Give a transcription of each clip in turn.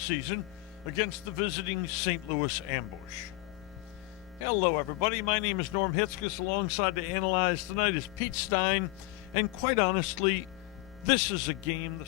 season against the visiting St. Louis Ambush. Hello, everybody. My name is Norm Hitzges. Alongside to analyze tonight is Pete Stein. And quite honestly, this is a game the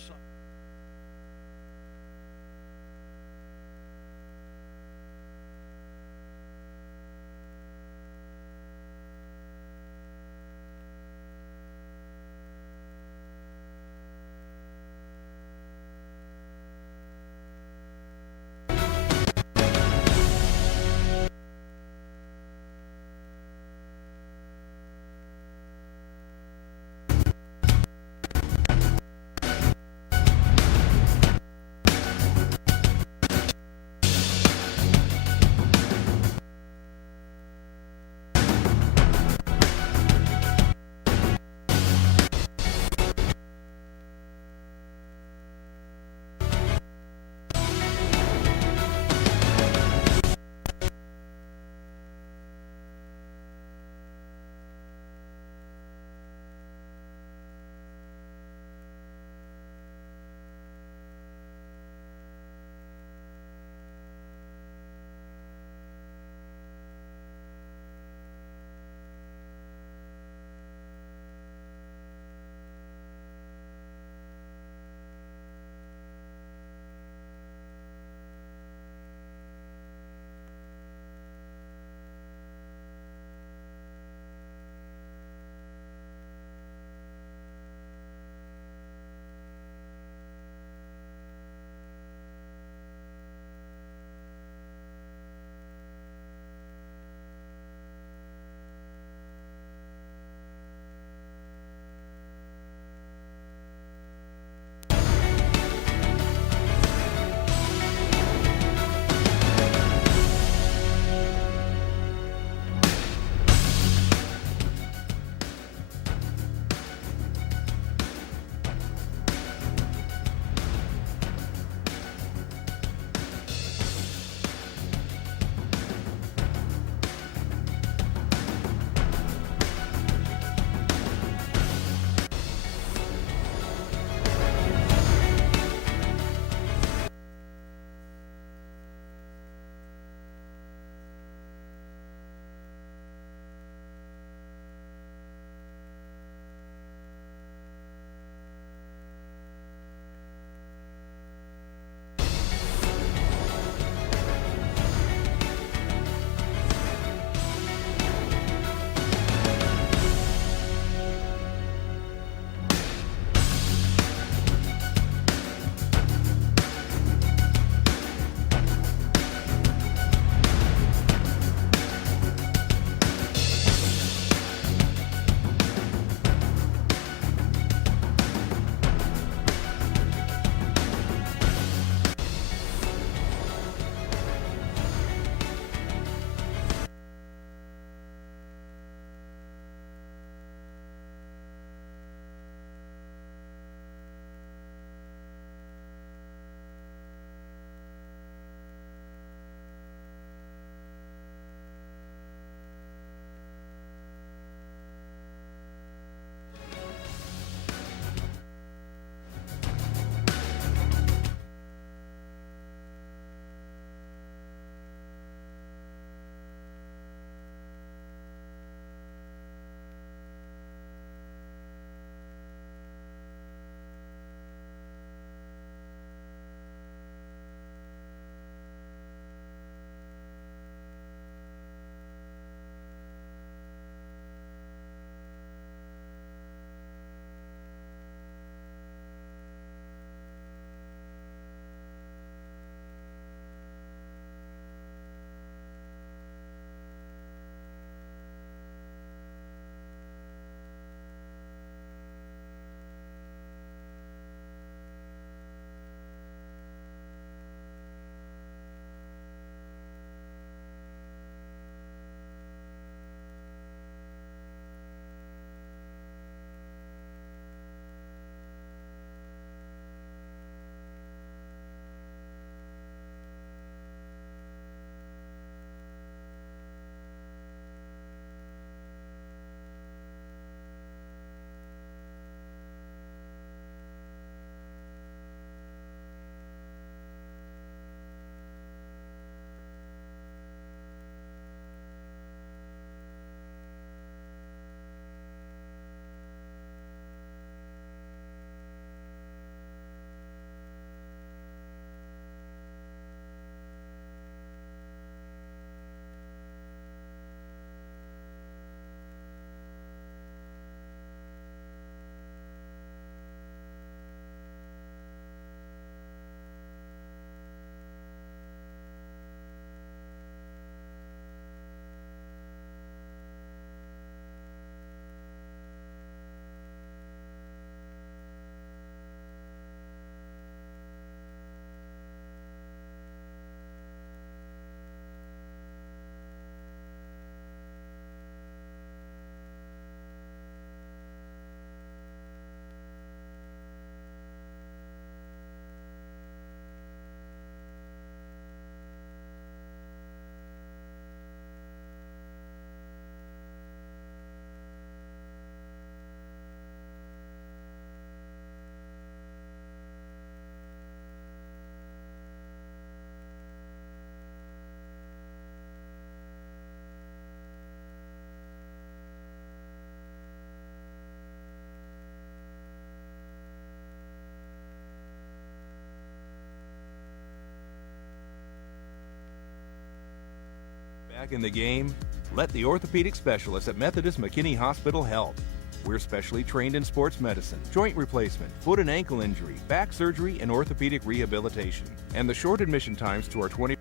Back in the game? Let the orthopedic specialists at Methodist McKinney Hospital help. We're specially trained in sports medicine, joint replacement, foot and ankle injury, back surgery, and orthopedic rehabilitation. And the short admission times to our 20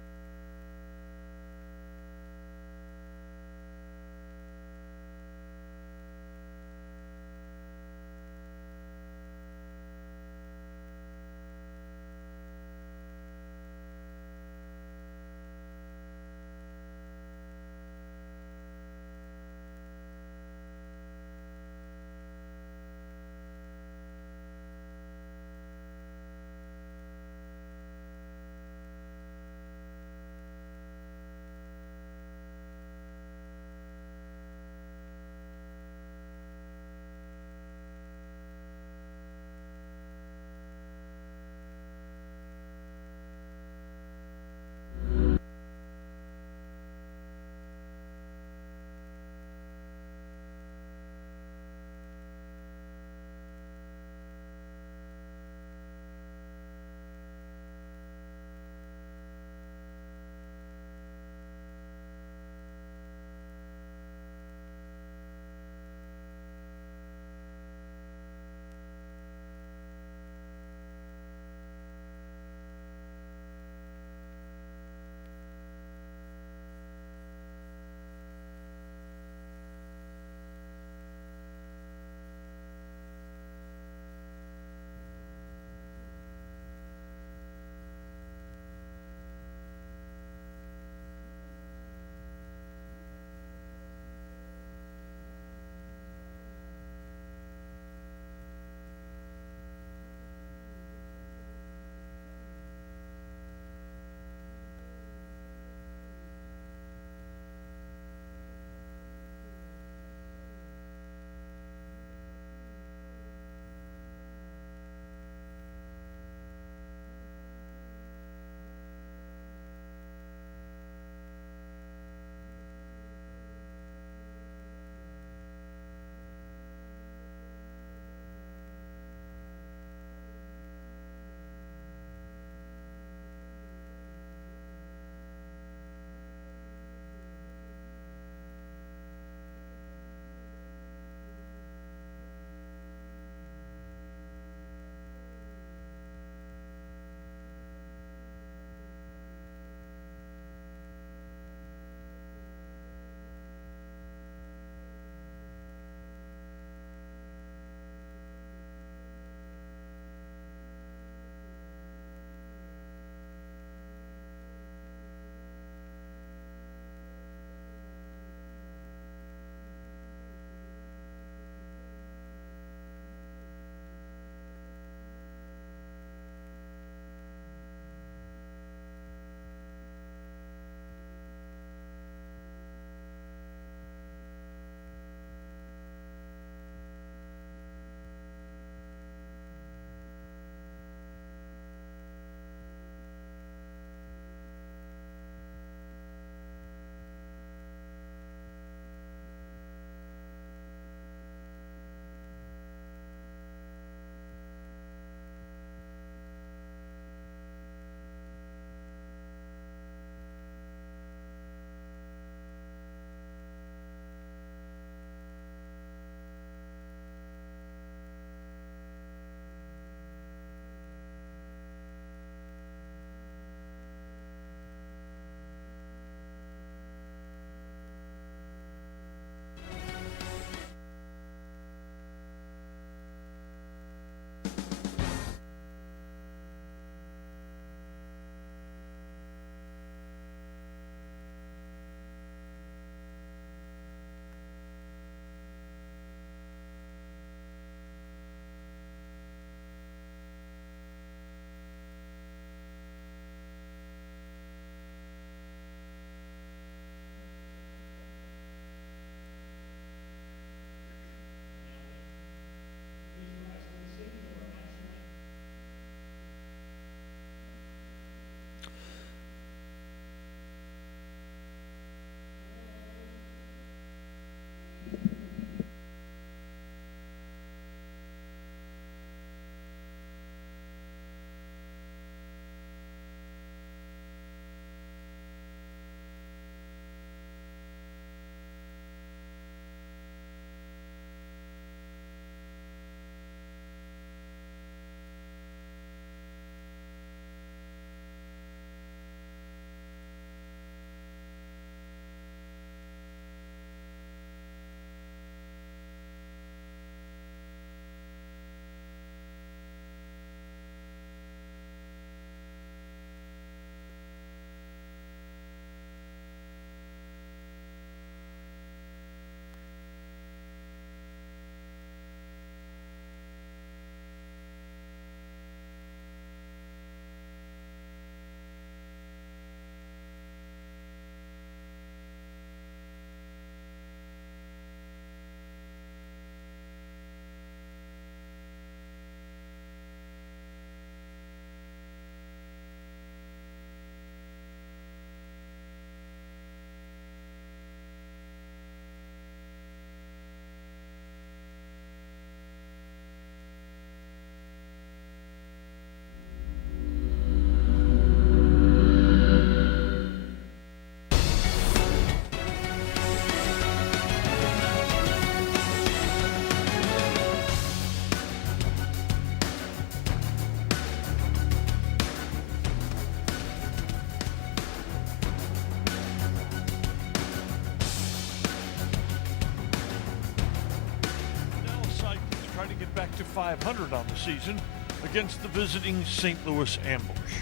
get back to 500 on the season against the visiting St. Louis Ambush.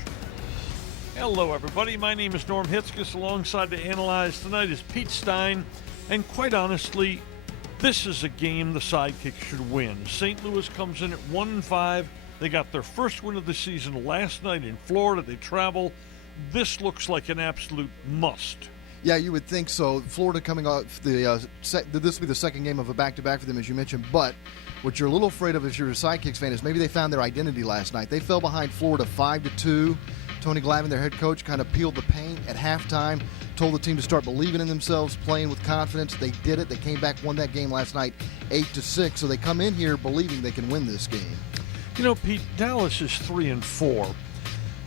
Hello, everybody. My name is Norm Hitzges. Alongside to analyze tonight is Pete Stein. And quite honestly, this is a game the Sidekicks should win. St. Louis comes in at 1-5. They got their first win of the season last night in Florida. They travel. This looks like an absolute must. Yeah, you would think so. Florida coming off this will be the second game of a back-to-back for them, as you mentioned. But what you're a little afraid of if you're a Sidekicks fan is maybe they found their identity last night. They fell behind Florida 5-2. Tony Glavine, their head coach, kind of peeled the paint at halftime, told the team to start believing in themselves, playing with confidence. They did it. They came back, won that game last night 8-6. So they come in here believing they can win this game. You know, Pete, Dallas is 3-4,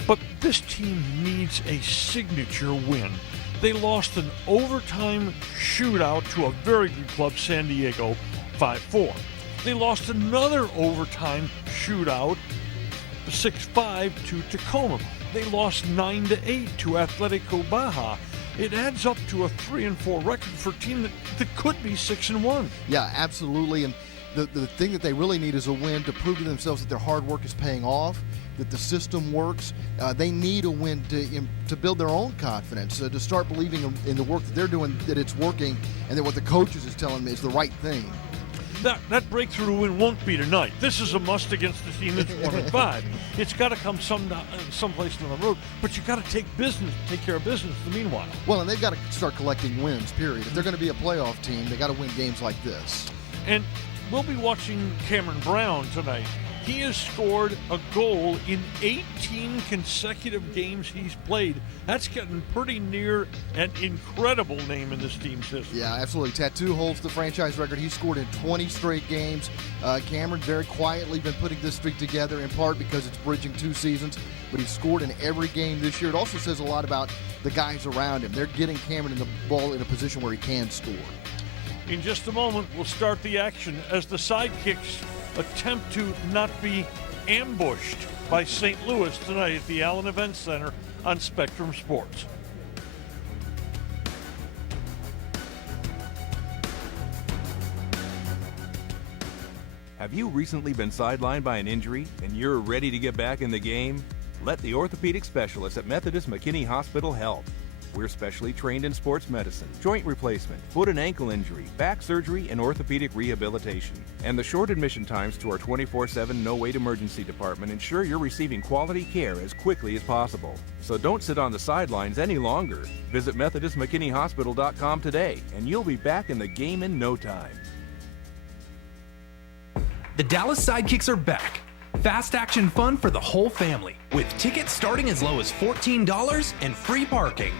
but this team needs a signature win. They lost an overtime shootout to a very good club, San Diego, 5-4. They lost another overtime shootout, 6-5, to Tacoma. They lost 9-8 to Atletico Baja. It adds up to a 3-4 record for a team that could be 6-1. Yeah, absolutely. And the thing that they really need is a win to prove to themselves that their hard work is paying off, that the system works. They need a win to build their own confidence, to start believing in the work that they're doing, that it's working, and that what the coaches is telling them is the right thing. That breakthrough win won't be tonight. This is a must against the team that's 1-5. It's got to come someplace down the road, but you got to take care of business in the meanwhile. Well, and they've got to start collecting wins, period. If they're going to be a playoff team, they got to win games like this. And we'll be watching Cameron Brown tonight. He has scored a goal in 18 consecutive games he's played. That's getting pretty near an incredible name in this team's history. Yeah, absolutely. Tattoo holds the franchise record. He scored in 20 straight games. Cameron very quietly been putting this streak together, in part because it's bridging 2 seasons, but he's scored in every game this year. It also says a lot about the guys around him. They're getting Cameron in the ball in a position where he can score. In just a moment, we'll start the action as the Sidekicks attempt to not be ambushed by St. Louis tonight at the Allen Event Center on Spectrum Sports. Have you recently been sidelined by an injury and you're ready to get back in the game? Let the orthopedic specialists at Methodist McKinney Hospital help. We're specially trained in sports medicine, joint replacement, foot and ankle injury, back surgery, and orthopedic rehabilitation. And the short admission times to our 24/7 no-wait emergency department ensure you're receiving quality care as quickly as possible. So don't sit on the sidelines any longer. Visit MethodistMcKinneyHospital.com today, and you'll be back in the game in no time. The Dallas Sidekicks are back. Fast action fun for the whole family, with tickets starting as low as $14 and free parking.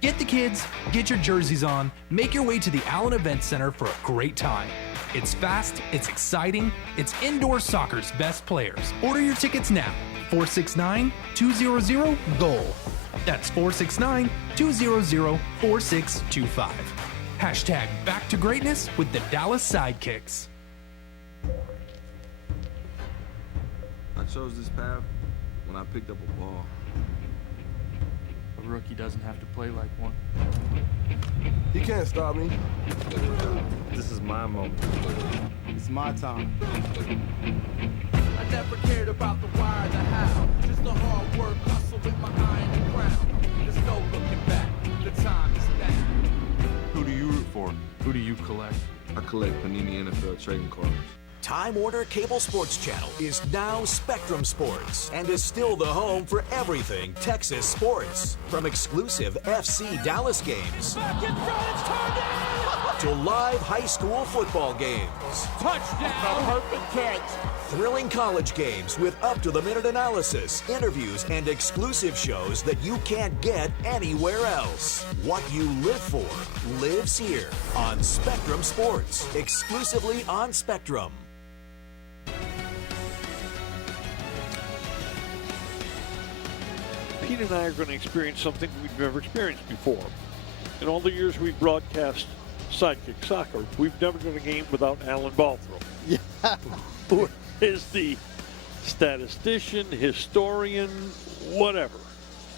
Get the kids, get your jerseys on, make your way to the Allen Event Center for a great time. It's fast, it's exciting, it's indoor soccer's best players. Order your tickets now, 469-200-GOAL. That's 469-200-4625. Hashtag back to greatness with the Dallas Sidekicks. I chose this path when I picked up a ball. A rookie doesn't have to play like one. He can't stop me. This is my moment. It's my time. I never cared about the why or the how. Just the hard work, hustle with my eye in the ground. There's no looking back. The time is now. Who do you root for? Who do you collect? I collect Panini NFL trading cards. Time Warner Cable Sports Channel is now Spectrum Sports and is still the home for everything Texas sports. From exclusive FC Dallas games to live high school football games. Touchdown! Perfect catch. Thrilling college games with up-to-the-minute analysis, interviews, and exclusive shows that you can't get anywhere else. What you live for lives here on Spectrum Sports, exclusively on Spectrum. Pete and I are going to experience something we've never experienced before. In all the years we've broadcast Sidekick Soccer, we've never done a game without Alan Balthrow. Yeah. Who is the statistician, historian, whatever.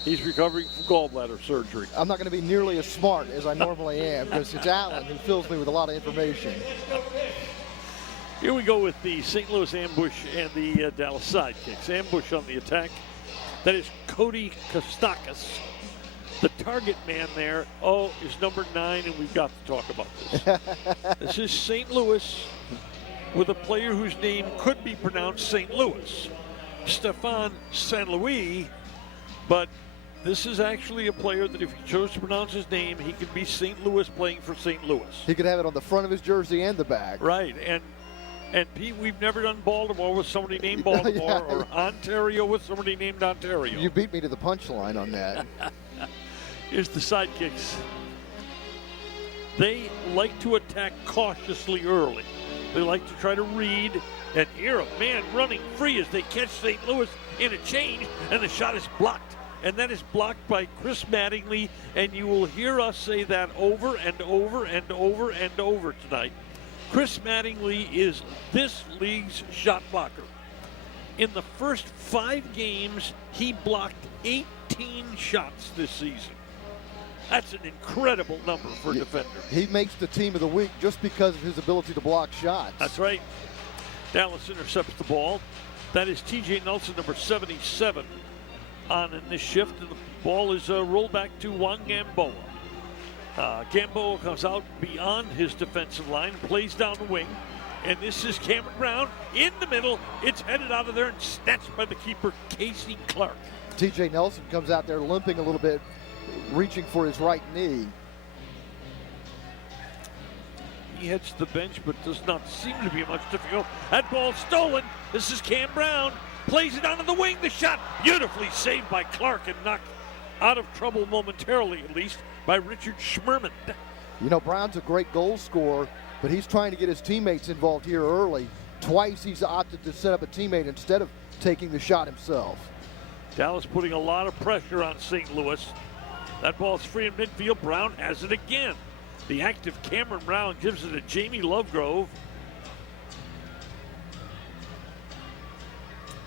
He's recovering from gallbladder surgery. I'm not going to be nearly as smart as I normally am because it's Alan who fills me with a lot of information. Here we go with the St. Louis Ambush and the Dallas Sidekicks. Ambush on the attack. That is Cody Kostakis. The target man there, is number 9, and we've got to talk about this. This is St. Louis with a player whose name could be pronounced St. Louis, Stefan St. Louis, but this is actually a player that if he chose to pronounce his name, he could be St. Louis playing for St. Louis. He could have it on the front of his jersey and the back. Right, and Pete, we've never done Baltimore with somebody named Baltimore or Ontario with somebody named Ontario. You beat me to the punchline on that. Here's the Sidekicks. They like to attack cautiously early. They like to try to read and hear a man running free as they catch St. Louis in a change, and the shot is blocked. And that is blocked by Chris Mattingly, and you will hear us say that over and over and over and over tonight. Chris Mattingly is this league's shot blocker. In the first 5 games, he blocked 18 shots this season. That's an incredible number for a defender. He makes the team of the week just because of his ability to block shots. That's right. Dallas intercepts the ball. That is TJ Nelson, number 77, on in this shift. And the ball is rolled back to Juan Gamboa. Gamboa comes out beyond his defensive line, plays down the wing. And this is Cameron Brown in the middle. It's headed out of there and snatched by the keeper, Casey Clark. TJ Nelson comes out there limping a little bit, reaching for his right knee. He heads to the bench, but does not seem to be much difficult. That ball stolen. This is Cam Brown. Plays it onto the wing. The shot beautifully saved by Clark and knocked out of trouble momentarily, at least, by Richard Schmerman. You know, Brown's a great goal scorer, but he's trying to get his teammates involved here early. Twice he's opted to set up a teammate instead of taking the shot himself. Dallas putting a lot of pressure on St. Louis. That ball's free in midfield. Brown has it again. The active Cameron Brown gives it to Jamie Lovegrove.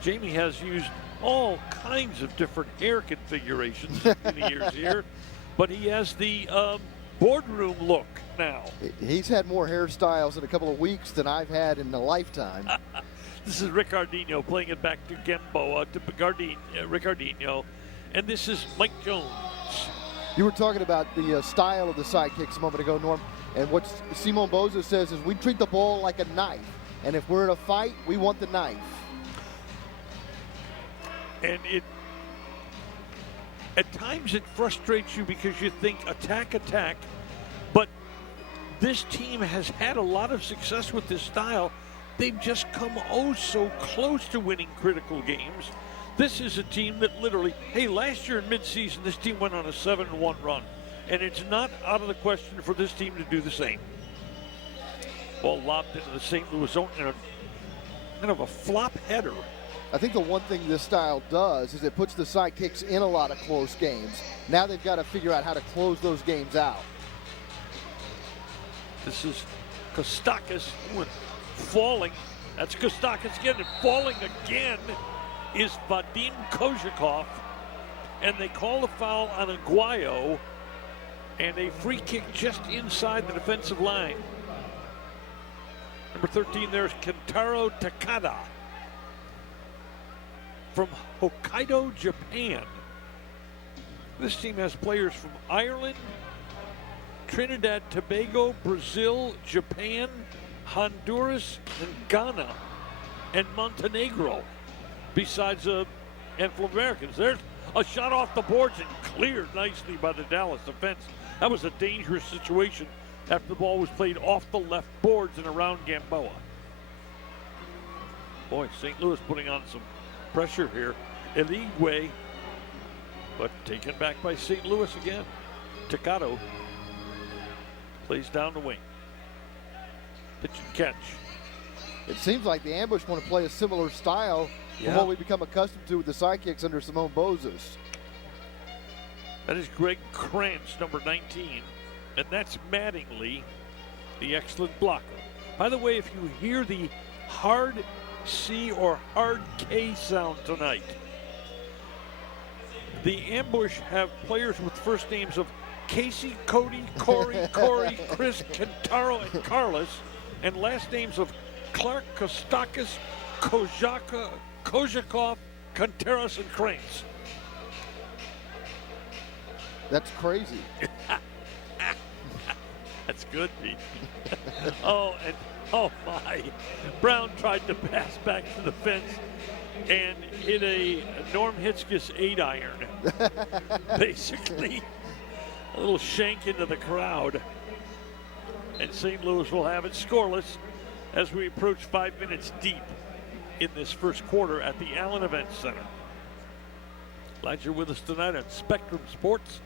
Jamie has used all kinds of different hair configurations in the years here, but he has the boardroom look now. He's had more hairstyles in a couple of weeks than I've had in a lifetime. This is Rick Ardino playing it back to Gamboa, to Rick Ardino, and this is Mike Jones. You were talking about the style of the Sidekicks a moment ago, Norm, and what Simon Boza says is we treat the ball like a knife, and if we're in a fight, we want the knife. And at times it frustrates you because you think attack, but this team has had a lot of success with this style. They've just come so close to winning critical games. This is a team that literally, last year in midseason, this team went on a 7-1 run. And it's not out of the question for this team to do the same. Ball lobbed into the St. Louis zone in a kind of a flop header. I think the one thing this style does is it puts the Sidekicks in a lot of close games. Now they've got to figure out how to close those games out. This is Kostakis falling. That's Kostakis again. And falling again is Vadim Kozhikov. And they call the foul on Aguayo. And a free kick just inside the defensive line. Number 13, there's Kentaro Takada from Hokkaido, Japan. This team has players from Ireland, Trinidad, Tobago, Brazil, Japan, Honduras, and Ghana, and Montenegro, besides a handful of Americans. There's a shot off the boards and cleared nicely by the Dallas defense. That was a dangerous situation after the ball was played off the left boards and around Gamboa. Boy, St. Louis putting on some pressure here. Eligwe, but taken back by St. Louis again. Takado plays down the wing. Pitch and catch. It seems like the Ambush want to play a similar style to what we become accustomed to with the Sidekicks under Simone Bozes. That is Greg Krantz, number 19. And that's Mattingly, the excellent blocker. By the way, if you hear the hard C or hard K sound tonight, the Ambush have players with first names of Casey, Cody, Corey, Chris, Kentaro, and Carlos, and last names of Clark, Kostakis, Kojakov, Contreras, and Cranes. That's crazy. That's good, Pete. Oh my. Brown tried to pass back to the fence and hit a Norm Hitzges 8-iron. Basically, a little shank into the crowd. And St. Louis will have it scoreless as we approach 5 minutes deep in this first quarter at the Allen Event Center. Glad you're with us tonight on Spectrum Sports.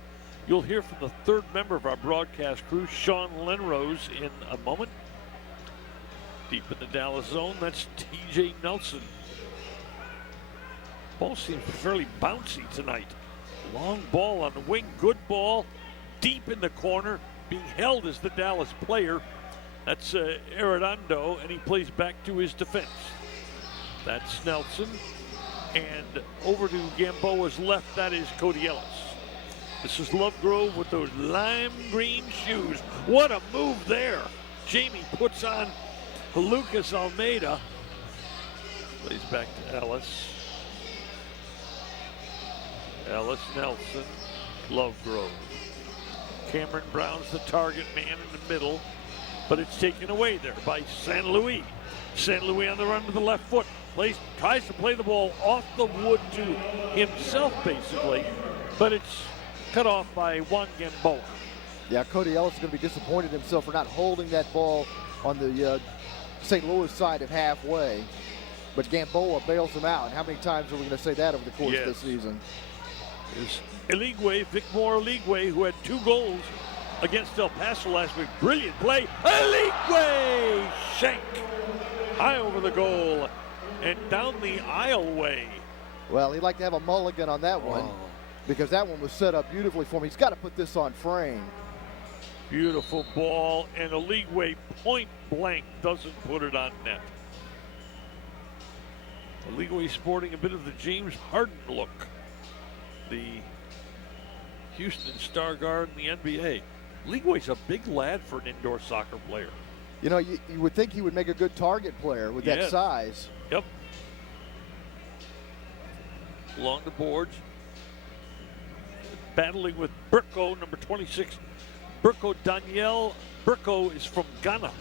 You'll hear from the third member of our broadcast crew, Sean Lenrose, in a moment. Deep in the Dallas zone, that's TJ Nelson. Ball seems fairly bouncy tonight. Long ball on the wing, good ball, deep in the corner, being held as the Dallas player. That's Arredondo, and he plays back to his defense. That's Nelson, and over to Gamboa's left, that is Cody Ellis. This is Lovegrove with those lime green shoes. What a move there. Jamie puts on Lucas Almeida. Plays back to Ellis. Ellis, Nelson, Lovegrove. Cameron Brown's the target man in the middle, but it's taken away there by San Luis. San Luis on the run to the left foot. Tries to play the ball off the wood to himself, basically, but it's cut off by Juan Gamboa. Yeah, Cody Ellis is going to be disappointed in himself for not holding that ball on the St. Louis side of halfway. But Gamboa bails him out. And how many times are we going to say that over the course of this season? Is Vicmore Eligwe, who had 2 goals against El Paso last week. Brilliant play. Eligwe! Shank. High over the goal and down the aisleway. Well, he'd like to have a mulligan on that one. Because that one was set up beautifully for him. He's got to put this on frame. Beautiful ball, and Eligwe point blank doesn't put it on net. Eligwe sporting a bit of the James Harden look. The Houston star guard in the NBA. Eligwe's a big lad for an indoor soccer player. You know, you would think he would make a good target player with that size. Yep. Along the boards. Battling with Burko, number 26. Burko Daniel. Burko is from Ghana.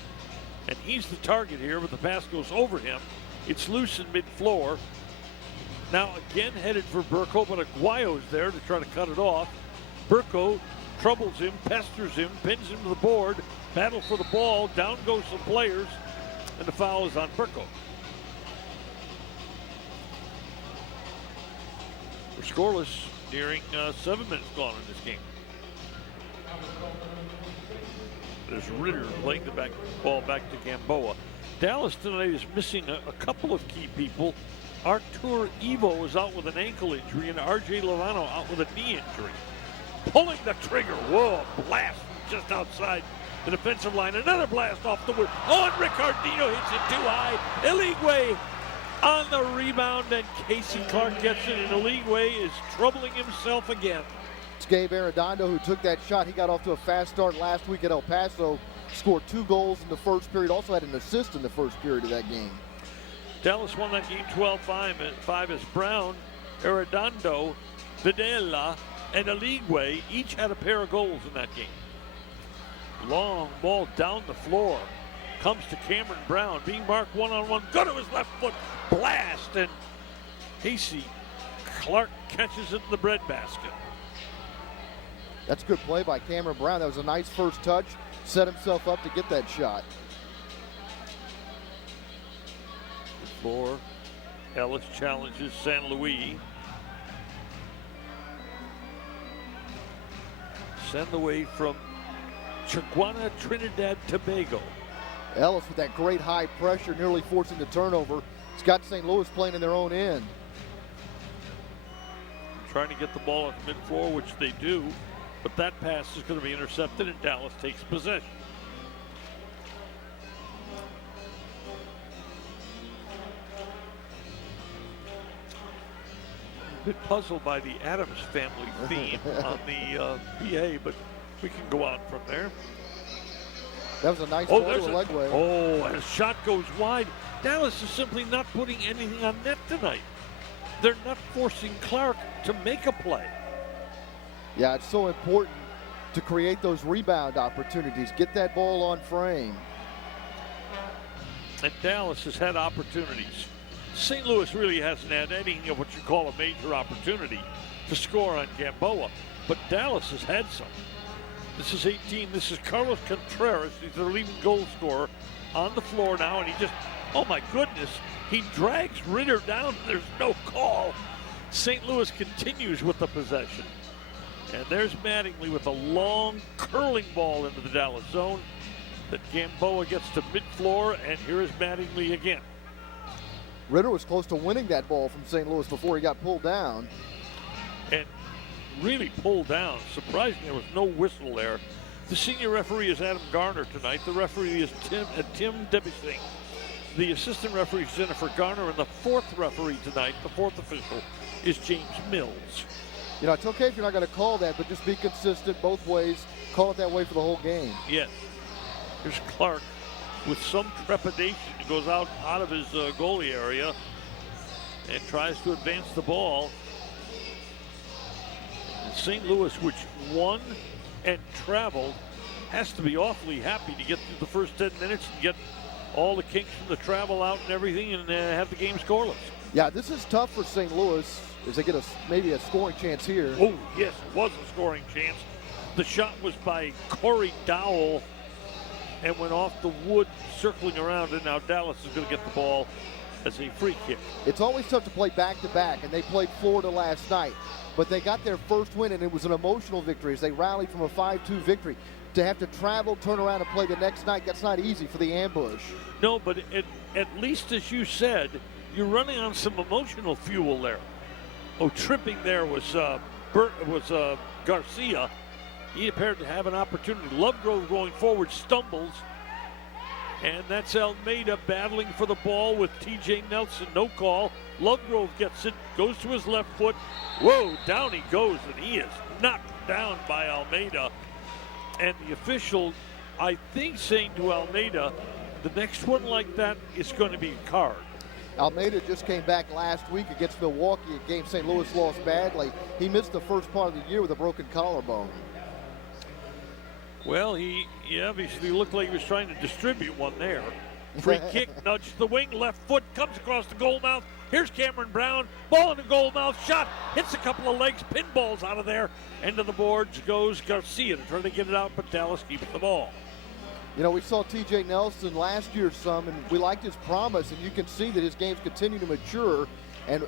And he's the target here, but the pass goes over him. It's loose in mid-floor. Now again headed for Burko, but Aguayo's there to try to cut it off. Burko troubles him, pesters him, pins him to the board. Battle for the ball. Down goes some players. And the foul is on Burko. We're scoreless. Nearing 7 minutes gone in this game. There's Ritter playing the ball back to Gamboa. Dallas tonight is missing a couple of key people. Artur Evo is out with an ankle injury, and RJ Lozano out with a knee injury. Pulling the trigger. Whoa, blast just outside the defensive line. Another blast off the wood. Oh, and Ricardino hits it too high. Eligwe on the rebound, and Casey Clark gets it, and Eligwe is troubling himself again. It's Gabe Arredondo who took that shot. He got off to a fast start last week at El Paso, scored 2 goals in the first period, also had an assist in the first period of that game. Dallas won that game 12-5 as Brown, Arredondo, Videla, and Eligwe each had a pair of goals in that game. Long ball down the floor. Comes to Cameron Brown, being marked one-on-one. Go to his left foot. Blast, and Casey Clark catches it in the breadbasket. That's good play by Cameron Brown. That was a nice first touch. Set himself up to get that shot. Floor. Ellis challenges San Luis. Send away from Chiquana, Trinidad, Tobago. Ellis with that great high pressure, nearly forcing the turnover. It's got St. Louis playing in their own end. Trying to get the ball at the mid-floor, which they do, but that pass is going to be intercepted, and Dallas takes possession. A bit puzzled by the Addams Family theme on the PA, but we can go on from there. That was a nice ball to a leg way. Oh, and a shot goes wide. Dallas is simply not putting anything on net tonight. They're not forcing Clark to make a play. Yeah, it's so important to create those rebound opportunities. Get that ball on frame. And Dallas has had opportunities. St. Louis really hasn't had anything of what you call a major opportunity to score on Gamboa, but Dallas has had some. This is 18. This is Carlos Contreras. He's their leading goal scorer on the floor now, and he just, oh my goodness, he drags Ritter down. There's no call. St. Louis continues with the possession. And there's Mattingly with a long curling ball into the Dallas zone that Gamboa gets to mid-floor, and here is Mattingly again. Ritter was close to winning that ball from St. Louis before he got pulled down. And really pulled down. Surprisingly, there was no whistle there. The senior referee is Adam Garner tonight. The referee is Tim Debising. The assistant referee is Jennifer Garner, and the fourth referee tonight, the fourth official, is James Mills. You know, it's okay if you're not going to call that, but just be consistent both ways. Call it that way for the whole game. Yes. Here's Clark with some trepidation. He goes out of his goalie area and tries to advance the ball. And St. Louis, which won and traveled, has to be awfully happy to get through the first 10 minutes and get all the kinks from the travel out and everything and have the game scoreless. Yeah, this is tough for St. Louis as they get maybe a scoring chance here. Oh, yes, it was a scoring chance. The shot was by Corey Dowell and went off the wood circling around, and now Dallas is going to get the ball as a free kick. It's always tough to play back-to-back, and they played Florida last night. But they got their first win, and it was an emotional victory as they rallied from a 5-2 victory. To have to travel, turn around, and play the next night, that's not easy for the ambush. No, but at least, as you said, you're running on some emotional fuel there. Oh, tripping there was Garcia. He appeared to have an opportunity. Lovegrove going forward stumbles. And that's Almeida battling for the ball with TJ Nelson. No call. Lovegrove gets it, goes to his left foot. Whoa, down he goes, and he is knocked down by Almeida. And the official, I think, saying to Almeida, the next one like that is going to be a card. Almeida just came back last week against Milwaukee, a game St. Louis lost badly. He missed the first part of the year with a broken collarbone. Well, he obviously looked like he was trying to distribute one there. Free kick, nudge the wing, left foot, comes across the goal mouth. Here's Cameron Brown, ball in the goal mouth, shot, hits a couple of legs, pinballs out of there. End of the boards goes Garcia to try to get it out, but Dallas keeps the ball. You know, we saw TJ Nelson last year some, and we liked his promise, and you can see that his games continue to mature. And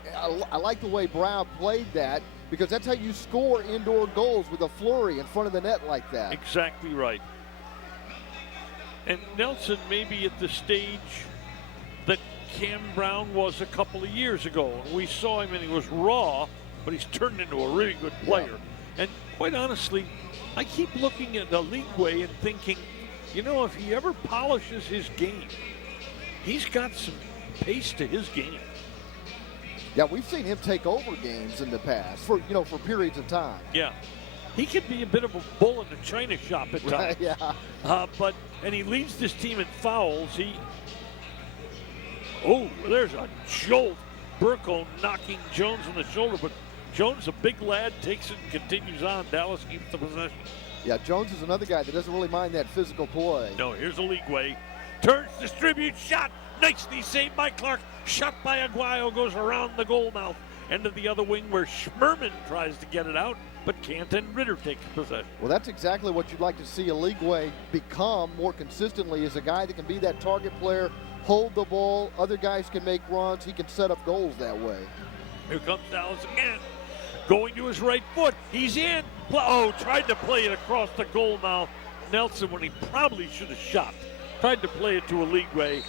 I like the way Brown played that, because that's how you score indoor goals, with a flurry in front of the net like that. Exactly right. And Nelson may be at the stage that Cam Brown was a couple of years ago. And we saw him and he was raw, but he's turned into a really good player. Yeah. And quite honestly, I keep looking at the league way and thinking, you know, if he ever polishes his game, he's got some pace to his game. Yeah, we've seen him take over games in the past for periods of time. Yeah. He can be a bit of a bull in the china shop at times. Right, yeah. And he leads this team in fouls. There's a jolt. Burko knocking Jones on the shoulder, but Jones, a big lad, takes it and continues on. Dallas keeps the possession. Yeah, Jones is another guy that doesn't really mind that physical play. No, here's a league way. Turns, distributes, shot. Nicely saved by Clark. Shot by Aguayo, goes around the goal mouth. End of the other wing where Schmerman tries to get it out, but can't, and Ritter takes possession. Well, that's exactly what you'd like to see a league way become more consistently, is a guy that can be that target player, hold the ball, other guys can make runs, he can set up goals that way. Here comes Dallas again. Going to his right foot. He's in. Tried to play it across the goal mouth. Nelson, when he probably should have shot. Tried to play it to a league way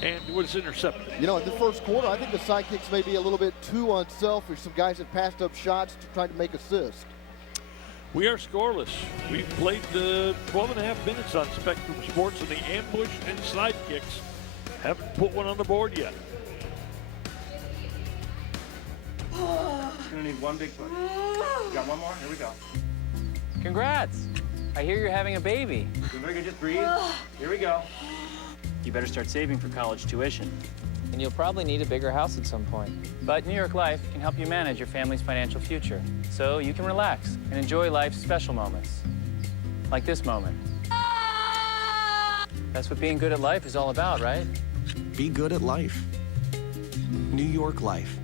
and was intercepted. You know, in the first quarter, I think the Sidekicks may be a little bit too unselfish. Some guys have passed up shots to try to make assists. We are scoreless. We've played 12 and a half minutes on Spectrum Sports, and the ambush and Sidekicks haven't put one on the board yet. Gonna need one big push. Got one more? Here we go. Congrats. I hear you're having a baby. Very good, just breathe. Here we go. You better start saving for college tuition. And you'll probably need a bigger house at some point. But New York Life can help you manage your family's financial future, so you can relax and enjoy life's special moments. Like this moment. That's what being good at life is all about, right? Be good at life. New York Life.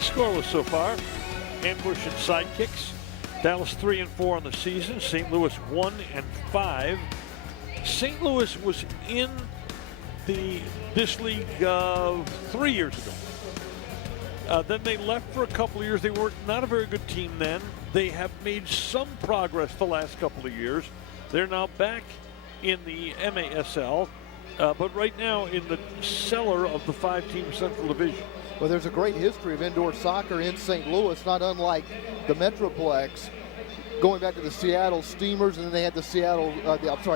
Scoreless so far. Ambush and Sidekicks. Dallas 3-4 on the season. St. Louis 1-5. St. Louis was in this league 3 years ago. Then they left for a couple of years. They were not a very good team then. They have made some progress the last couple of years. They're now back in the MASL, but right now in the cellar of the 5-team Central Division. Well, there's a great history of indoor soccer in St. Louis, not unlike the Metroplex, going back to the Seattle Steamers, and then they had the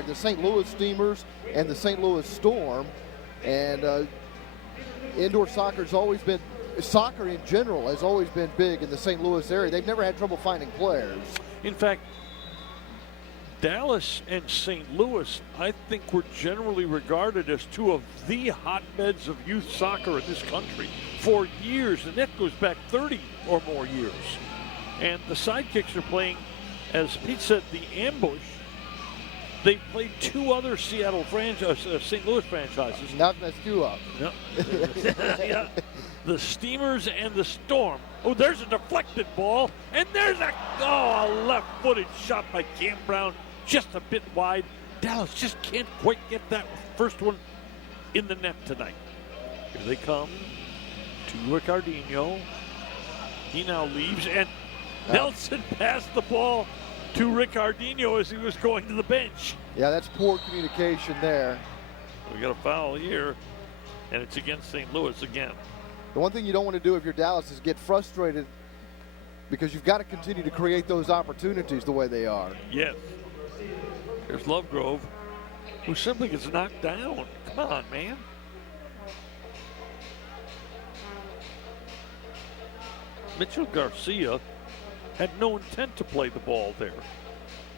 the St. Louis Steamers and the St. Louis Storm. And indoor soccer in general has always been big in the St. Louis area. They've never had trouble finding players. In fact, Dallas and St. Louis, I think, were generally regarded as two of the hotbeds of youth soccer in this country for years, and that goes back 30 or more years. And the Sidekicks are playing, as Pete said, the Ambush. They played two other St. Louis franchises. Not messed you up. No. Yeah. The Steamers and the Storm. Oh, there's a deflected ball, and there's a left-footed shot by Cam Brown, just a bit wide. Dallas just can't quite get that first one in the net tonight. Here they come to Ricardinho. He now leaves, and Nelson passed the ball to Ricardinho as he was going to the bench. Yeah, that's poor communication there. We got a foul here, and it's against St. Louis again. The one thing you don't want to do if you're Dallas is get frustrated, because you've got to continue to create those opportunities the way they are. Yes. Here's Lovegrove, who simply gets knocked down. Come on, man. Mitchell Garcia had no intent to play the ball there.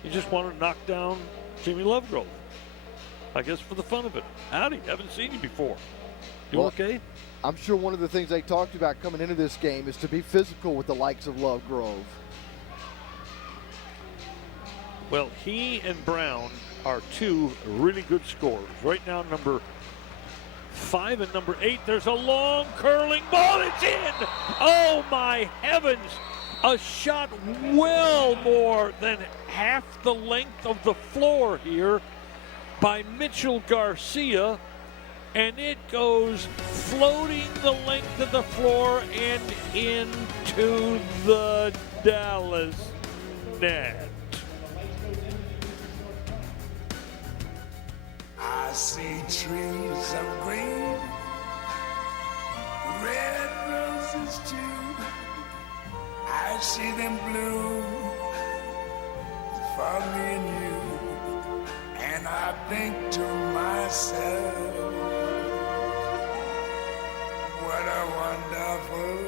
He just wanted to knock down Jimmy Lovegrove. I guess for the fun of it. Howdy, haven't seen you before. You okay? I'm sure one of the things they talked about coming into this game is to be physical with the likes of Lovegrove. Well, he and Brown are two really good scorers. Right now, number 5 and number 8. There's a long curling ball. It's in! Oh, my heavens! A shot well more than half the length of the floor here by Mitchell Garcia. And it goes floating the length of the floor and into the Dallas net. I see trees of green, red roses too. I see them bloom for me and you, and I think to myself, what a wonderful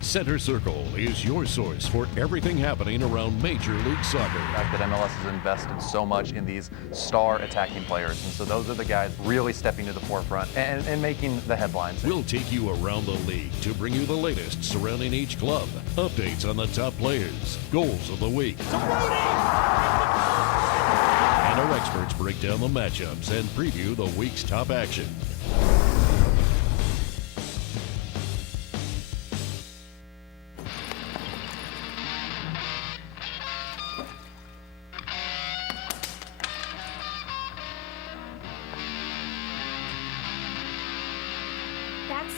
Center Circle is your source for everything happening around Major League Soccer. The fact that MLS has invested so much in these star attacking players, and so those are the guys really stepping to the forefront and making the headlines. We'll take you around the league to bring you the latest surrounding each club, updates on the top players, goals of the week. And our experts break down the matchups and preview the week's top action.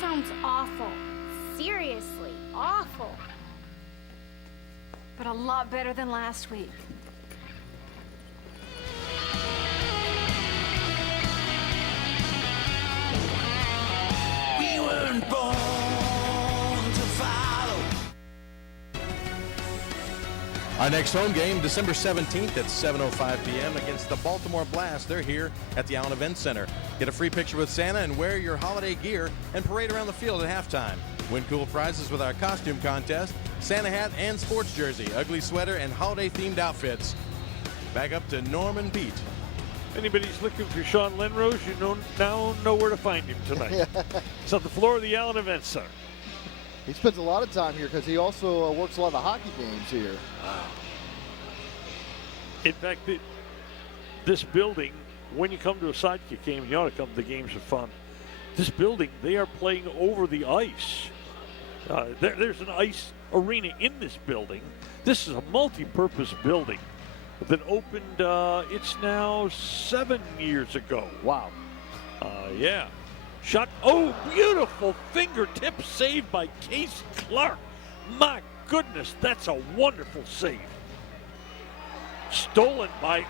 sounds awful. Seriously, awful. But a lot better than last week. We weren't born to follow. Our next home game, December 17th at 7:05 p.m. against the Baltimore Blast. They're here at the Allen Event Center. Get a free picture with Santa and wear your holiday gear and parade around the field at halftime. Win cool prizes with our costume contest, Santa hat and sports jersey, ugly sweater, and holiday-themed outfits. Back up to Norm and Pete. Anybody's looking for Sean Lenrose, you now know where to find him tonight. It's on the floor of the Allen Event Center. He spends a lot of time here because he also works a lot of the hockey games here. Wow. In fact, this building, when you come to a Sidekick game, you ought to come to the games of fun. This building, they are playing over the ice. There's an ice arena in this building. This is a multi-purpose building that opened, it's now 7 years ago. Wow. Yeah. Shot, oh, beautiful fingertip save by Case Clark. My goodness, that's a wonderful save. Stolen by,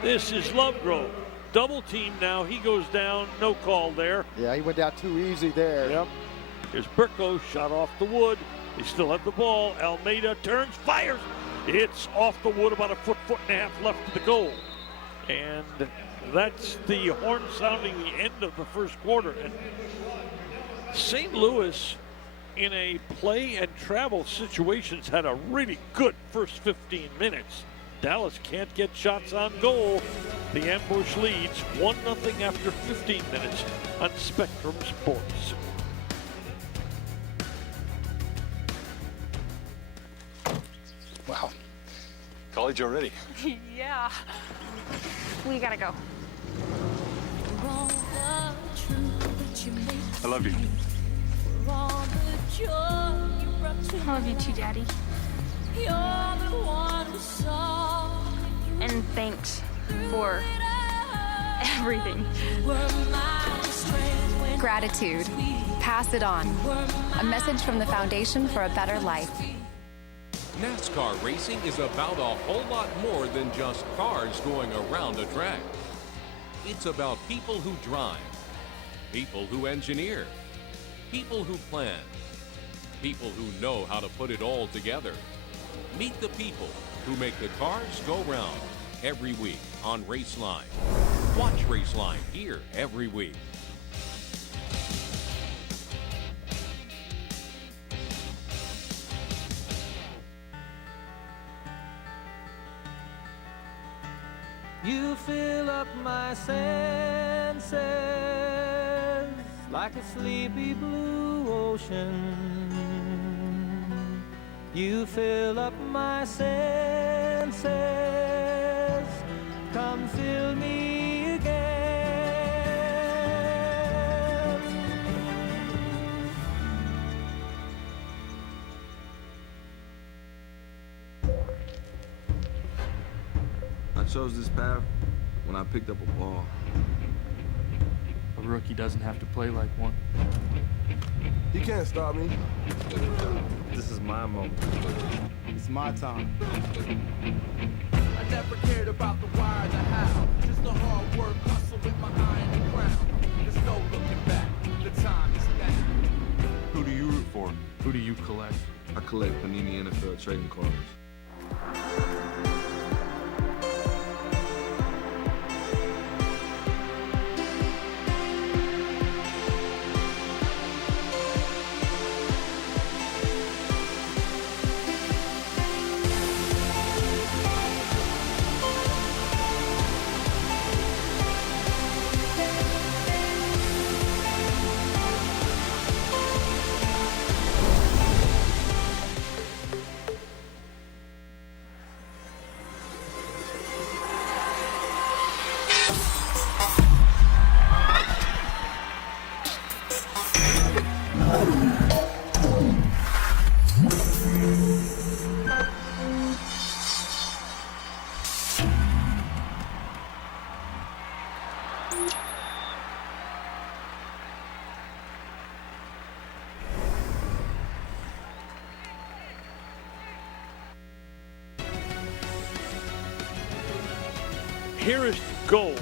this is Lovegrove. Double team now, he goes down, no call there. Yeah, he went down too easy there. Yep. Here's Burko, shot off the wood. They still have the ball. Almeida turns, fires. It's off the wood, about a foot and a half left to the goal. And that's the horn sounding the end of the first quarter. And St. Louis, in a play and travel situations, had a really good first 15 minutes. Dallas can't get shots on goal. The Ambush leads 1-0 after 15 minutes on Spectrum Sports. Wow. College already. Yeah. We gotta go. I love you. I love you too, Daddy. And thanks for everything. Gratitude. Pass it on. A message from the Foundation for a Better Life. NASCAR racing is about a whole lot more than just cars going around a track. It's about people who drive, people who engineer, people who plan, people who know how to put it all together. Meet the people who make the cars go round every week on Raceline. Watch Raceline here every week. You fill up my senses like a sleepy blue ocean. You fill up my senses. Come fill me again. I chose this path when I picked up a ball. A rookie doesn't have to play like one. He can't stop me. This is my moment. It's my time. I never cared about the why or the how. Just the hard work, hustle with my eye in the ground. There's no looking back. The time is now. Who do you root for? Who do you collect? I collect Panini NFL trading cards. nearest goal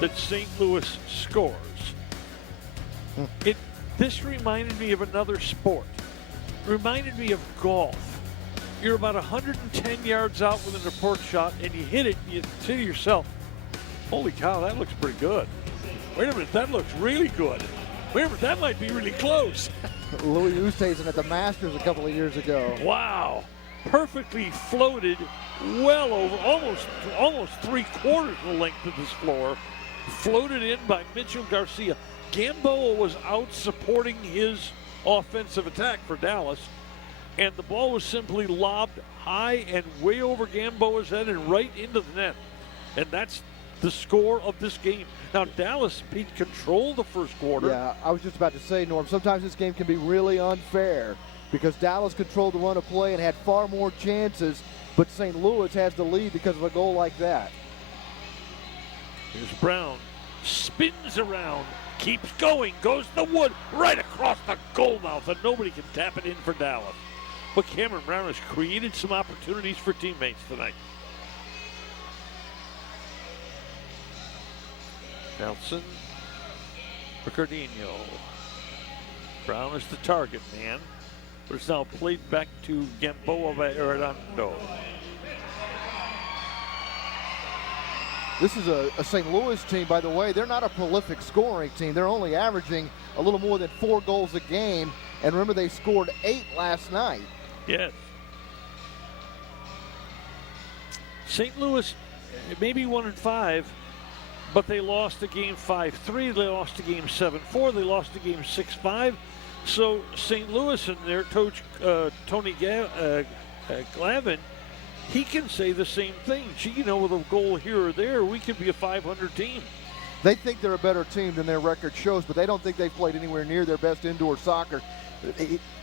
that St. Louis scores. This reminded me of another sport. It reminded me of golf. You're about 110 yards out with an approach shot, and you hit it, and you say to yourself, holy cow, that looks pretty good. Wait a minute, that looks really good. Wait a minute, that might be really close. Louis Oosthuizen at the Masters a couple of years ago. Wow. Perfectly floated well over, almost 3/4 the length of this floor. Floated in by Mitchell Garcia. Gamboa was out supporting his offensive attack for Dallas, and the ball was simply lobbed high and way over Gamboa's head and right into the net. And that's the score of this game. Now, Dallas, Pete, controlled the first quarter. Yeah, I was just about to say, Norm, sometimes this game can be really unfair because Dallas controlled the run of play and had far more chances, but St. Louis has the lead because of a goal like that. Here's Brown. Spins around. Keeps going. Goes to the wood. Right across the goal mouth, and nobody can tap it in for Dallas. But Cameron Brown has created some opportunities for teammates tonight. Nelson. Ricardinho. Brown is the target man. But it's now played back to Gamboa Arredondo. This is a St. Louis team, by the way. They're not a prolific scoring team. They're only averaging a little more than 4 goals a game. And remember, they scored 8 last night. Yes. St. Louis, maybe 1-5, but they lost a game 5-3. They lost a game 7-4. They lost a game 6-5. So St. Louis and their coach, Tony Glavin, he can say the same thing. Gee, you know, with a goal here or there, we could be a 500 team. They think they're a better team than their record shows, but they don't think they've played anywhere near their best indoor soccer.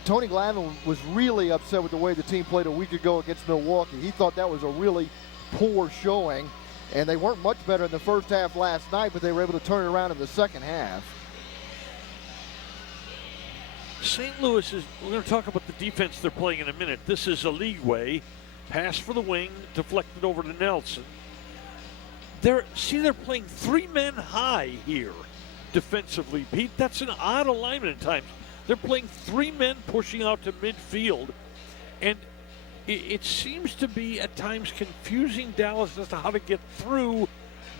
Tony Glavin was really upset with the way the team played a week ago against Milwaukee. He thought that was a really poor showing, and they weren't much better in the first half last night, but they were able to turn it around in the second half. St. Louis is, we're going to talk about the defense they're playing in a minute. This is a league way. Pass for the wing, deflected over to Nelson. They're playing 3 men high here defensively, Pete. That's an odd alignment at times. They're playing 3 men pushing out to midfield, and it seems to be at times confusing Dallas as to how to get through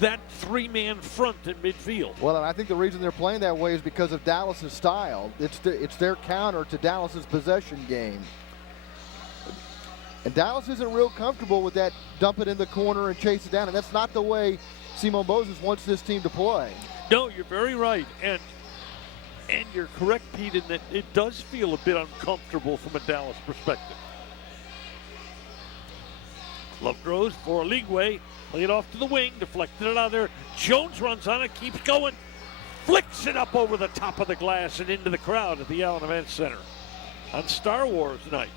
that 3-man front in midfield. Well, and I think the reason they're playing that way is because of Dallas's style. It's their counter to Dallas's possession game. And Dallas isn't real comfortable with that dump it in the corner and chase it down, and that's not the way Simon Moses wants this team to play. No, you're very right, and you're correct, Pete, in that it does feel a bit uncomfortable from a Dallas perspective. Lovegrove for a league way, play it off to the wing, deflected it out of there. Jones runs on it, keeps going, flicks it up over the top of the glass and into the crowd at the Allen Event Center on Star Wars night.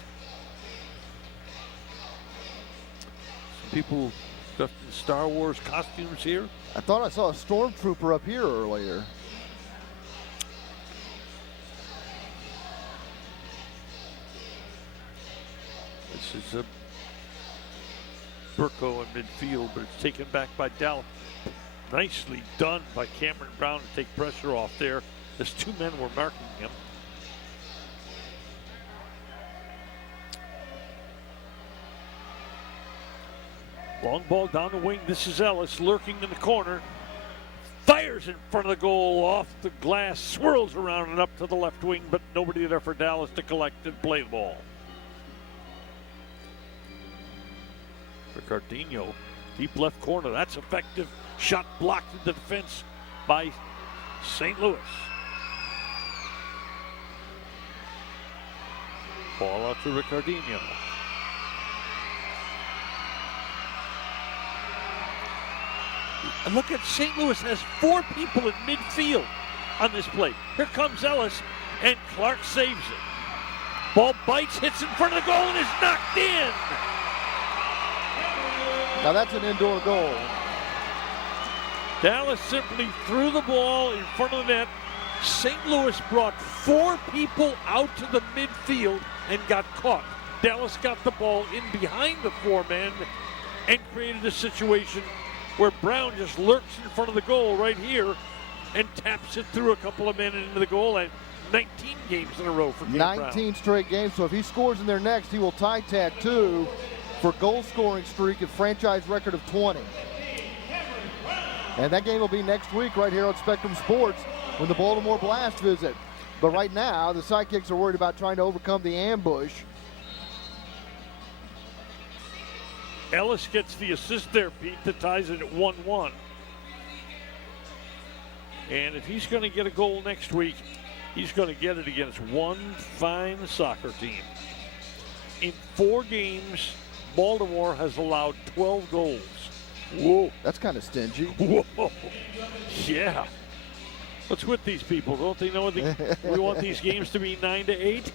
People dressed in Star Wars costumes here. I thought I saw a stormtrooper up here earlier. This is a Burko in midfield, but it's taken back by Dallas. Nicely done by Cameron Brown to take pressure off there as 2 men were marking him. Long ball down the wing. This is Ellis lurking in the corner. Fires in front of the goal off the glass. Swirls around and up to the left wing, but nobody there for Dallas to collect and play the ball. Ricardinho, deep left corner. That's effective. Shot blocked in the defense by St. Louis. Ball out to Ricardinho. And look at St. Louis has 4 people in midfield on this play. Here comes Ellis, and Clark saves it. Ball bites, hits in front of the goal, and is knocked in. Now that's an indoor goal. Dallas simply threw the ball in front of the net. St. Louis brought 4 people out to the midfield and got caught. Dallas got the ball in behind the 4 men and created a situation where Brown just lurks in front of the goal right here and taps it through a couple of men into the goal, and 19 games in a row for Cam 19 Brown. straight games, so if he scores in there next, he will tie tattoo for goal-scoring streak at franchise record of 20. And that game will be next week right here on Spectrum Sports when the Baltimore Blast visit. But right now, the Sidekicks are worried about trying to overcome the ambush. Ellis gets the assist there, Pete, that ties it at 1-1. And if he's going to get a goal next week, he's going to get it against one fine soccer team. In 4 games, Baltimore has allowed 12 goals. Whoa. That's kind of stingy. Whoa. Yeah. What's with these people? Don't they know we want these games to be 9-8?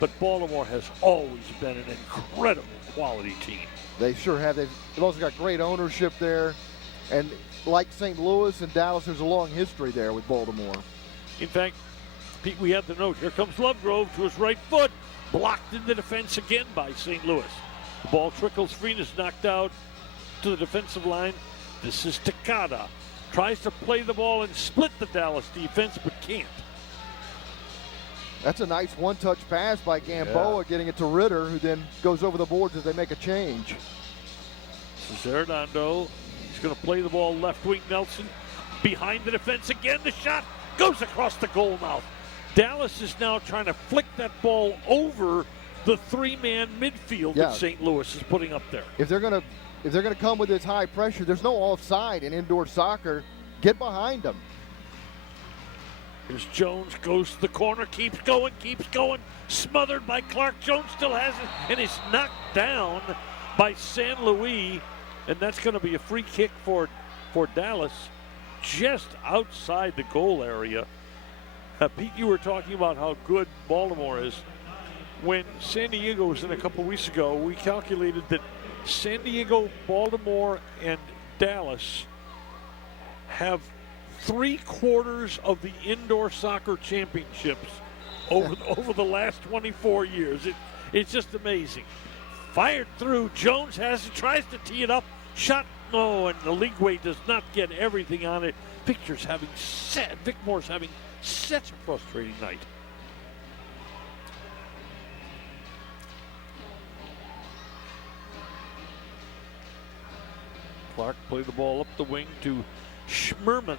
But Baltimore has always been an incredible quality team. They sure have. They've also got great ownership there. And like St. Louis and Dallas, there's a long history there with Baltimore. In fact, Pete, we have the note. Here comes Lovegrove to his right foot. Blocked in the defense again by St. Louis. The ball trickles free and is knocked out to the defensive line. This is Takada. Tries to play the ball and split the Dallas defense, but can't. That's a nice one-touch pass by Gamboa, getting it to Ritter, who then goes over the boards as they make a change. This is Arredondo. He's going to play the ball left wing. Nelson behind the defense again. The shot goes across the goal mouth. Dallas is now trying to flick that ball over the 3-man midfield that St. Louis is putting up there. If they're going to come with this high pressure, there's no offside in indoor soccer. Get behind them. Here's Jones, goes to the corner, keeps going, smothered by Clark. Jones still has it, and is knocked down by San Luis, and that's going to be a free kick for Dallas, just outside the goal area. Pete, you were talking about how good Baltimore is. When San Diego was in a couple weeks ago, we calculated that San Diego, Baltimore, and Dallas have 3/4 of the indoor soccer championships over the last 24 years. It's just amazing. Fired through. Jones has it, tries to tee it up. Shot, no, and the league weight does not get everything on it. Vic Moore's having such a frustrating night. Clark played the ball up the wing to Schmermund.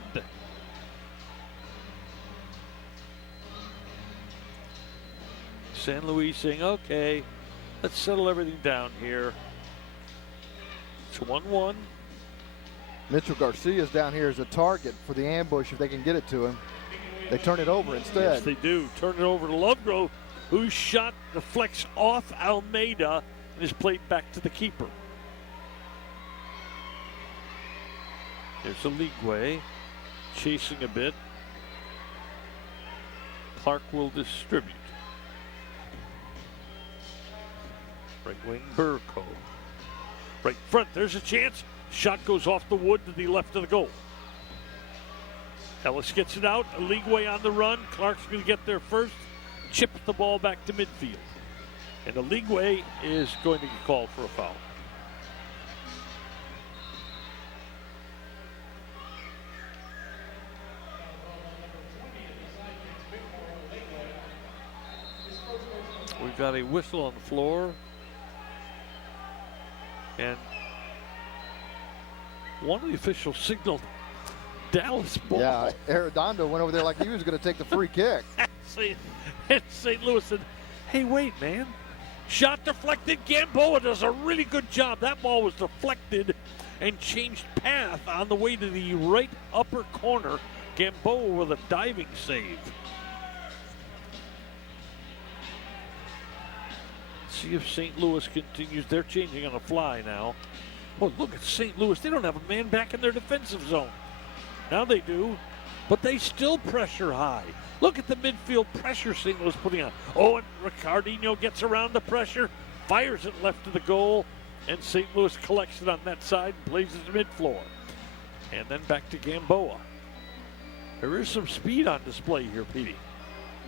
San Luis saying, okay, let's settle everything down here. It's 1-1. Mitchell Garcia's down here as a target for the ambush if they can get it to him. They turn it over instead. Yes, they do. Turn it over to Lovegrove, whose shot deflects off Almeida and is played back to the keeper. There's a League chasing a bit. Clark will distribute. Right wing Burko. Right front, there's a chance. Shot goes off the wood to the left of the goal. Ellis gets it out. A League on the run. Clark's going to get there first. Chips the ball back to midfield. And the League is going to get called for a foul. We've got a whistle on the floor. And one of the officials signaled Dallas ball. Yeah, Arredondo went over there like he was going to take the free kick. St. Louis said, hey, wait, man. Shot deflected. Gamboa does a really good job. That ball was deflected and changed path on the way to the right upper corner. Gamboa with a diving save. See if St. Louis continues. They're changing on the fly now. Oh, look at St. Louis. They don't have a man back in their defensive zone. Now they do, but they still pressure high. Look at the midfield pressure St. Louis putting on. Oh, and Ricardinho gets around the pressure, fires it left of the goal, and St. Louis collects it on that side and plays it to mid-floor. And then back to Gamboa. There is some speed on display here, Petey.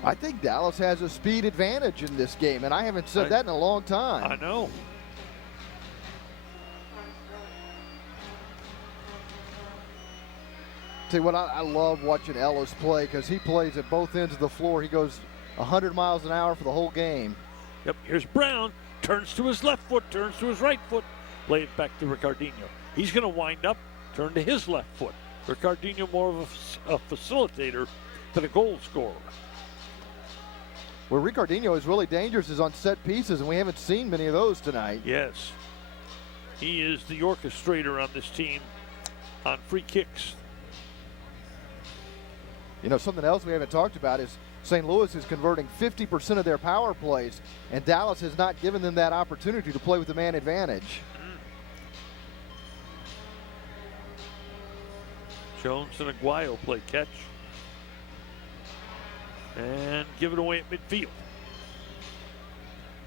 I think Dallas has a speed advantage in this game, and I haven't said that in a long time. I know. Tell you what, I love watching Ellis play because he plays at both ends of the floor. He goes 100 miles an hour for the whole game. Yep, here's Brown. Turns to his left foot, turns to his right foot. Lay it back to Ricardinho. He's going to wind up, turn to his left foot. Ricardinho more of a facilitator than a goal scorer. Where Ricardinho is really dangerous is on set pieces, and we haven't seen many of those tonight. Yes. He is the orchestrator on this team on free kicks. You know, something else we haven't talked about is St. Louis is converting 50% of their power plays, and Dallas has not given them that opportunity to play with the man advantage. Jones and Aguayo play catch. And give it away at midfield.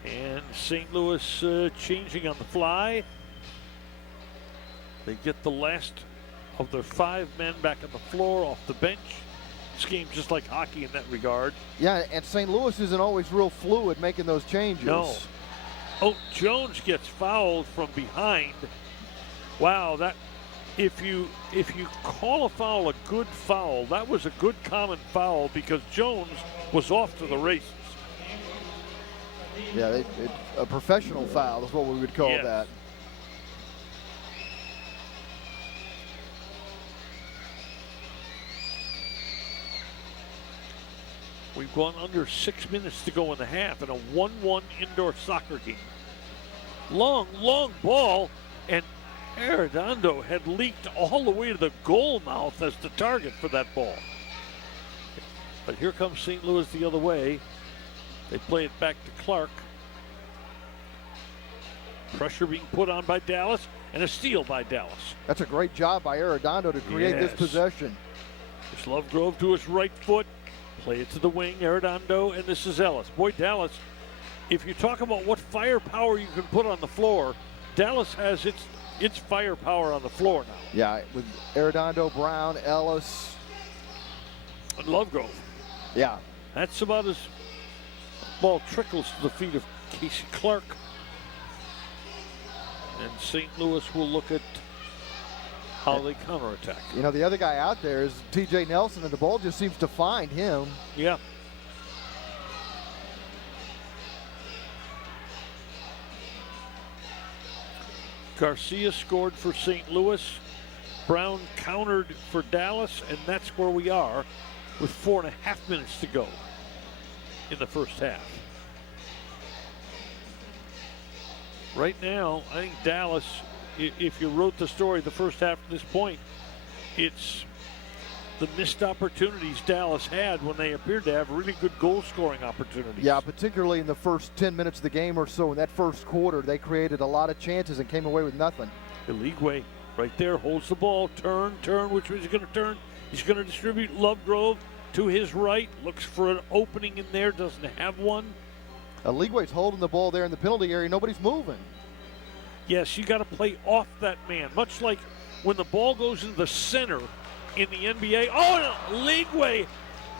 And St. Louis changing on the fly. They get the last of their 5 men back on the floor off the bench. This game's just like hockey in that regard. Yeah, and St. Louis isn't always real fluid making those changes. No. Oh, Jones gets fouled from behind. Wow, that if you call a foul a good foul, that was a good common foul because Jones was off to the races. Yeah, a professional foul is what we would call that. We've gone under 6 minutes to go in the half in a 1-1 indoor soccer game. Long ball, and Arredondo had leaked all the way to the goal mouth as the target for that ball. But here comes St. Louis the other way. They play it back to Clark. Pressure being put on by Dallas, and a steal by Dallas. That's a great job by Arredondo to create this possession. It's Lovegrove to his right foot. Play it to the wing, Arredondo, and this is Ellis. Boy, Dallas, if you talk about what firepower you can put on the floor, Dallas has its firepower on the floor now. Yeah, with Arredondo, Brown, Ellis. And Lovegrove. Yeah. That's about as ball trickles to the feet of Casey Clark. And St. Louis will look at how they counterattack. You know, the other guy out there is T.J. Nelson, and the ball just seems to find him. Yeah. Garcia scored for St. Louis. Brown countered for Dallas, and that's where we are with 4.5 minutes to go in the first half. Right now, I think Dallas, if you wrote the story the first half to this point, it's the missed opportunities Dallas had when they appeared to have really good goal-scoring opportunities. Yeah, particularly in the first 10 minutes of the game or so. In that first quarter, they created a lot of chances and came away with nothing. Eligwe right there holds the ball, turn, which way he's going to turn. He's going to distribute Lovegrove to his right, looks for an opening in there, doesn't have one. Eligwe's holding the ball there in the penalty area. Nobody's moving. Yes, you got to play off that man, much like when the ball goes into the center in the NBA. Oh, no, Eligwe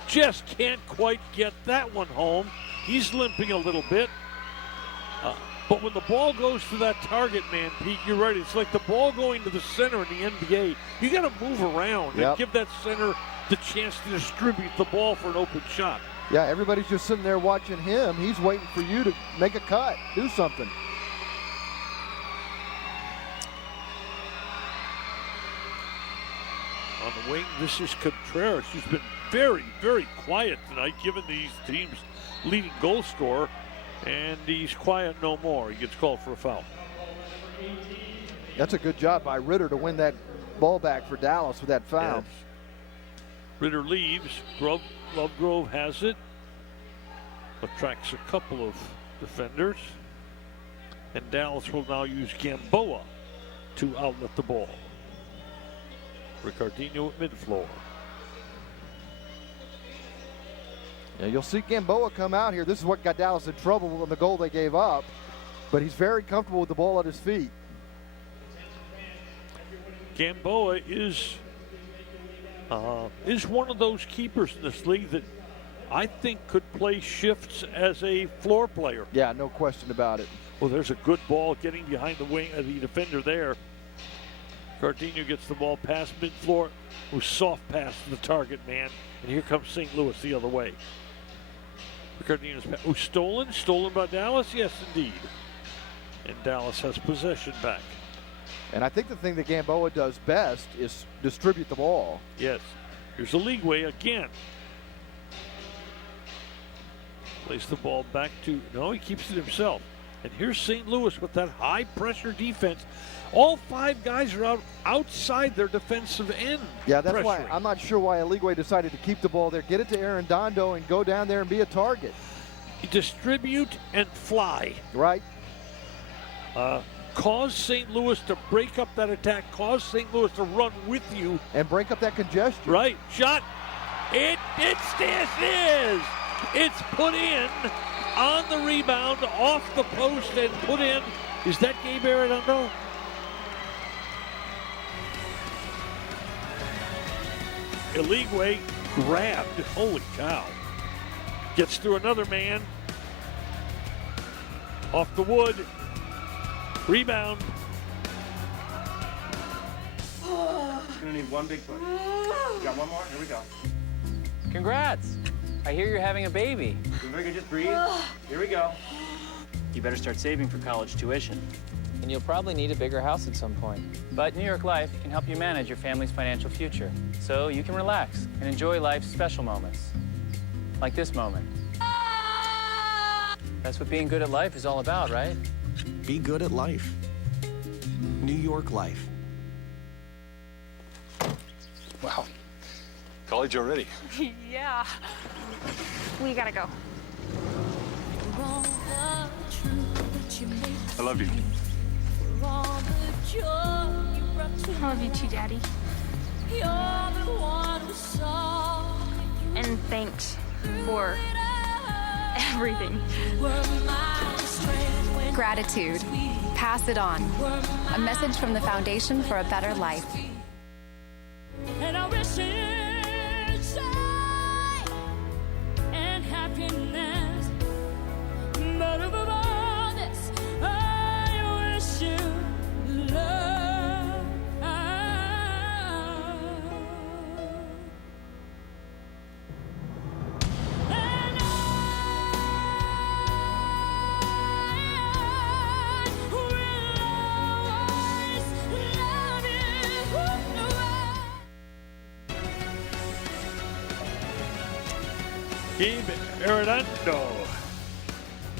just can't quite get that one home. He's limping a little bit. But when the ball goes to that target man, Pete, you're right. It's like the ball going to the center in the NBA. You got to move around and give that center the chance to distribute the ball for an open shot. Yeah, everybody's just sitting there watching him. He's waiting for you to make a cut, do something. On the wing, this is Contreras, who's been very, very quiet tonight, given these teams' leading goal scorer, and he's quiet no more. He gets called for a foul. That's a good job by Ritter to win that ball back for Dallas with that foul. Yes. Ritter leaves. Lovegrove has it. Attracts a couple of defenders. And Dallas will now use Gamboa to outlet the ball. Ricardinho at mid-floor. Yeah, you'll see Gamboa come out here. This is what got Dallas in trouble on the goal they gave up. But he's very comfortable with the ball at his feet. Gamboa is one of those keepers in this league that I think could play shifts as a floor player. Yeah, no question about it. Well, there's a good ball getting behind the wing of the defender there. Gardino gets the ball past mid-floor, who's soft pass to the target man, and here comes St. Louis the other way. Gardino's pass, stolen by Dallas? Yes, indeed. And Dallas has possession back. And I think the thing that Gamboa does best is distribute the ball. Yes. Here's a leeway again. Plays the ball back to, no, he keeps it himself. And here's St. Louis with that high pressure defense. All 5 guys are outside their defensive end. Yeah, that's why I'm not sure why Eligwe decided to keep the ball there. Get it to Arredondo and go down there and be a target. Distribute and fly. Right. Cause St. Louis to break up that attack. Cause St. Louis to run with you. And break up that congestion. Right. Shot. It's put in on the rebound, off the post, and put in. Is that Gabe Arredondo? Eligwe grabbed. Holy cow. Gets through another man. Off the wood. Rebound. Gonna need one big push. Got one more? Here we go. Congrats. I hear you're having a baby. Doing very good. Just breathe. Here we go. You better start saving for college tuition. And you'll probably need a bigger house at some point. But New York Life can help you manage your family's financial future, so you can relax and enjoy life's special moments. Like this moment. That's what being good at life is all about, right? Be good at life. New York Life. Wow. College already? Yeah. We gotta go. I love you. I love you too, Daddy. And thanks for everything. Gratitude. Pass it on. A message from the Foundation for a Better Life. And I wish it joy and happiness, but above all this, I wish you love. And I will always love you. Gabe Arredondo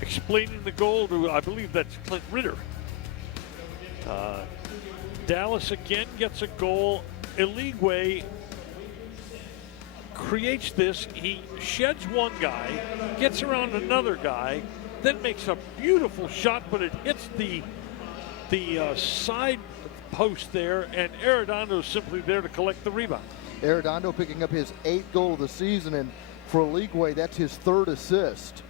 explaining the goal to, I believe that's Clint Ritter. Dallas again gets a goal. Eligwe creates this. He sheds one guy, gets around another guy, then makes a beautiful shot, but it hits the side post there, and Arredondo's simply there to collect the rebound. Arredondo picking up his 8th goal of the season, and for Eligwe, that's his 3rd assist.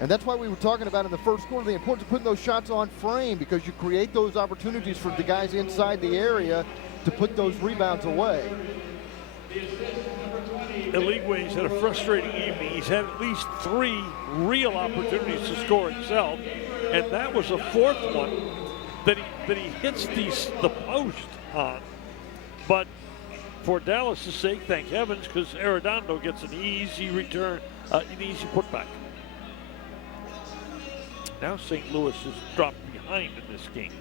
And that's why we were talking about in the first quarter the importance of putting those shots on frame, because you create those opportunities for the guys inside the area to put those rebounds away. Eligwe's had a frustrating evening. He's had at least 3 real opportunities to score himself, and that was a 4th one that he hits the post on. But for Dallas' sake, thank heavens, because Arredondo gets an easy return, an easy putback. Now St. Louis has dropped behind in this game.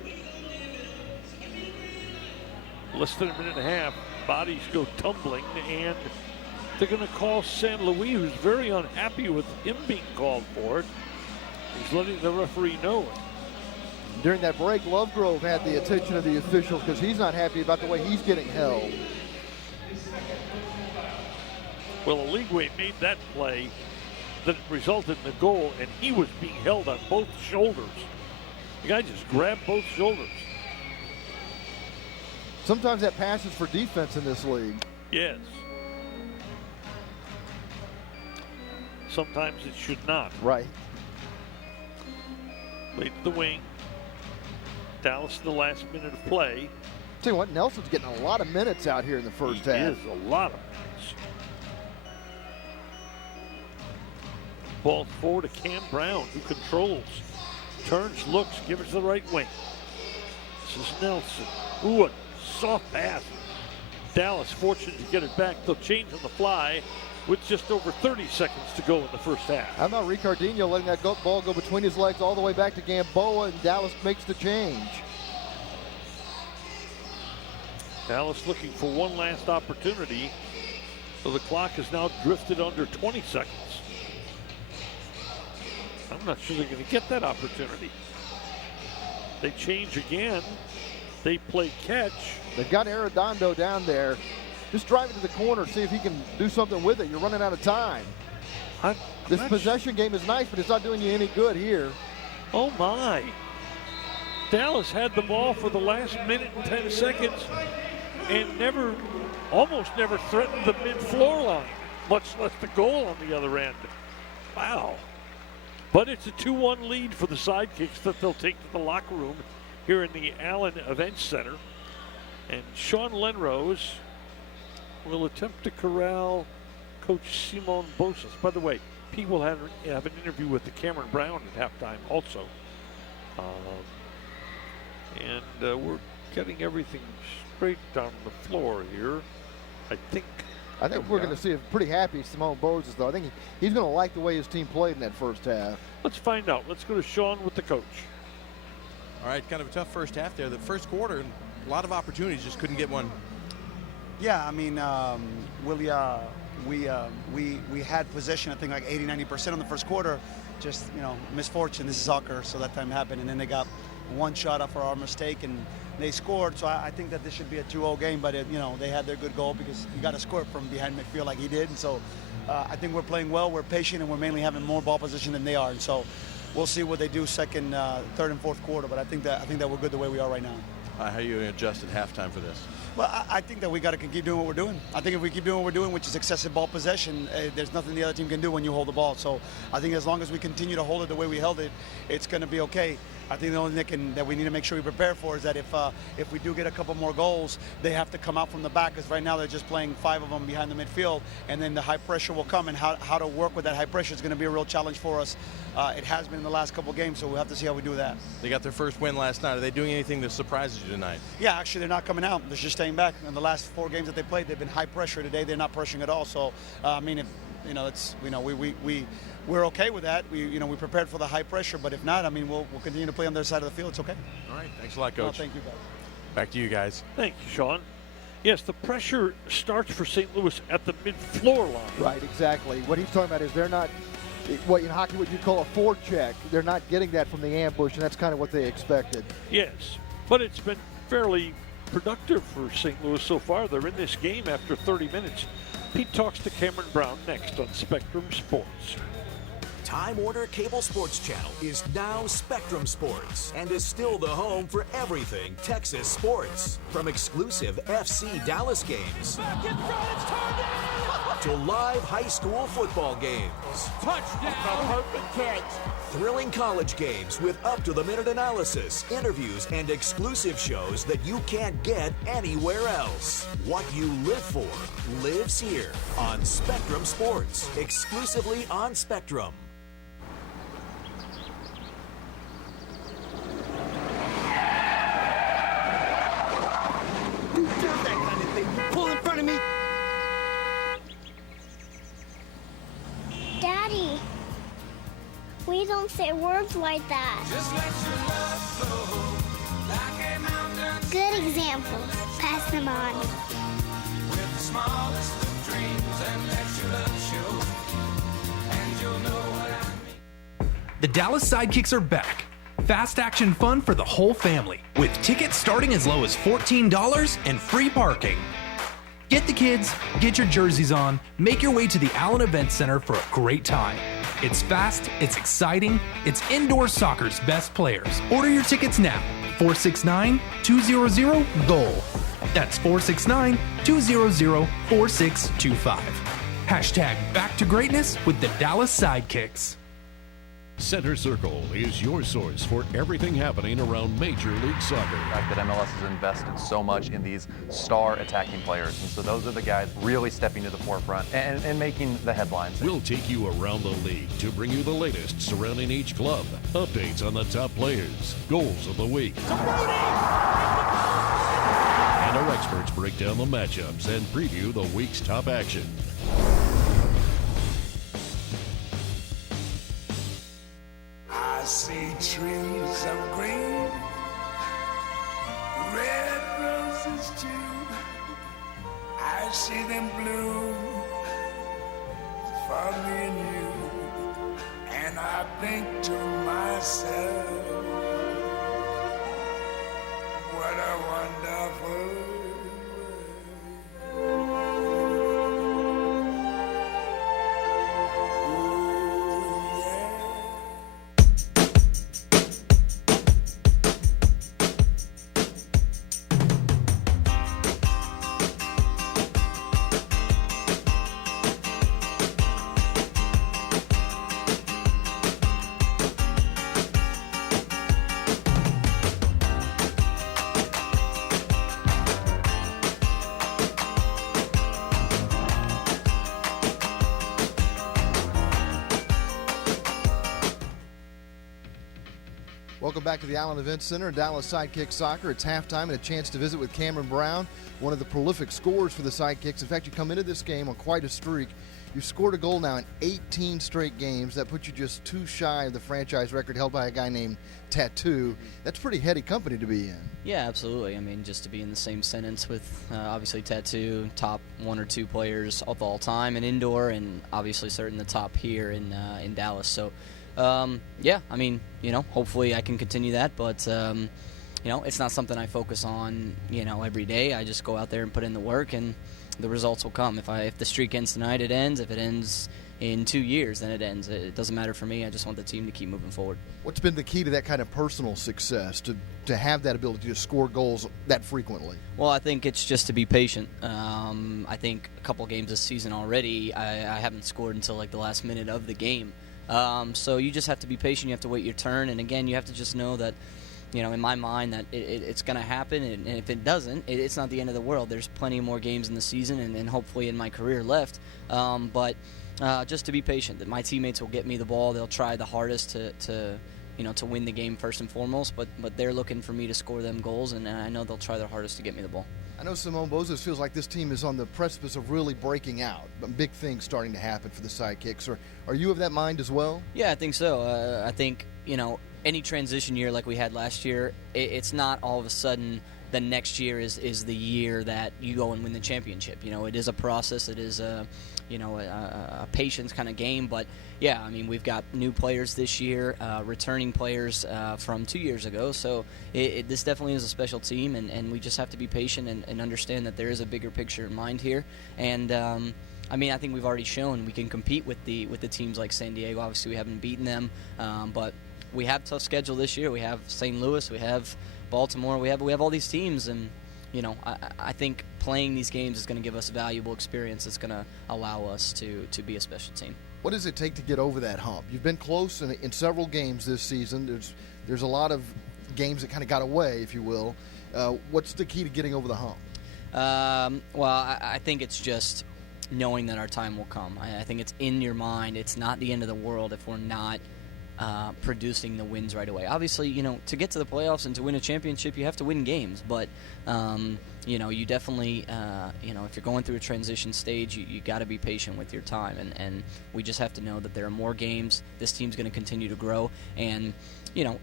Less than a minute and a half, bodies go tumbling, and they're going to call San Luis, who's very unhappy with him being called for it. He's letting the referee know it. During that break, Lovegrove had the attention of the officials because he's not happy about the way he's getting held. Well, Eligwe made that play that resulted in the goal, and he was being held on both shoulders. The guy just grabbed both shoulders. Sometimes that passes for defense in this league. Yes. Sometimes it should not. Right. Late to the wing. Dallas in the last minute of play. Tell you what, Nelson's getting a lot of minutes out here in the first half. He is a lot of minutes. Ball forward to Cam Brown, who controls, turns, looks, gives it to the right wing. This is Nelson. Ooh, a soft pass. Dallas fortunate to get it back. They'll change on the fly with just over 30 seconds to go in the first half. How about Ricardinho letting that ball go between his legs all the way back to Gamboa, and Dallas makes the change. Dallas looking for one last opportunity. So the clock has now drifted under 20 seconds. I'm not sure they're going to get that opportunity. They change again. They play catch. They've got Arredondo down there. Just drive it to the corner, see if he can do something with it. You're running out of time. This possession game is nice, but it's not doing you any good here. Oh my. Dallas had the ball for the last minute and 10 seconds and almost never threatened the mid-floor line, much less the goal on the other end. Wow. But it's a 2-1 lead for the Sidekicks that they'll take to the locker room here in the Allen Events Center. And Sean Lenrose will attempt to corral Coach Simon Bosas. By the way, Pete will have an interview with the Cameron Brown at halftime also. We're getting everything straight down the floor here, I think. I think we're going to see a pretty happy Simone Boses, though. I think he's going to like the way his team played in that first half. Let's find out. Let's go to Sean with the coach. All right, kind of a tough first half there. The first quarter, a lot of opportunities, just couldn't get one. Yeah, I mean, we had possession, I think, like 80-90% in the first quarter. Just, misfortune. This is soccer, so that time happened. And then they got one shot off for our mistake, and they scored. So I think that this should be a 2-0 game, but, they had their good goal because you got to score from behind midfield like he did. And so I think we're playing well, we're patient, and we're mainly having more ball position than they are. And so we'll see what they do second, third, and fourth quarter. But I think that we're good the way we are right now. How are you going to adjust at halftime for this? Well, I think that we got to keep doing what we're doing. I think if we keep doing what we're doing, which is excessive ball possession, there's nothing the other team can do when you hold the ball. So I think as long as we continue to hold it the way we held it, it's going to be okay. I think the only thing that we need to make sure we prepare for is that if we do get a couple more goals, they have to come out from the back, because right now they're just playing 5 of them behind the midfield, and then the high pressure will come, and how to work with that high pressure is going to be a real challenge for us. It has been in the last couple games, so we'll have to see how we do that. They got their first win last night. Are they doing anything that surprises you tonight? Yeah, actually they're not coming out. They're just staying back. In the last 4 games that they played, they've been high pressure. Today they're not pressuring at all. So we're okay with that. We prepared for the high pressure, but if not, we'll continue to play on their side of the field. It's okay. All right, thanks a lot, Coach. No, thank you, guys. Back to you guys. Thank you, Sean. Yes, the pressure starts for St. Louis at the mid-floor line. Right, exactly. What he's talking about is they're not, what in hockey what you call a forecheck. They're not getting that from the ambush, and that's kind of what they expected. Yes, but it's been fairly productive for St. Louis so far. They're in this game after 30 minutes. Pete talks to Cameron Brown next on Spectrum Sports. Time Warner Cable Sports Channel is now Spectrum Sports and is still the home for everything Texas sports. From exclusive FC Dallas games to live high school football games. Touchdown! Perfect catch! Thrilling college games with up-to-the-minute analysis, interviews, and exclusive shows that you can't get anywhere else. What you live for lives here on Spectrum Sports, exclusively on Spectrum. Who does that kind of thing? Pull in front of me. Daddy, we don't say words like that. Just let your love flow like a mountain. Good examples. Pass them on. With the smallest of dreams, and let your love show. And you'll know what I mean. The Dallas Sidekicks are back. Fast action fun for the whole family, with tickets starting as low as $14 and free parking. Get the kids, get your jerseys on, make your way to the Allen Events Center for a great time. It's fast, it's exciting, it's indoor soccer's best players. Order your tickets now, 469-200-GOAL. That's 469-200-4625. Hashtag back to greatness with the Dallas Sidekicks. Center Circle is your source for everything happening around Major League Soccer. The fact that MLS has invested so much in these star attacking players, and so those are the guys really stepping to the forefront and making the headlines. We'll take you around the league to bring you the latest surrounding each club, updates on the top players, goals of the week, Our experts break down the matchups and preview the week's top action. I see trees of green, red roses too. I see them bloom for me and you, and I think to myself, what a wonderful Welcome back to the Allen Event Center, Dallas Sidekicks Soccer. It's halftime and a chance to visit with Cameron Brown, one of the prolific scorers for the Sidekicks. In fact, you come into this game on quite a streak. You've scored a goal now in 18 straight games. That puts you just 2 shy of the franchise record held by a guy named Tattoo. That's pretty heady company to be in. Yeah, absolutely. I mean, just to be in the same sentence with obviously Tattoo, top 1 or 2 players of all time in indoor, and obviously certain the top here in Dallas. So, yeah, I mean, hopefully I can continue that, but, it's not something I focus on, every day. I just go out there and put in the work, and the results will come. If the streak ends tonight, it ends. If it ends in 2 years, then it ends. It doesn't matter for me. I just want the team to keep moving forward. What's been the key to that kind of personal success, to have that ability to score goals that frequently? Well, I think it's just to be patient. I think a couple games this season already, I haven't scored until like the last minute of the game. So you just have to be patient. You have to wait your turn. And again, you have to just know that, in my mind, that it's going to happen. And if it doesn't, it's not the end of the world. There's plenty more games in the season and hopefully in my career left. But just to be patient, that my teammates will get me the ball. They'll try the hardest to win the game first and foremost. But they're looking for me to score them goals, and I know they'll try their hardest to get me the ball. I know Simone Bozos feels like this team is on the precipice of really breaking out. Big things starting to happen for the Sidekicks. Are you of that mind as well? Yeah, I think so. I think, any transition year like we had last year, it's not all of a sudden the next year is the year that you go and win the championship. It is a process. It is a patience kind of game. But, yeah, I mean, we've got new players this year, returning players from 2 years ago. So this definitely is a special team, and we just have to be patient and understand that there is a bigger picture in mind here. And, I think we've already shown we can compete with the teams like San Diego. Obviously, we haven't beaten them, but we have a tough schedule this year. We have St. Louis. We have Baltimore. We have all these teams, and I think playing these games is going to give us valuable experience. That's going to allow us to be a special team. What does it take to get over that hump? You've been close in several games this season. There's a lot of games that kind of got away, if you will. What's the key to getting over the hump? Well, I think it's just knowing that our time will come. I think it's in your mind. It's not the end of the world if we're not producing the wins right away. Obviously, to get to the playoffs and to win a championship, you have to win games. But, you definitely, if you're going through a transition stage, you got to be patient with your time. And we just have to know that there are more games. This team's going to continue to grow. And,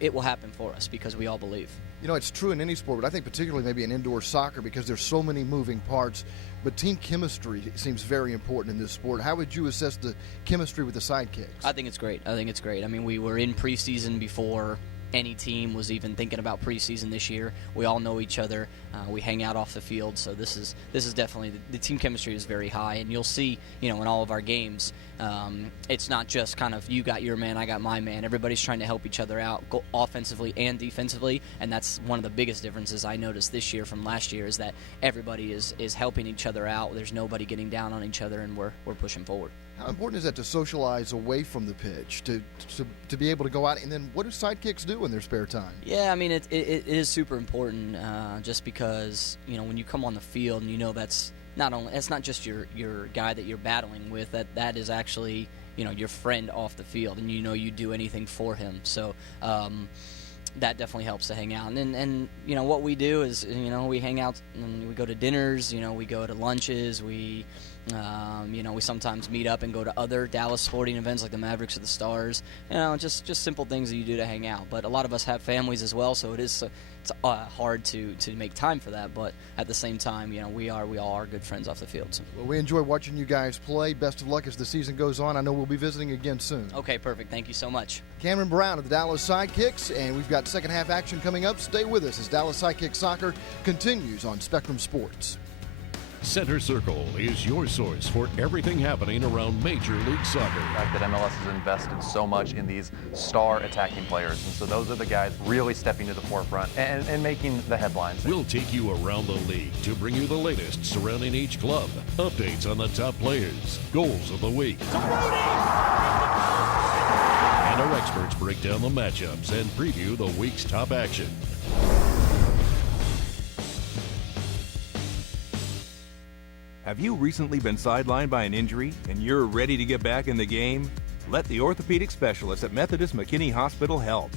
it will happen for us because we all believe. It's true in any sport, but I think particularly maybe in indoor soccer because there's so many moving parts. But team chemistry seems very important in this sport. How would you assess the chemistry with the Sidekicks? I think it's great. I mean, we were in preseason before any team was even thinking about preseason this year. We all know each other. We hang out off the field, so this is definitely the team chemistry is very high, and you'll see in all of our games. It's not just kind of you got your man, I got my man. Everybody's trying to help each other out, go offensively and defensively, and that's one of the biggest differences I noticed this year from last year is that everybody is helping each other out. There's nobody getting down on each other, and we're pushing forward. How important is that to socialize away from the pitch, to be able to go out, and then what do Sidekicks do in their spare time? Yeah, I mean, it is super important just because, when you come on the field and that's not just your guy that you're battling with, that is actually, your friend off the field, and you do anything for him. So, that definitely helps to hang out. And you know, what we do is, you know, we hang out and we go to dinners, you know, we go to lunches, we sometimes meet up and go to other Dallas sporting events like the Mavericks or the Stars. You know, just simple things that you do to hang out. But a lot of us have families as well, so it's hard to make time for that. But at the same time, you know, we all are good friends off the field. So. Well, we enjoy watching you guys play. Best of luck as the season goes on. I know we'll be visiting again soon. Okay, perfect. Thank you so much. Cameron Brown of the Dallas Sidekicks, and we've got second half action coming up. Stay with us as Dallas Sidekicks Soccer continues on Spectrum Sports. Center Circle is your source for everything happening around Major League Soccer. The fact that MLS has invested so much in these star attacking players, and so those are the guys really stepping to the forefront and making the headlines. We'll take you around the league to bring you the latest surrounding each club, updates on the top players, goals of the week. And our experts break down the matchups and preview the week's top action. Have you recently been sidelined by an injury and you're ready to get back in the game? Let the orthopedic specialists at Methodist McKinney Hospital help.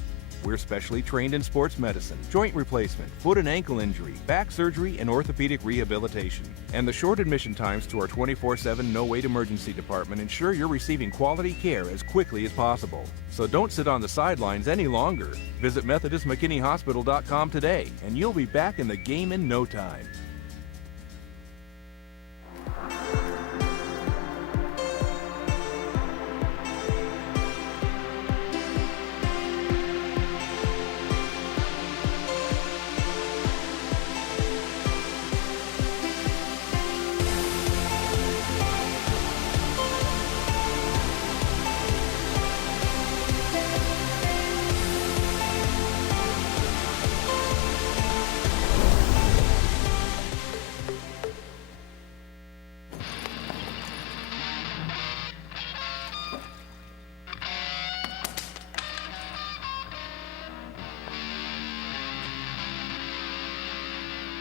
We're specially trained in sports medicine, joint replacement, foot and ankle injury, back surgery, and orthopedic rehabilitation. And the short admission times to our 24/7 no-wait emergency department ensure you're receiving quality care as quickly as possible. So don't sit on the sidelines any longer. Visit MethodistMcKinneyHospital.com today, and you'll be back in the game in no time.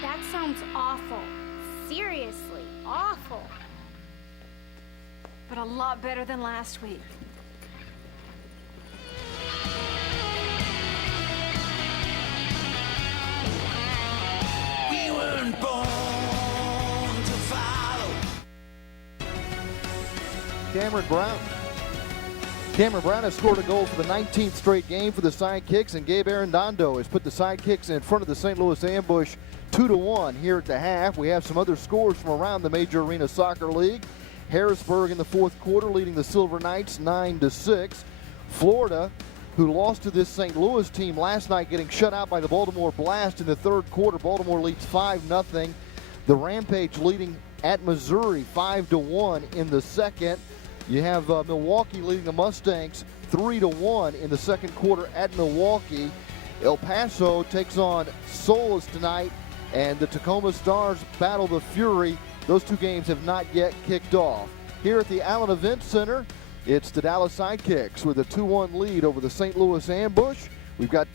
That sounds awful. Seriously, awful. But a lot better than last week. We weren't born to follow. Cameron Brown has scored a goal for the 19th straight game for the Sidekicks, and Gabe Arredondo has put the Sidekicks in front of the St. Louis Ambush 2-1 here at the half. We have some other scores from around the Major Arena Soccer League. Harrisburg in the fourth quarter leading the Silver Knights 9-6. Florida, who lost to this St. Louis team last night, getting shut out by the Baltimore Blast in the third quarter. Baltimore leads 5-0. The Rampage leading at Missouri 5-1 in the second. You have Milwaukee leading the Mustangs 3-1 in the second quarter at Milwaukee. El Paso takes on Solis tonight, and the Tacoma Stars battle the Fury. Those two games have not yet kicked off. Here at the Allen Event Center, it's the Dallas Sidekicks with a 2-1 lead over the St. Louis Ambush. We've got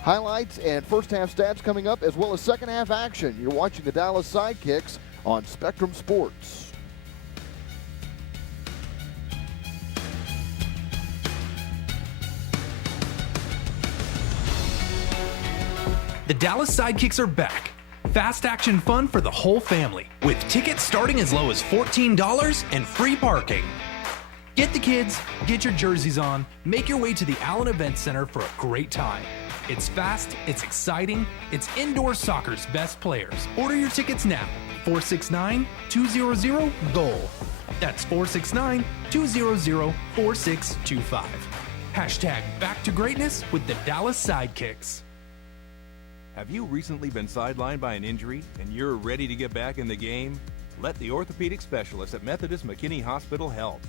highlights and first half stats coming up, as well as second half action. You're watching the Dallas Sidekicks on Spectrum Sports. The Dallas Sidekicks are back. Fast action fun for the whole family, with tickets starting as low as $14 and free parking. Get the kids, get your jerseys on, make your way to the Allen Event Center for a great time. It's fast, it's exciting, it's indoor soccer's best players. Order your tickets now. 469-200-GOAL. That's 469-200-4625. Hashtag back to greatness with the Dallas Sidekicks. Have you recently been sidelined by an injury and you're ready to get back in the game? Let the orthopedic specialists at Methodist McKinney Hospital help.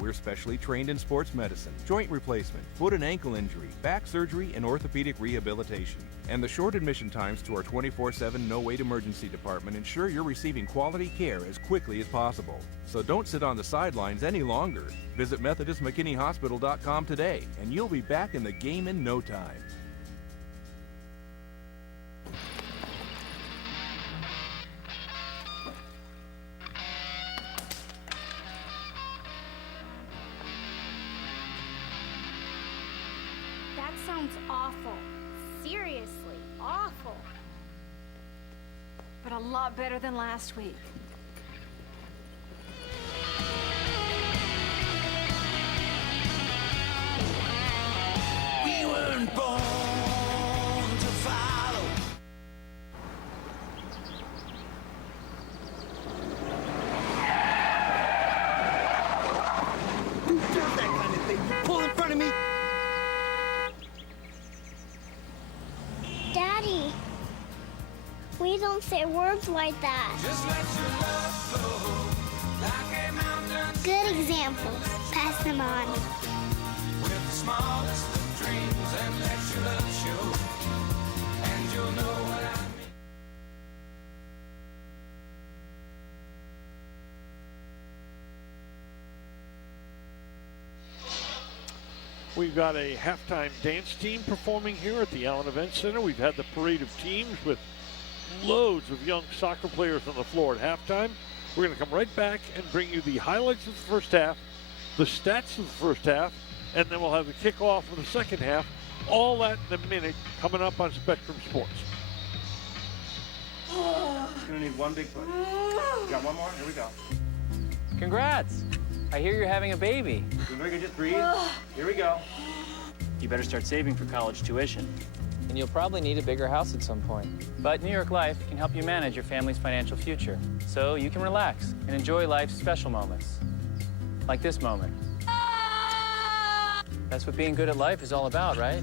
We're specially trained in sports medicine, joint replacement, foot and ankle injury, back surgery, and orthopedic rehabilitation. And the short admission times to our 24/7 no-wait emergency department ensure you're receiving quality care as quickly as possible. So don't sit on the sidelines any longer. Visit MethodistMcKinneyHospital.com today, and you'll be back in the game in no time. That sounds awful. Seriously, awful. But a lot better than last week. We weren't born to follow. Who does that kind of thing? You pull in front of me? Daddy, we don't say words like that. Just let your love flow like a mountain. Good examples. Pass them on. With the smallest of dreams and let your love show. And you'll know what I mean. We've got a halftime dance team performing here at the Allen Event Center. We've had the parade of teams with loads of young soccer players on the floor at halftime. We're going to come right back and bring you the highlights of the first half, the stats of the first half, and then we'll have the kickoff of the second half. All that in a minute coming up on Spectrum Sports. It's gonna need one big push. Got one more? Here we go. Congrats! I hear you're having a baby. Doing very good, just breathe. Here we go. You better start saving for college tuition. And you'll probably need a bigger house at some point. But New York Life can help you manage your family's financial future, so you can relax and enjoy life's special moments. Like this moment. That's what being good at life is all about, right?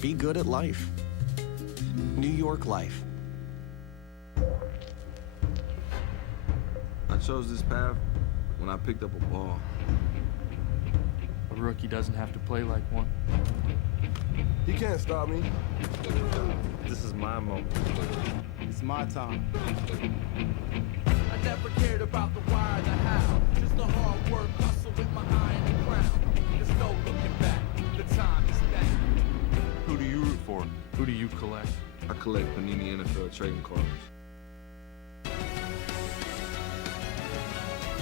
Be good at life. New York Life. I chose this path when I picked up a ball. A rookie doesn't have to play like one. He can't stop me. This is my moment. It's my time. I never cared about the why or the how. Just the hard work, hustle with my eye in the ground. There's no looking back. The time is now. Who do you root for? Who do you collect? I collect Panini NFL trading cards.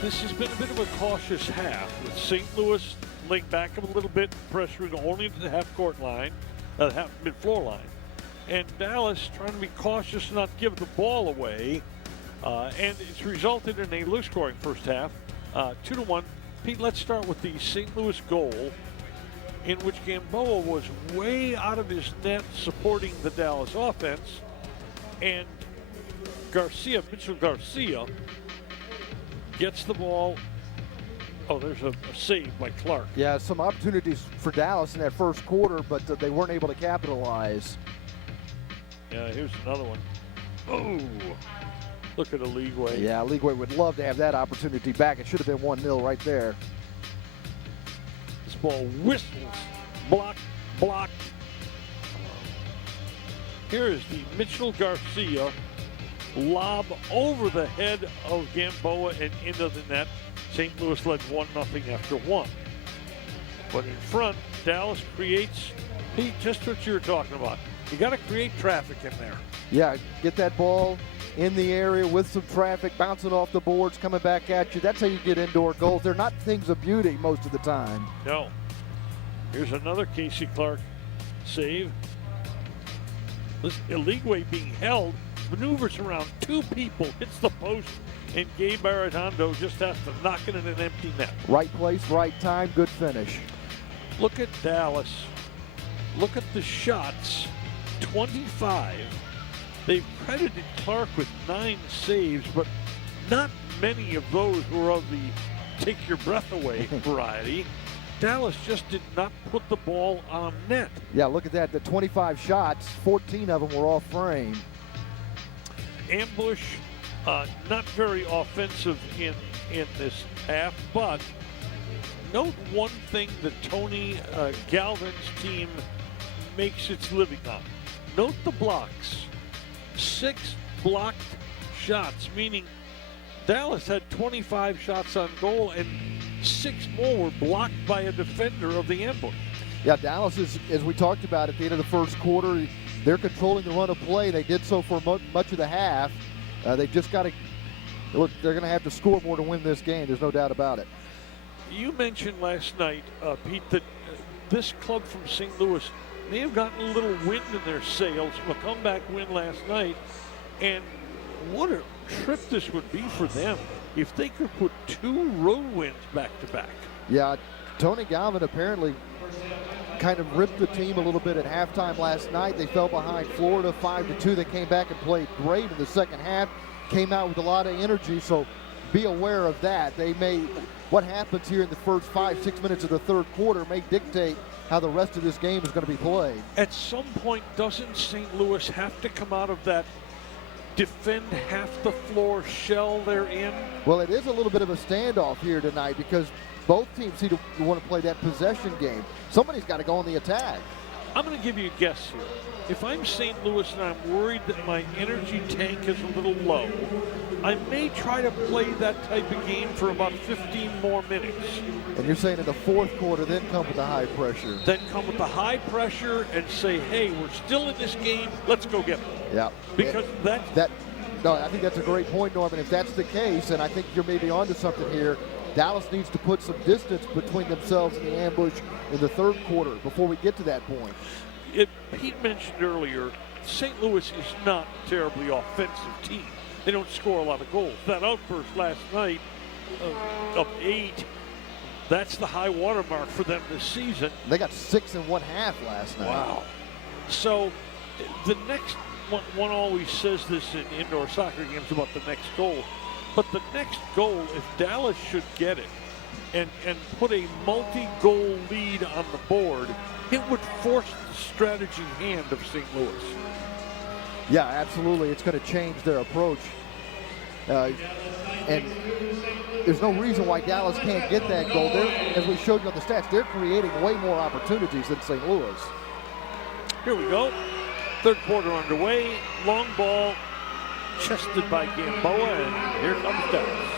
This has been a bit of a cautious half, with St. Louis laying back a little bit, pressuring only to the half-court line, half mid-floor line, and Dallas trying to be cautious and not give the ball away, and it's resulted in a low-scoring first half, 2-1. Pete, let's start with the St. Louis goal, in which Gamboa was way out of his net supporting the Dallas offense, and Mitchell Garcia, gets the ball. Oh, there's a save by Clark. Yeah, some opportunities for Dallas in that first quarter, but they weren't able to capitalize. Yeah, here's another one. Oh, look at Aligwe. Yeah, Aligwe would love to have that opportunity back. It should have been 1-0 right there. This ball whistles, blocked. Here is the Mitchell Garcia lob over the head of Gamboa and into the net. St. Louis led 1-0 after one. But in front, Dallas creates, Pete, just what you were talking about. You got to create traffic in there. Yeah, get that ball in the area with some traffic, bouncing off the boards, coming back at you. That's how you get indoor goals. They're not things of beauty most of the time. No. Here's another Casey Clark save. This Aligwe being held, maneuvers around two people, hits the post, and Gabe Arredondo just has to knock it in an empty net. Right place, right time, good finish. Look at Dallas. Look at the shots. 25. They've credited Clark with 9 saves, but not many of those were of the take your breath away variety. Dallas just did not put the ball on net. Yeah, look at that. The 25 shots, 14 of them were off frame. Ambush, not very offensive in this half, but note one thing that Tony Galvin's team makes its living on. Note the blocks. 6 blocked shots, meaning Dallas had 25 shots on goal and 6 more were blocked by a defender of the ambush. Yeah, Dallas is, as we talked about at the end of the first quarter, they're controlling the run of play. They did so for much of the half. They've just got to look. They're going to have to score more to win this game. There's no doubt about it. You mentioned last night, Pete, that this club from St. Louis may have gotten a little wind in their sails from a comeback win last night. And what a trip this would be for them if they could put 2 road wins back to back. Yeah, Tony Galvin apparently kind of ripped the team a little bit at halftime last night. They fell behind Florida 5-2. They came back and played great in the second half, came out with a lot of energy, so be aware of that. What happens here in the first 5-6 minutes of the third quarter may dictate how the rest of this game is going to be played. At some point, doesn't St. Louis have to come out of that defend half the floor shell they're in? Well, it is a little bit of a standoff here tonight because both teams seem to want to play that possession game. Somebody's got to go on the attack. I'm going to give you a guess here. If I'm St. Louis and I'm worried that my energy tank is a little low, I may try to play that type of game for about 15 more minutes. And you're saying in the fourth quarter, then come with the high pressure. Then come with the high pressure and say, hey, we're still in this game. Let's go get them. Yeah. Because no, I think that's a great point, Norman. If that's the case, and I think you're maybe onto something here, Dallas needs to put some distance between themselves and the ambush in the third quarter before we get to that point. Pete mentioned earlier, St. Louis is not a terribly offensive team. They don't score a lot of goals. That outburst last night of 8, that's the high water mark for them this season. They got 6 1/2 last night. Wow. So the next one always says this in indoor soccer games about the next goal. But the next goal, if Dallas should get it and put a multi-goal lead on the board, it would force the strategy hand of St. Louis. Yeah, absolutely. It's going to change their approach. And there's no reason why Dallas can't get that goal. As we showed you on the stats, they're creating way more opportunities than St. Louis. Here we go. Third quarter underway. Long ball chested by Gamboa, and here comes Dallas.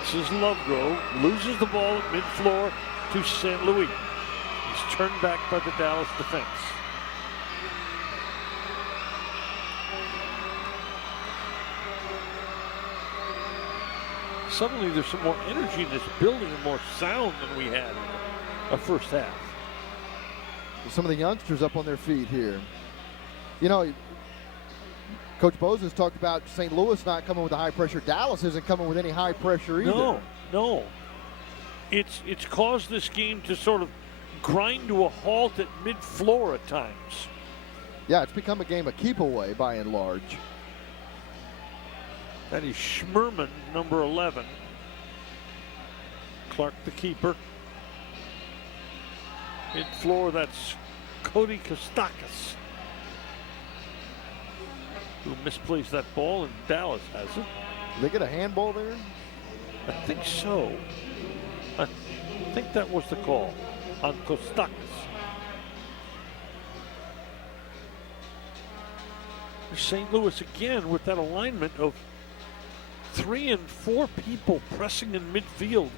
This is Lovegrove. Loses the ball at mid-floor to St. Louis. He's turned back by the Dallas defense. Suddenly there's some more energy in this building and more sound than we had in the first half. Some of the youngsters up on their feet here. You know, Coach Bose has talked about St. Louis not coming with a high pressure. Dallas isn't coming with any high pressure either. No. It's caused this game to sort of grind to a halt at mid-floor at times. Yeah, it's become a game of keep away by and large. That is Schmerman, number 11. Clark, the keeper. Mid-floor, that's Cody Kostakis, who misplaced that ball, and Dallas has it. Did they get a handball there? I think so. I think that was the call on Kostakis. St. Louis again with that alignment of 3 and 4 people pressing in midfield.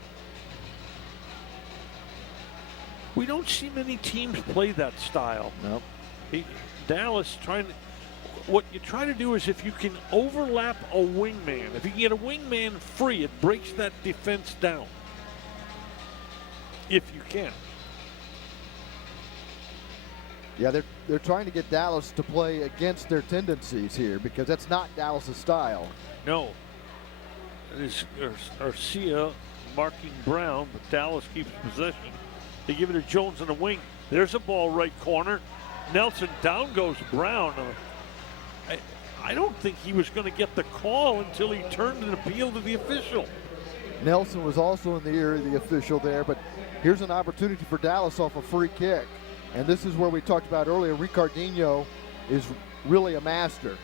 We don't see many teams play that style. Nope. Dallas trying to, what you try to do is if you can overlap a wingman, if you can get a wingman free, it breaks that defense down. If you can. Yeah, they're trying to get Dallas to play against their tendencies here because that's not Dallas' style. No. It is Garcia marking Brown, but Dallas keeps possession. They give it to Jones on the wing. There's a ball right corner. Nelson, down goes Brown. I don't think he was going to get the call until he turned and appealed to the official. Nelson was also in the ear of the official there, but here's an opportunity for Dallas off a free kick. And this is where we talked about earlier, Ricardinho is really a master.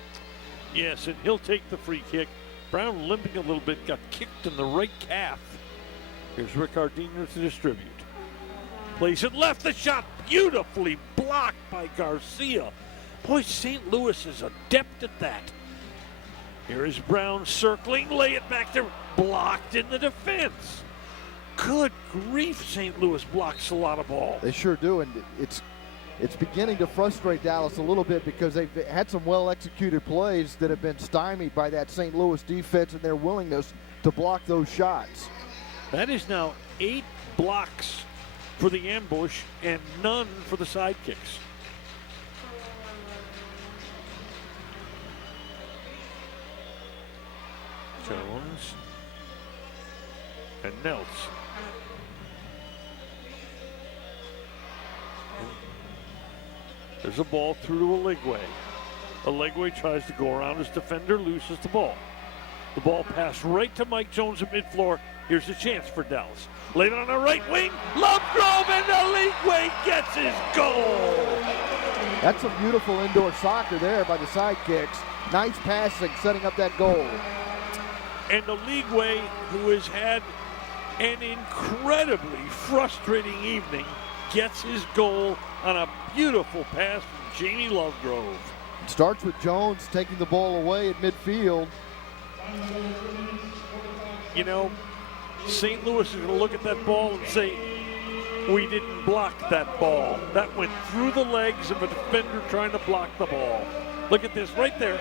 Yes, and he'll take the free kick. Brown limping a little bit, got kicked in the right calf. Here's Ricardinho to distribute. Plays it left, the shot beautifully blocked by Garcia. Boy, St. Louis is adept at that. Here is Brown circling, lay it back there, blocked in the defense. Good grief, St. Louis blocks a lot of ball. They sure do, and it's beginning to frustrate Dallas a little bit because they've had some well-executed plays that have been stymied by that St. Louis defense and their willingness to block those shots. That is now 8 blocks for the ambush and none for the Sidekicks. Jones and Nelson. There's a ball through to Oligwe. Oligwe tries to go around his defender, loses the ball. The ball passed right to Mike Jones at midfloor. Here's a chance for Dallas. Laid on the right wing, Lovegrove, and Oligwe gets his goal. That's some beautiful indoor soccer there by the Sidekicks. Nice passing, setting up that goal. And Oligwe, who has had an incredibly frustrating evening, gets his goal on a beautiful pass from Jamie Lovegrove. It starts with Jones taking the ball away at midfield. You know, St. Louis is going to look at that ball and say, we didn't block that ball. That went through the legs of a defender trying to block the ball. Look at this right there.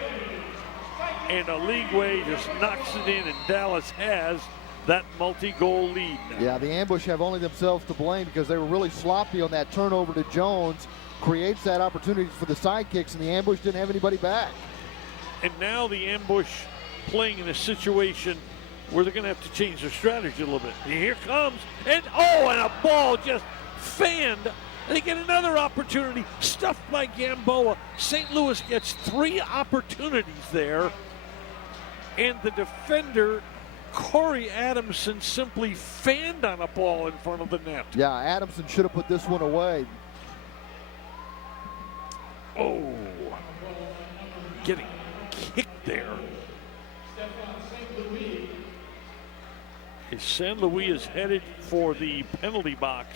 And Oligwe just knocks it in, and Dallas has that multi-goal lead now. Yeah, the ambush have only themselves to blame because they were really sloppy on that turnover to Jones. Creates that opportunity for the Sidekicks, and the ambush didn't have anybody back. And now the ambush playing in a situation where they're going to have to change their strategy a little bit. And here comes, and a ball just fanned. They get another opportunity, stuffed by Gamboa. St. Louis gets 3 opportunities there, and the defender, Corey Adamson, simply fanned on a ball in front of the net. Yeah, Adamson should have put this one away. Oh, getting kicked there. San Luis is headed for the penalty box.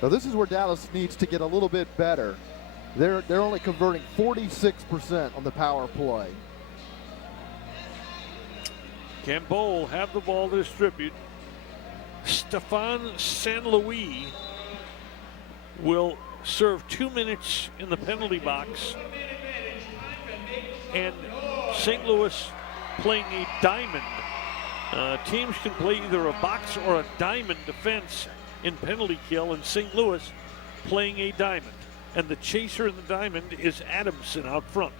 Now this is where Dallas needs to get a little bit better. They're only converting 46% on the power play. Gamboa will have the ball to distribute. Stefan San Luis will serve 2 minutes in the penalty box. And St. Louis playing a diamond. Teams can play either a box or a diamond defense in penalty kill, and St. Louis playing a diamond. And the chaser in the diamond is Adamson out front.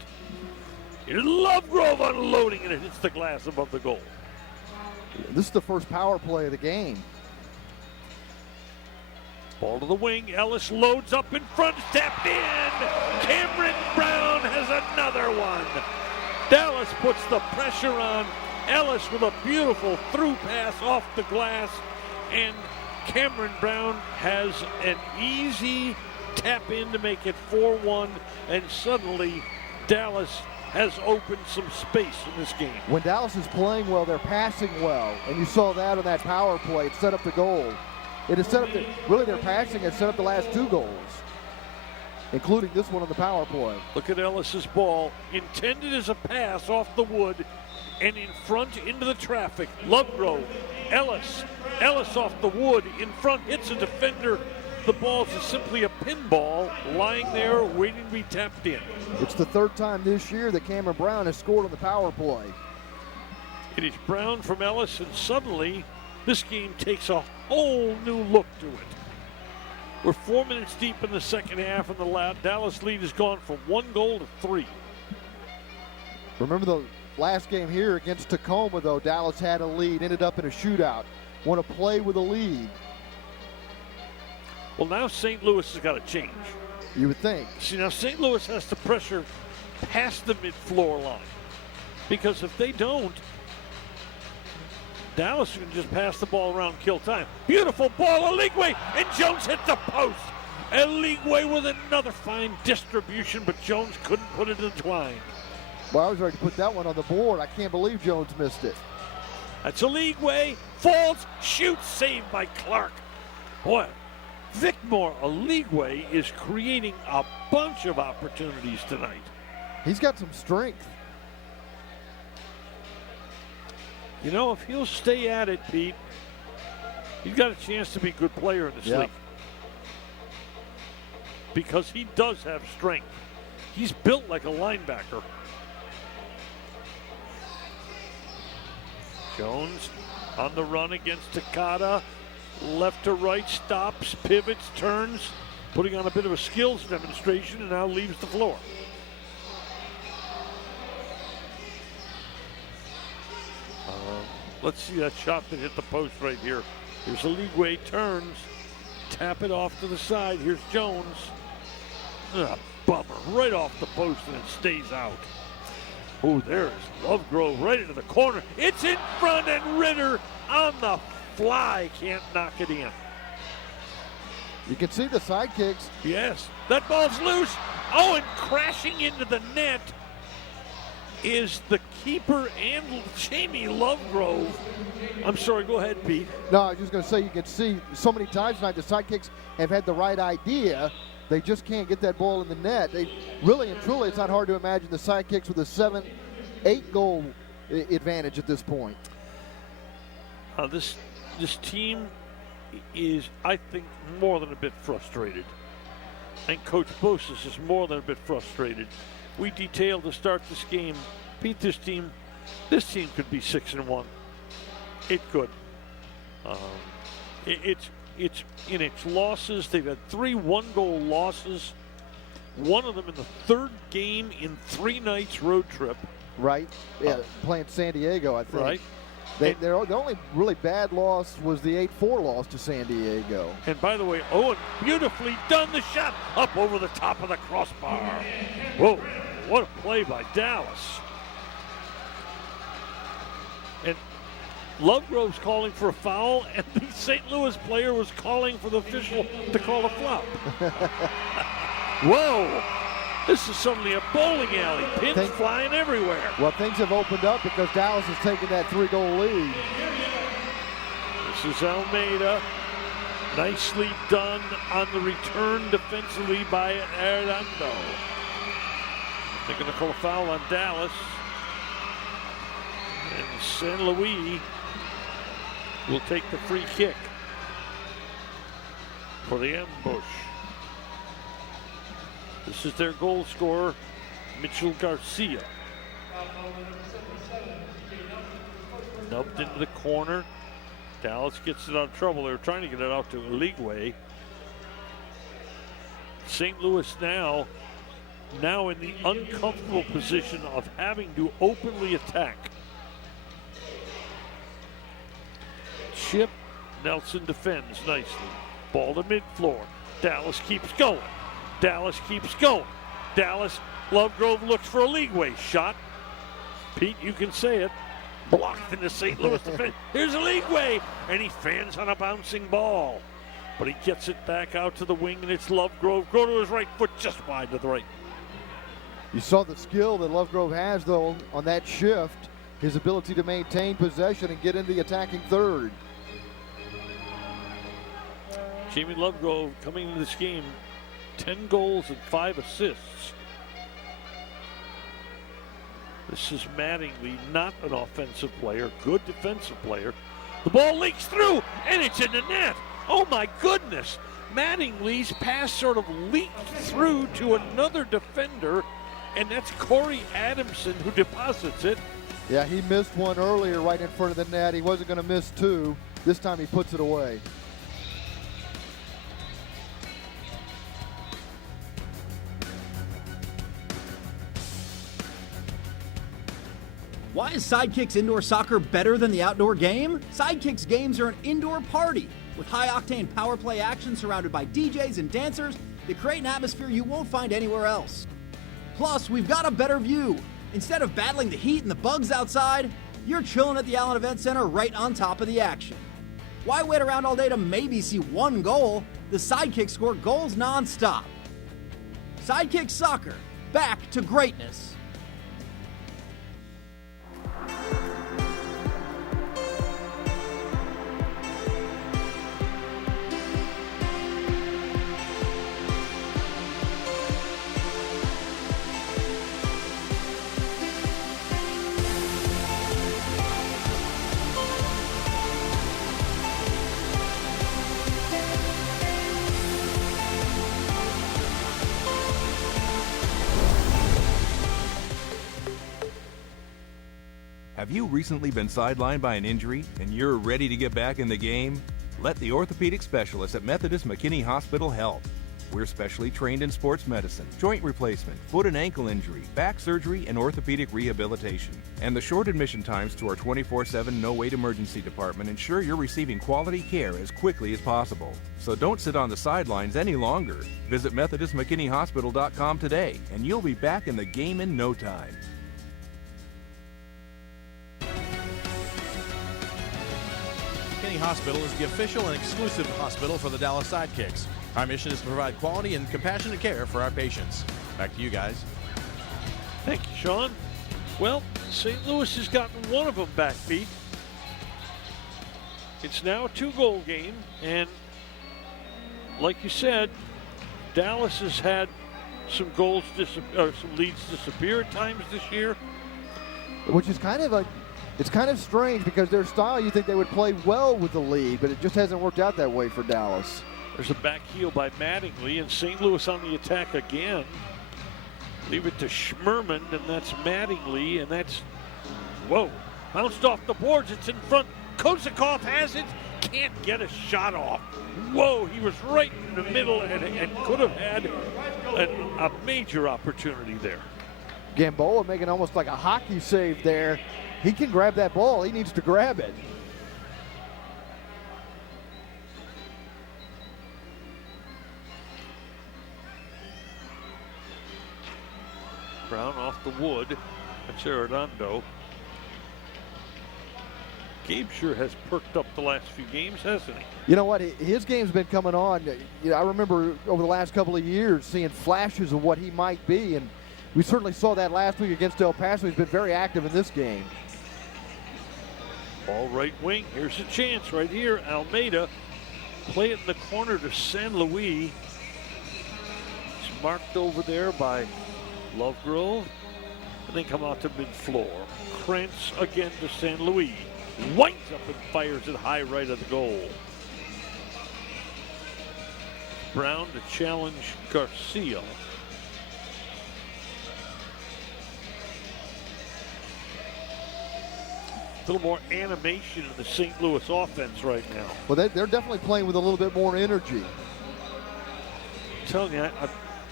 Lovegrove unloading, and it hits the glass above the goal. This is the first power play of the game. Ball to the wing. Ellis loads up in front, tapped in. Cameron Brown has another one. Dallas puts the pressure on Ellis with a beautiful through pass off the glass, and Cameron Brown has an easy tap in to make it 4-1, and suddenly Dallas has opened some space in this game. When Dallas is playing well, they're passing well, and you saw that on that power play. It set up the goal. It has set up their passing has set up the last 2 goals, including this one on the power play. Look at Ellis's ball, intended as a pass off the wood, and in front into the traffic. Lovegrove, Ellis off the wood, in front, hits a defender. The ball is simply a pinball lying there waiting to be tapped in. It's the 3rd time this year that Cameron Brown has scored on the power play. It is Brown from Ellis, and suddenly this game takes a whole new look to it. We're 4 minutes deep in the second half, and the Dallas lead has gone from 1 goal to 3. Remember the last game here against Tacoma, though, Dallas had a lead, ended up in a shootout. Want to play with a lead. Well, now St. Louis has got to change. You would think. See, now St. Louis has to pressure past the mid-floor line, because if they don't, Dallas can just pass the ball around, kill time. Beautiful ball, Oligwe, and Jones hit the post. Oligwe with another fine distribution, but Jones couldn't put it in the twine. Well, I was ready to put that one on the board. I can't believe Jones missed it. That's Oligwe, falls, shoots, saved by Clark. Boy, Vicmore Oligwe is creating a bunch of opportunities tonight. He's got some strength. You know, if he'll stay at it, Pete, he's got a chance to be a good player in this league. Because he does have strength. He's built like a linebacker. Jones on the run against Takada. Left to right, stops, pivots, turns, putting on a bit of a skills demonstration, and now leaves the floor. Let's see that shot that hit the post right here. Here's a League turns. Tap it off to the side. Here's Jones. Bummer. Right off the post and it stays out. Oh, there's Lovegrove right into the corner. It's in front and Ritter on the fly. Can't knock it in. You can see the Sidekicks. Yes. That ball's loose. Oh, and crashing into the net is the keeper and Jamie Lovegrove. I'm sorry, go ahead, Pete. No, I was just going to say, you can see so many times tonight the Sidekicks have had the right idea. They just can't get that ball in the net. They really and truly, it's not hard to imagine the Sidekicks with a 7-8 goal advantage at this point. This team is, I think, more than a bit frustrated. And Coach Bosis is more than a bit frustrated. We detailed to start this game, Pete, this team could be 6-1. It could. It's in its losses. They've had 3 one-goal losses. One of them in the 3rd game in 3 nights road trip. Right. Yeah, playing San Diego, I think. Right. The only really bad loss was the 8-4 loss to San Diego. And by the way, Owen beautifully done the shot up over the top of the crossbar. Whoa, what a play by Dallas. And Lovegrove's calling for a foul, and the St. Louis player was calling for the official to call a flop. Whoa, this is suddenly a bowling alley. Pins flying everywhere. Well, things have opened up because Dallas has taken that 3-goal lead. This is Almeida. Nicely done on the return defensively by Arredondo. They're going to call a foul on Dallas. And San Luis will take the free kick for the ambush. This is their goal scorer, Mitchell Garcia. Nubbed into the corner. Dallas gets it out of trouble. They were trying to get it out to League. St. Louis now in the uncomfortable position of having to openly attack. Chip, Nelson defends nicely. Ball to mid-floor. Dallas keeps going. Dallas keeps going. Dallas, Lovegrove looks for a League shot. Pete, you can say it. Blocked in the St. Louis defense. Here's a League and he fans on a bouncing ball. But he gets it back out to the wing, and it's Lovegrove. Go to his right foot, just wide to the right. You saw the skill that Lovegrove has, though, on that shift. His ability to maintain possession and get into the attacking third. Jamie Lovegrove coming into this game, 10 goals and 5 assists. This is Mattingly, not an offensive player, good defensive player. The ball leaks through, and it's in the net. Oh my goodness. Mattingly's pass sort of leaked through to another defender, and that's Corey Adamson who deposits it. Yeah, he missed one earlier right in front of the net. He wasn't going to miss 2. This time he puts it away. Why is Sidekicks indoor soccer better than the outdoor game? Sidekicks games are an indoor party with high-octane power play action surrounded by DJs and dancers that create an atmosphere you won't find anywhere else. Plus, we've got a better view. Instead of battling the heat and the bugs outside, you're chilling at the Allen Event Center right on top of the action. Why wait around all day to maybe see 1 goal? The Sidekicks score goals nonstop. Sidekicks Soccer, back to greatness. Have you recently been sidelined by an injury and you're ready to get back in the game? Let the orthopedic specialists at Methodist McKinney Hospital help. We're specially trained in sports medicine, joint replacement, foot and ankle injury, back surgery, and orthopedic rehabilitation. And the short admission times to our 24/7 no-wait emergency department ensure you're receiving quality care as quickly as possible. So don't sit on the sidelines any longer. Visit MethodistMcKinneyHospital.com today, and you'll be back in the game in no time. McKinney Hospital is the official and exclusive hospital for the Dallas Sidekicks. Our mission is to provide quality and compassionate care for our patients. Back to you guys. Thank you, Sean. Well, St. Louis has gotten one of them back, Pete. It's now a 2-goal game, and like you said, Dallas has had some some leads disappear at times this year. Which is kind of it's kind of strange because their style, you think they would play well with the lead, but it just hasn't worked out that way for Dallas. There's a back heel by Mattingly, and St. Louis on the attack again. Leave it to Schmerman, and that's Mattingly, and that's, whoa, bounced off the boards. It's in front. Kozakov has it, can't get a shot off. Whoa, he was right in the middle and could have had a major opportunity there. Gamboa making almost like a hockey save there. He can grab that ball. He needs to grab it. Brown off the wood. That's Arredondo. Gabe sure has perked up the last few games, hasn't he? You know what? His game's been coming on. You know, I remember over the last couple of years seeing flashes of what he might be, and we certainly saw that last week against El Paso. He's been very active in this game. Ball right wing. Here's a chance right here. Almeida. Play it in the corner to San Luis. It's marked over there by Lovegrove. And then come out to mid-floor. Krantz again to San Luis. Winds up and fires it high right of the goal. Brown to challenge Garcia. A little more animation in the St. Louis offense right now. Well, they're definitely playing with a little bit more energy. I'm telling you,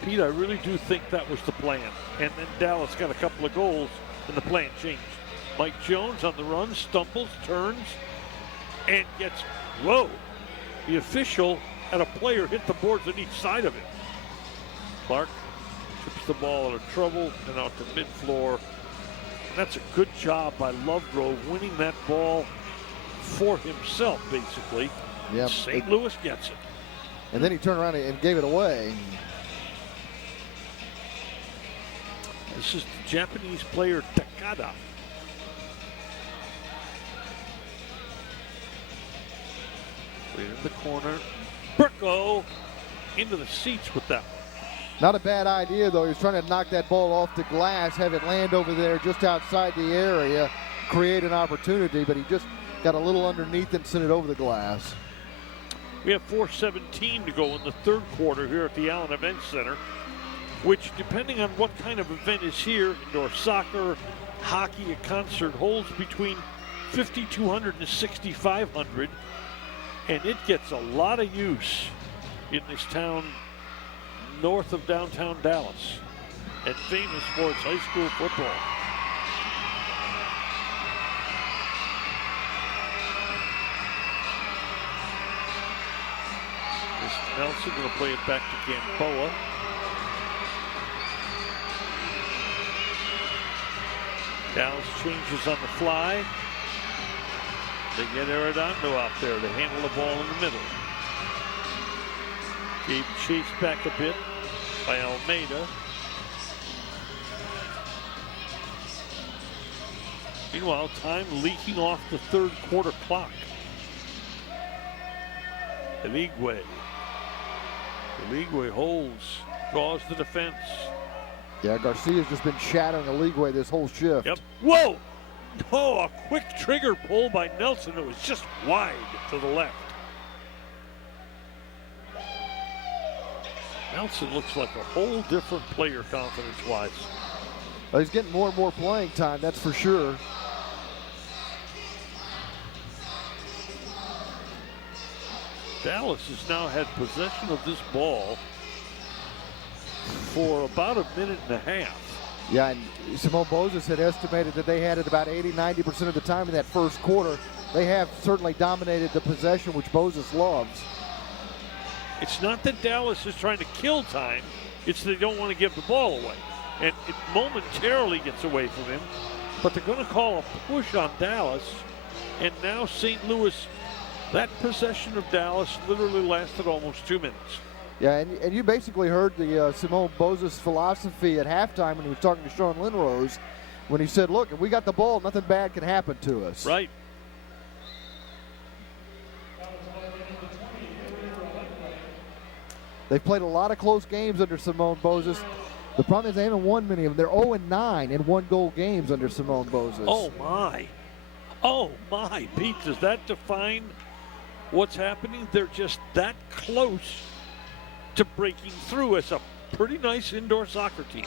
Pete, I really do think that was the plan. And then Dallas got a couple of goals, and the plan changed. Mike Jones on the run, stumbles, turns, and gets, whoa. The official had a player hit the boards on each side of it. Clark trips the ball out of trouble and out to mid-floor. That's a good job by Lovegrove winning that ball for himself, basically. Yep. St. Louis gets it. And then he turned around and gave it away. This is the Japanese player Takada. Right in the corner. Burko into the seats with that one. Not a bad idea, though. He was trying to knock that ball off the glass, have it land over there just outside the area, create an opportunity, but he just got a little underneath and sent it over the glass. We have 4:17 to go in the third quarter here at the Allen Event Center, which, depending on what kind of event is here, indoor soccer, hockey, a concert, holds between 5,200 and 6,500, and it gets a lot of use in this town north of downtown Dallas and famous for its high school football. Mr. Nelson going to play it back to Gamboa. Dallas changes on the fly. They get Arredondo out there to handle the ball in the middle. Gabe chased back a bit by Almeida. Meanwhile, time leaking off the third quarter clock. Eligwe holds, draws the defense. Yeah, Garcia's just been shadowing Eligwe this whole shift. Yep. Whoa! Oh, a quick trigger pull by Nelson. It was just wide to the left. Nelson looks like a whole different player confidence-wise. Well, he's getting more and more playing time, that's for sure. Dallas has now had possession of this ball for about a minute and a half. Yeah, and Simone Bozes had estimated that they had it about 80-90% of the time in that first quarter. They have certainly dominated the possession, which Bozes loves. It's not that Dallas is trying to kill time. It's they don't want to give the ball away. And it momentarily gets away from him. But they're going to call a push on Dallas. And now St. Louis, that possession of Dallas literally lasted almost 2 minutes. Yeah, and you basically heard the Simone Bozes philosophy at halftime when he was talking to Sean Lindrose, when he said, look, if we got the ball, nothing bad can happen to us. Right. They've played a lot of close games under Simone Bozes. The problem is they haven't won many of them. They're 0-9 in one-goal games under Simone Bozes. Oh, my. Oh, my. Pete, does that define what's happening? They're just that close to breaking through as a pretty nice indoor soccer team.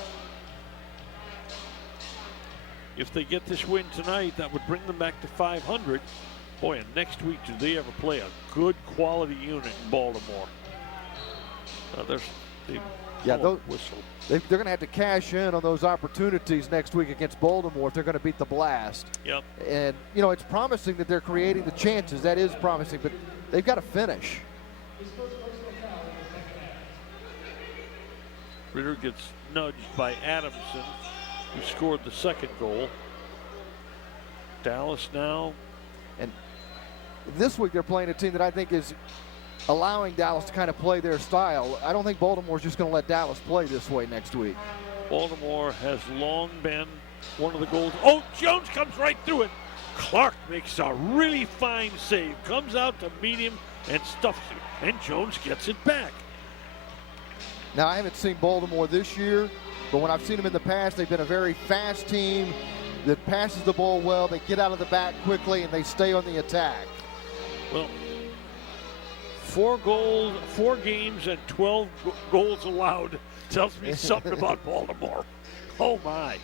If they get this win tonight, that would bring them back to 500. Boy, and next week, do they ever play a good quality unit in Baltimore? They're going to have to cash in on those opportunities next week against Baltimore if they're going to beat the Blast. Yep. And, you know, it's promising that they're creating the chances. That is promising, but they've got to finish. Ritter gets nudged by Adamson, who scored the second goal. Dallas now. And this week they're playing a team that I think is allowing Dallas to kind of play their style. I don't think Baltimore's just going to let Dallas play this way next week. Baltimore has long been one of the goals. Oh, Jones comes right through it. Clark makes a really fine save, comes out to meet him and stuffs it, and Jones gets it back. Now, I haven't seen Baltimore this year, but when I've seen them in the past, they've been a very fast team that passes the ball well. They get out of the back quickly, and they stay on the attack. Well, 4 games and 12 goals allowed tells me something about Baltimore. Oh, my.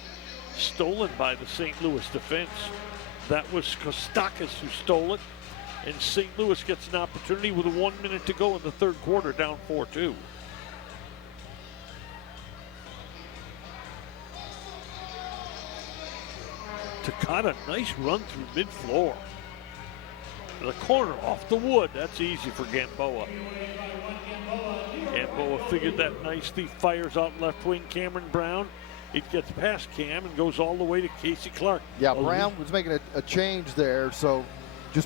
Stolen by the St. Louis defense. That was Kostakis who stole it, and St. Louis gets an opportunity with 1 minute to go in the third quarter, down 4-2. Takata, nice run through mid-floor. The corner off the wood. That's easy for Gamboa. Gamboa figured that nicely. Fires out left wing. Cameron Brown. It gets past Cam and goes all the way to Casey Clark. Yeah, Brown was making a change there, so he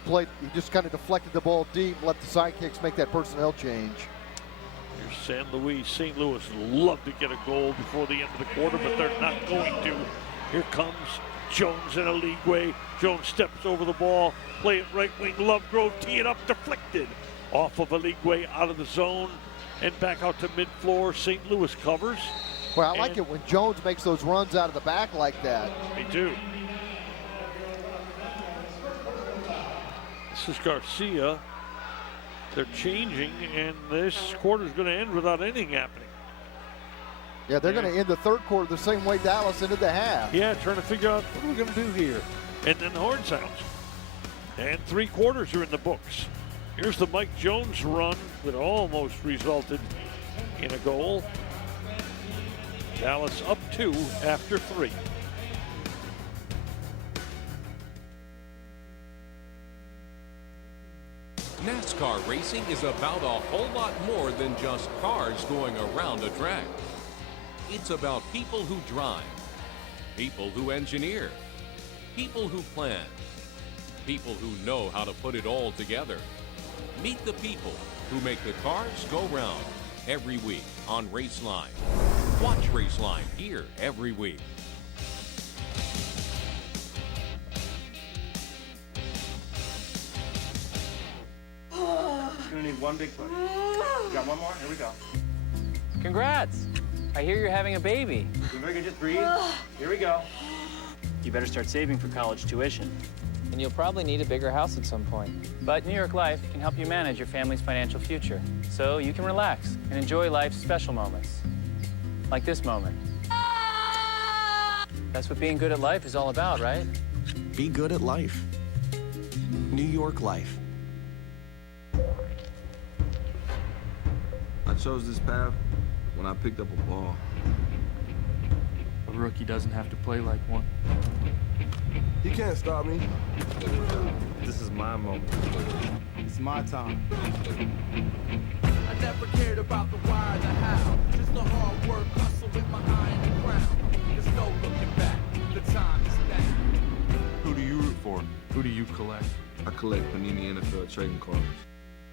just kind of deflected the ball deep, let the Sidekicks make that personnel change. Here's San Luis. St. Louis would love to get a goal before the end of the quarter, but they're not going to. Here comes Jones and Aligwe. Jones steps over the ball. Play it right wing. Lovegrove tee it up. Deflected. Off of Aligwe, out of the zone, and back out to mid-floor. St. Louis covers. Well, I like it when Jones makes those runs out of the back like that. Me too. This is Garcia. They're changing, and this quarter is going to end without anything happening. Yeah, they're going to end the third quarter the same way Dallas ended the half. Yeah, trying to figure out what are we going to do here. And then the horn sounds. And 3 quarters are in the books. Here's the Mike Jones run that almost resulted in a goal. Dallas up 2 after 3. NASCAR racing is about a whole lot more than just cars going around a track. It's about people who drive, people who engineer, people who plan, people who know how to put it all together. Meet the people who make the cars go round every week on Raceline. Watch Raceline here every week. You're gonna need one big push. You got one more? Here we go. Congrats! I hear you're having a baby. You're very good. Just breathe. Here we go. You better start saving for college tuition. And you'll probably need a bigger house at some point. But New York Life can help you manage your family's financial future, so you can relax and enjoy life's special moments. Like this moment. That's what being good at life is all about, right? Be good at life. New York Life. I chose this path when I picked up a ball. rookie doesn't have to play like one. He can't stop me. This is my moment. It's my time. I never cared about the why or the how. Just the hard work, hustle with my eye on the ground. There's no looking back. The time is now. Who do you root for? Who do you collect? I collect Panini NFL trading cards.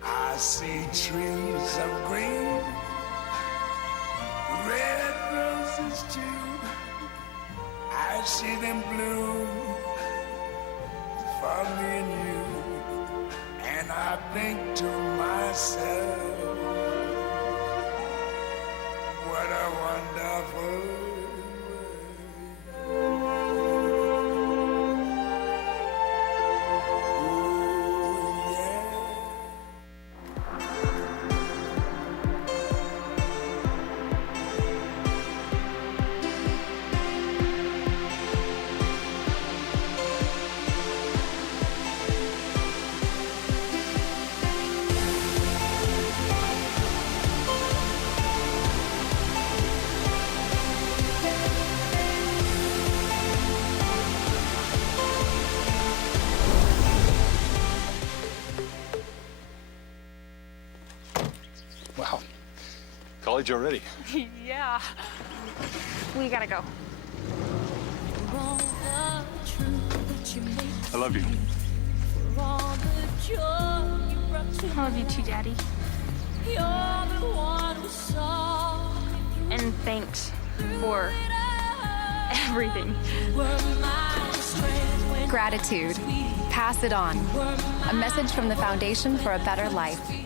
I see trees of green, red roses too. I see them bloom for me and you, and I think to myself, what a wonderful Wow. College already. Yeah. We gotta go. I love you. I love you too, Daddy. And thanks for everything. Gratitude. Pass it on. A message from the Foundation for a Better Life. If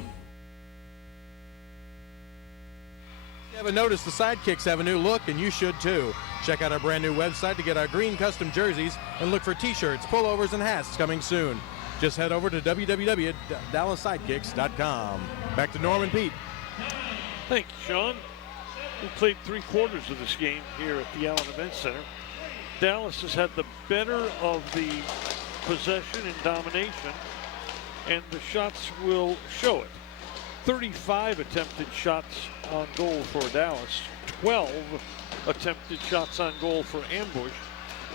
you haven't noticed, the Sidekicks have a new look, and you should too. Check out our brand new website to get our green custom jerseys and look for t-shirts, pullovers, and hats coming soon. Just head over to www.DallasSidekicks.com. Back to Norm and Pete. Thank you, Sean. We played 3/4 of this game here at the Allen Event Center. Dallas has had the better of the possession and domination, and the shots will show it. 35 attempted shots on goal for Dallas, 12 attempted shots on goal for Ambush,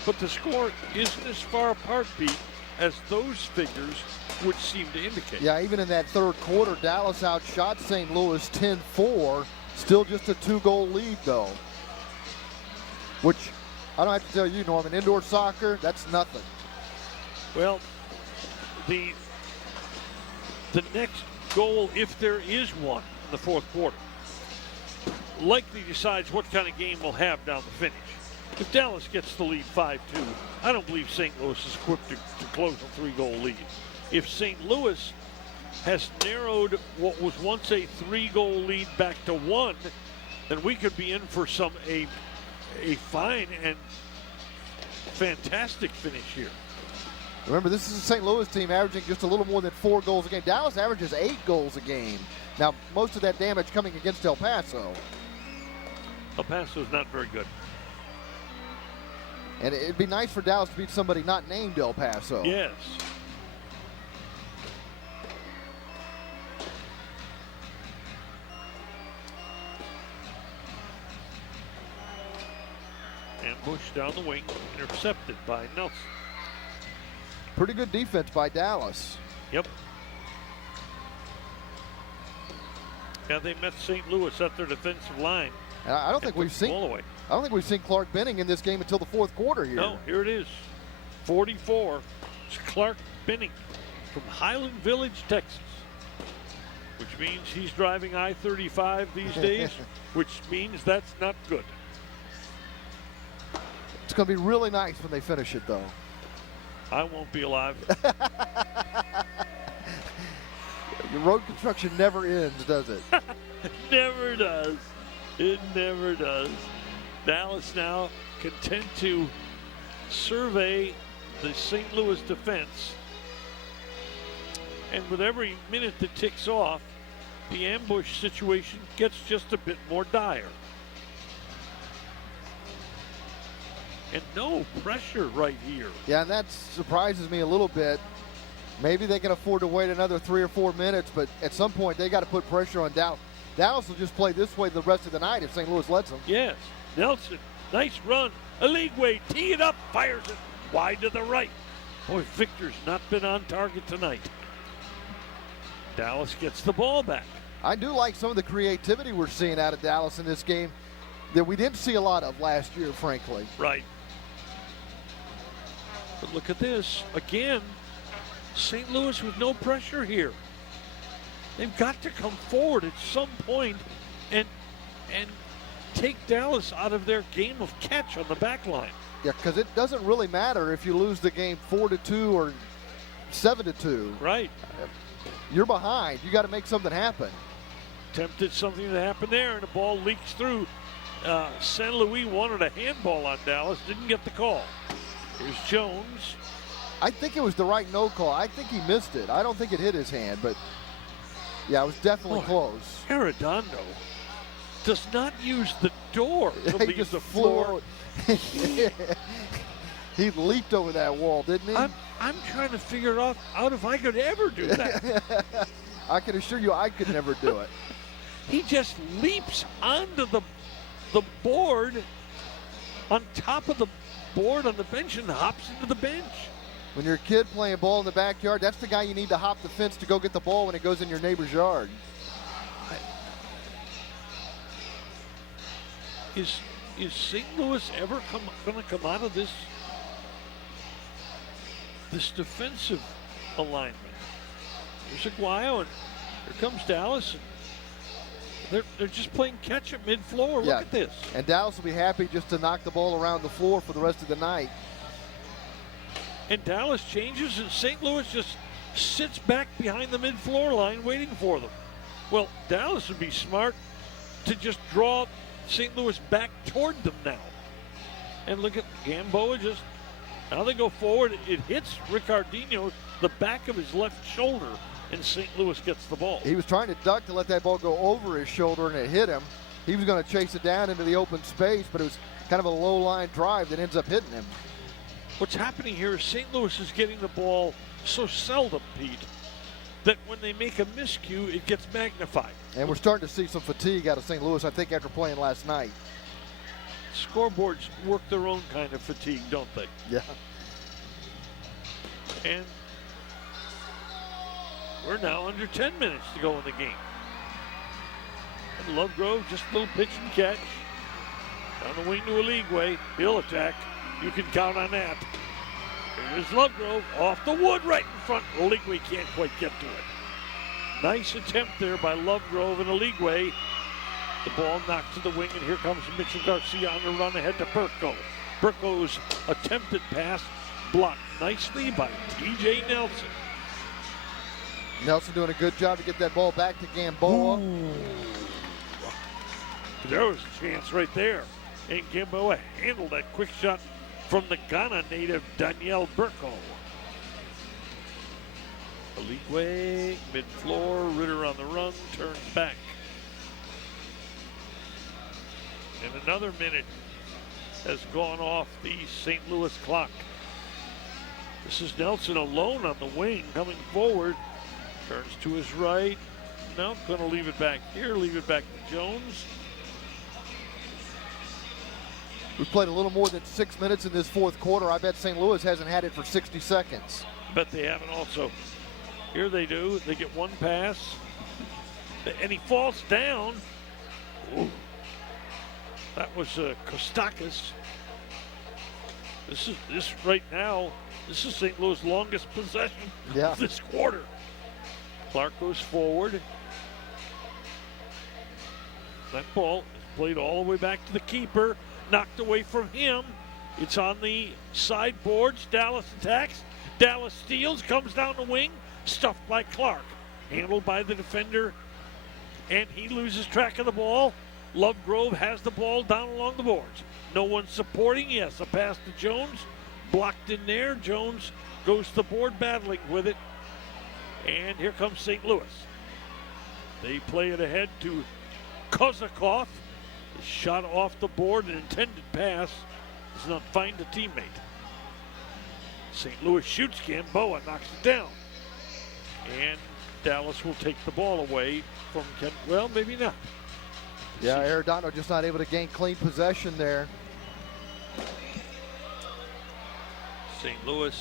but the score isn't as far apart, Pete, as those figures would seem to indicate. Yeah, even in that third quarter, Dallas outshot St. Louis 10-4. Still just a 2-goal lead, though. Which, I don't have to tell you, Norman, indoor soccer, that's nothing. Well, the next goal, if there is one in the fourth quarter, likely decides what kind of game we'll have down the finish. If Dallas gets the lead 5-2, I don't believe St. Louis is equipped to close a 3-goal lead. If St. Louis has narrowed what was once a 3-goal lead back to 1, then we could be in for a fine and fantastic finish here. Remember, this is a St. Louis team averaging just a little more than 4 goals a game. Dallas averages 8 goals a game. Now, most of that damage coming against El Paso. El Paso's not very good. And it'd be nice for Dallas to beat somebody not named El Paso. Yes. Ambush down the wing, intercepted by Nelson. Pretty good defense by Dallas. Yep. Yeah, they met St. Louis at their defensive line. And I don't think we've seen. Away. I don't think we've seen Clark Benning in this game until the fourth quarter here. No, here it is. 44. It's Clark Benning from Highland Village, Texas. Which means he's driving I-35 these days, which means that's not good. It's going to be really nice when they finish it, though. I won't be alive. The road construction never ends, does it? Never does. It never does. Dallas now content to survey the St. Louis defense. And with every minute that ticks off, the ambush situation gets just a bit more dire. And no pressure right here. Yeah, and that surprises me a little bit. Maybe they can afford to wait another 3 or 4 minutes, but at some point they got to put pressure on Dallas. Dallas will just play this way the rest of the night if St. Louis lets them. Yes. Nelson, nice run Aligwe, tee it up, fires it wide to the right. Boy, Victor's not been on target tonight. Dallas gets the ball back. I do like some of the creativity we're seeing out of Dallas in this game that we didn't see a lot of last year, frankly. Right. But look at this. Again, St. Louis with no pressure here. They've got to come forward at some point and take Dallas out of their game of catch on the back line. Yeah, because it doesn't really matter if you lose the game 4-2 or 7-2. Right. You're behind. You got to make something happen. Tempted something to happen there, and the ball leaks through. San Luis wanted a handball on Dallas, didn't get the call. Here's Jones. I think it was the right no call. I think he missed it. I don't think it hit his hand, but yeah, it was definitely close. Arredondo does not use the door to He leave just the flew floor. He leaped over that wall, didn't he? I'm trying to figure out if I could ever do that. I can assure you I could never do it. He just leaps onto the board, on top of the board on the bench, and hops into the bench. When you're a kid playing ball in the backyard, that's the guy you need to hop the fence to go get the ball when it goes in your neighbor's yard. Is St. Louis ever going to come out of this defensive alignment? There's Aguayo, and here comes Dallas. And they're just playing catch at mid-floor. Yeah. Look at this. And Dallas will be happy just to knock the ball around the floor for the rest of the night. And Dallas changes, and St. Louis just sits back behind the mid-floor line waiting for them. Well, Dallas would be smart to just draw St. Louis back toward them now. And look at Gamboa just, now they go forward. It hits Ricardinho, the back of his left shoulder, and St. Louis gets the ball. He was trying to duck to let that ball go over his shoulder, and it hit him. He was going to chase it down into the open space, but it was kind of a low-line drive that ends up hitting him. What's happening here is St. Louis is getting the ball so seldom, Pete, that when they make a miscue, it gets magnified. And we're starting to see some fatigue out of St. Louis, I think, after playing last night. Scoreboards work their own kind of fatigue, don't they? Yeah. And we're now under 10 minutes to go in the game. And Lovegrove, just a little pitch and catch. Down the wing to Aligwe. He'll attack. You can count on that. Here's Lovegrove off the wood right in front. Aligwe can't quite get to it. Nice attempt there by Lovegrove and Aligwe. The ball knocked to the wing, and here comes Mitchell Garcia on the run ahead to Burko. Burko's attempted pass blocked nicely by T.J. Nelson. Nelson doing a good job to get that ball back to Gamboa. Ooh. There was a chance right there. And Gamboa handled that quick shot from the Ghana native Daniel Burko. Aligwe, mid-floor, Ritter on the run, turns back. And another minute has gone off the St. Louis clock. This is Nelson alone on the wing, coming forward. Turns to his right. No, going to leave it back here, leave it back to Jones. We've played a little more than 6 minutes in this fourth quarter. I bet St. Louis hasn't had it for 60 seconds. Bet they haven't also. Here they do. They get one pass. And he falls down. Ooh. That was Kostakis. This right now, this is St. Louis' longest possession of this quarter. Clark goes forward. That ball is played all the way back to the keeper. Knocked away from him. It's on the sideboards. Dallas attacks. Dallas steals, comes down the wing. Stuffed by Clark. Handled by the defender. And he loses track of the ball. Lovegrove has the ball down along the boards. No one supporting. Yes, a pass to Jones. Blocked in there. Jones goes to the board battling with it. And here comes St. Louis. They play it ahead to Kozakov. Shot off the board, an intended pass. Does not find a teammate. St. Louis shoots. Gamboa knocks it down. And Dallas will take the ball away from Ken. Well, maybe not. Yeah, Arredondo just not able to gain clean possession there. St. Louis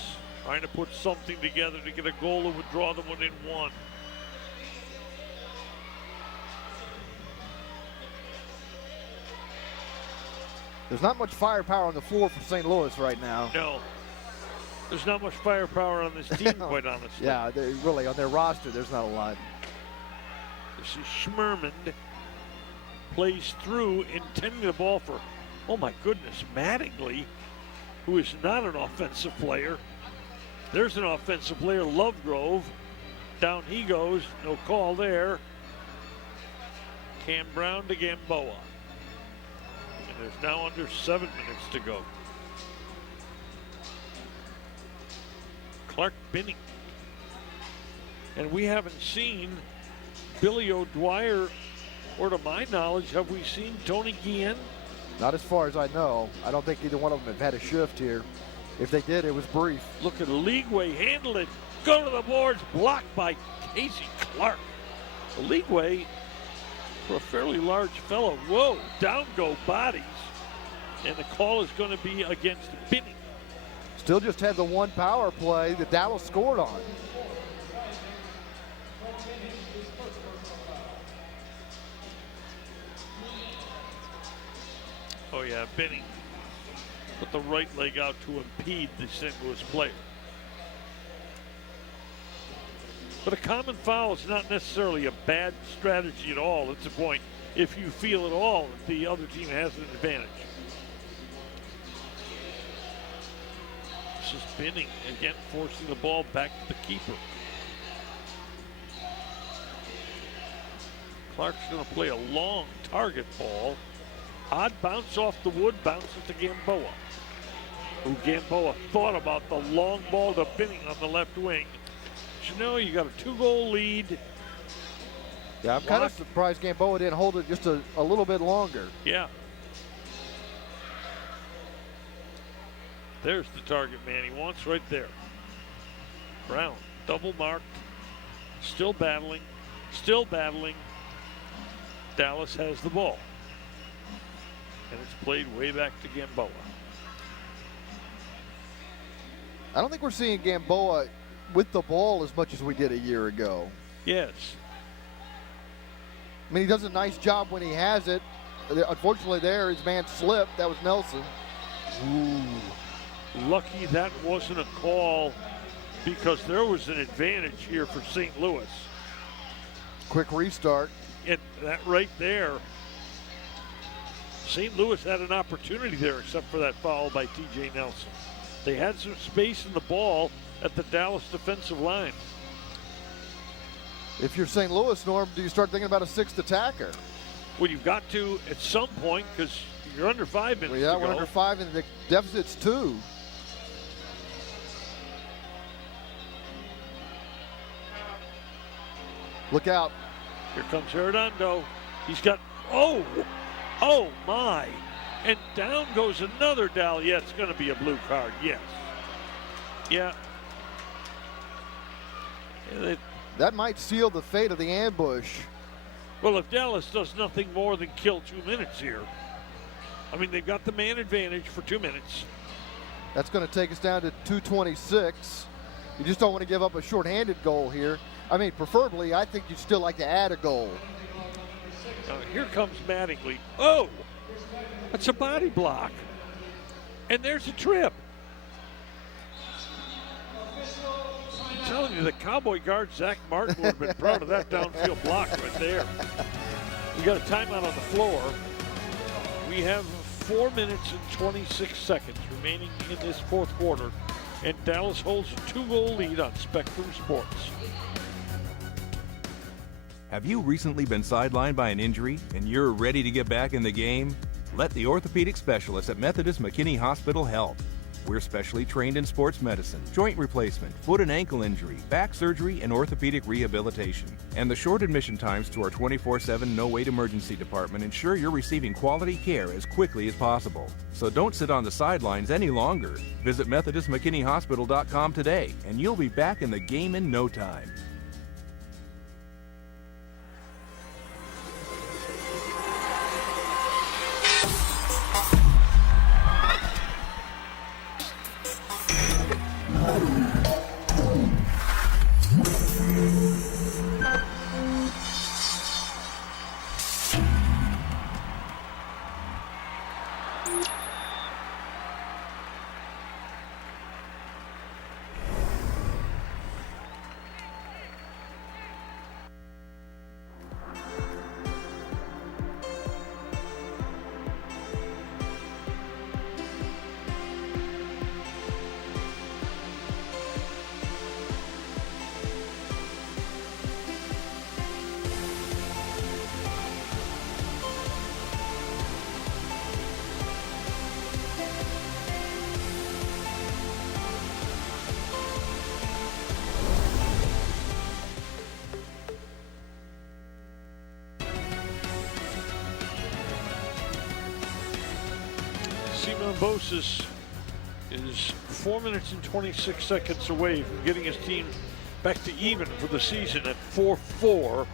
trying to put something together to get a goal that would draw them within one. There's not much firepower on the floor for St. Louis right now. No. There's not much firepower on this team, quite honestly. Yeah, really, on their roster, there's not a lot. This is Schmerman. Plays through, intending the ball for, oh my goodness, Mattingly, who is not an offensive player. There's an offensive player, Lovegrove. Down he goes, no call there. Cam Brown to Gamboa. And there's now under 7 minutes to go. Clark Binning. And we haven't seen Billy O'Dwyer, or to my knowledge, have we seen Tony Guillen? Not as far as I know. I don't think either one of them have had a shift here. If they did, it was brief. Look at Leagueway handle it. Go to the boards, blocked by Casey Clark. Leagueway, for a fairly large fellow, whoa, down go bodies. And the call is going to be against Binning. Still just had the one power play that Dallas scored on. Oh yeah, Binning put the right leg out to impede the St. Louis player. But a common foul is not necessarily a bad strategy at all. It's a point if you feel at all that the other team has an advantage. This is Binning again, forcing the ball back to the keeper. Clark's going to play a long target ball. Odd bounce off the wood, bounces to Gamboa. Who Gamboa thought about the long ball to Binning on the left wing. But you know, you got a 2-goal lead. Yeah, I'm kind of surprised Gamboa didn't hold it just a little bit longer. Yeah. There's the target man he wants right there. Brown, double marked, still battling. Dallas has the ball. And it's played way back to Gamboa. I don't think we're seeing Gamboa with the ball as much as we did a year ago. Yes. I mean, he does a nice job when he has it. Unfortunately there, his man slipped. That was Nelson. Ooh. Lucky that wasn't a call, because there was an advantage here for St. Louis. Quick restart. And that right there, St. Louis had an opportunity there except for that foul by T.J. Nelson. They had some space in the ball at the Dallas defensive line. If you're St. Louis, Norm, do you start thinking about a sixth attacker? Well, you've got to at some point, because you're under 5 minutes to go. We're under 5 and the deficit's 2. Look out. Here comes Arredondo. He's got, oh my. And down goes another Dal. Yeah, it's going to be a blue card, yes. Yeah. That might seal the fate of the ambush. Well, if Dallas does nothing more than kill 2 minutes here, I mean, they've got the man advantage for 2 minutes. That's going to take us down to 2:26. You just don't want to give up a shorthanded goal here. I mean, preferably, I think you'd still like to add a goal. Here comes Mattingly. Oh, that's a body block. And there's a trip. I'm telling you, the Cowboy guard, Zach Martin, would have been proud of that downfield block right there. We got a timeout on the floor. We have 4 minutes and 26 seconds remaining in this fourth quarter, and Dallas holds a 2-goal lead on Spectrum Sports. Have you recently been sidelined by an injury and you're ready to get back in the game? Let the orthopedic specialists at Methodist McKinney Hospital help. We're specially trained in sports medicine, joint replacement, foot and ankle injury, back surgery, and orthopedic rehabilitation. And the short admission times to our 24/7 no-wait emergency department ensure you're receiving quality care as quickly as possible. So don't sit on the sidelines any longer. Visit MethodistMcKinneyHospital.com today, and you'll be back in the game in no time. Simon Boses is 4 minutes and 26 seconds away from getting his team back to even for the season at 4-4.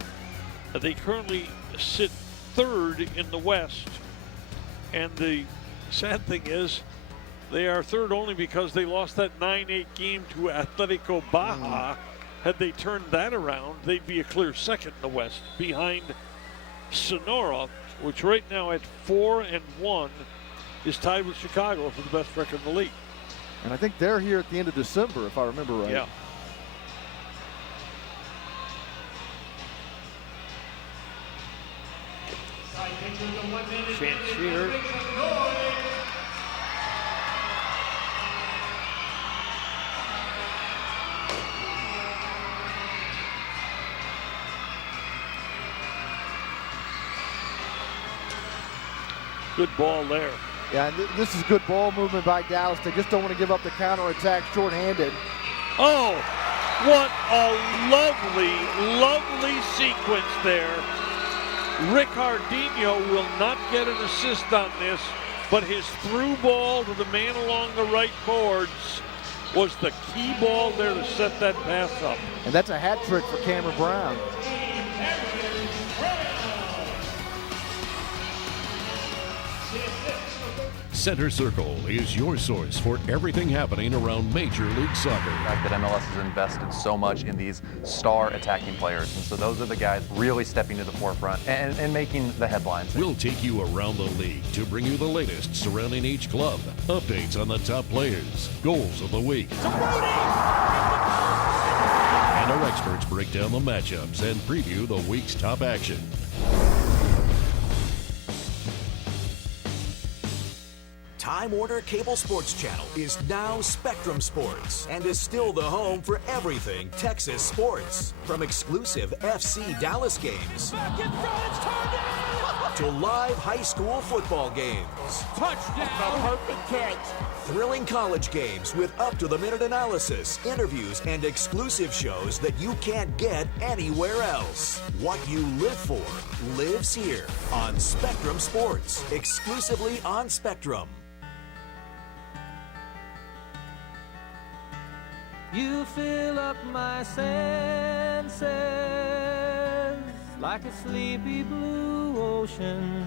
They currently sit third in the West, and the sad thing is they are third only because they lost that 9-8 game to Atletico Baja. Had they turned that around, they'd be a clear second in the West behind Sonora, which right now at 4-1 is tied with Chicago for the best record in the league. And I think they're here at the end of December, if I remember right. Yeah. Chance here. Good ball there. Yeah, and this is good ball movement by Dallas. They just don't want to give up the counterattack shorthanded. Oh, what a lovely, lovely sequence there. Ricardinho will not get an assist on this, but his through ball to the man along the right boards was the key ball there to set that pass up. And that's a hat trick for Cameron Brown. Center Circle is your source for everything happening around Major League Soccer. The fact that MLS has invested so much in these star attacking players, and so those are the guys really stepping to the forefront and making the headlines. We'll take you around the league to bring you the latest surrounding each club, updates on the top players, goals of the week, and our experts break down the matchups and preview the week's top action. Time Warner Cable Sports Channel is now Spectrum Sports and is still the home for everything Texas sports. From exclusive FC Dallas games to live high school football games. Touchdown! Perfect catch. Thrilling college games with up-to-the-minute analysis, interviews, and exclusive shows that you can't get anywhere else. What you live for lives here on Spectrum Sports, exclusively on Spectrum. You fill up my senses like a sleepy blue ocean.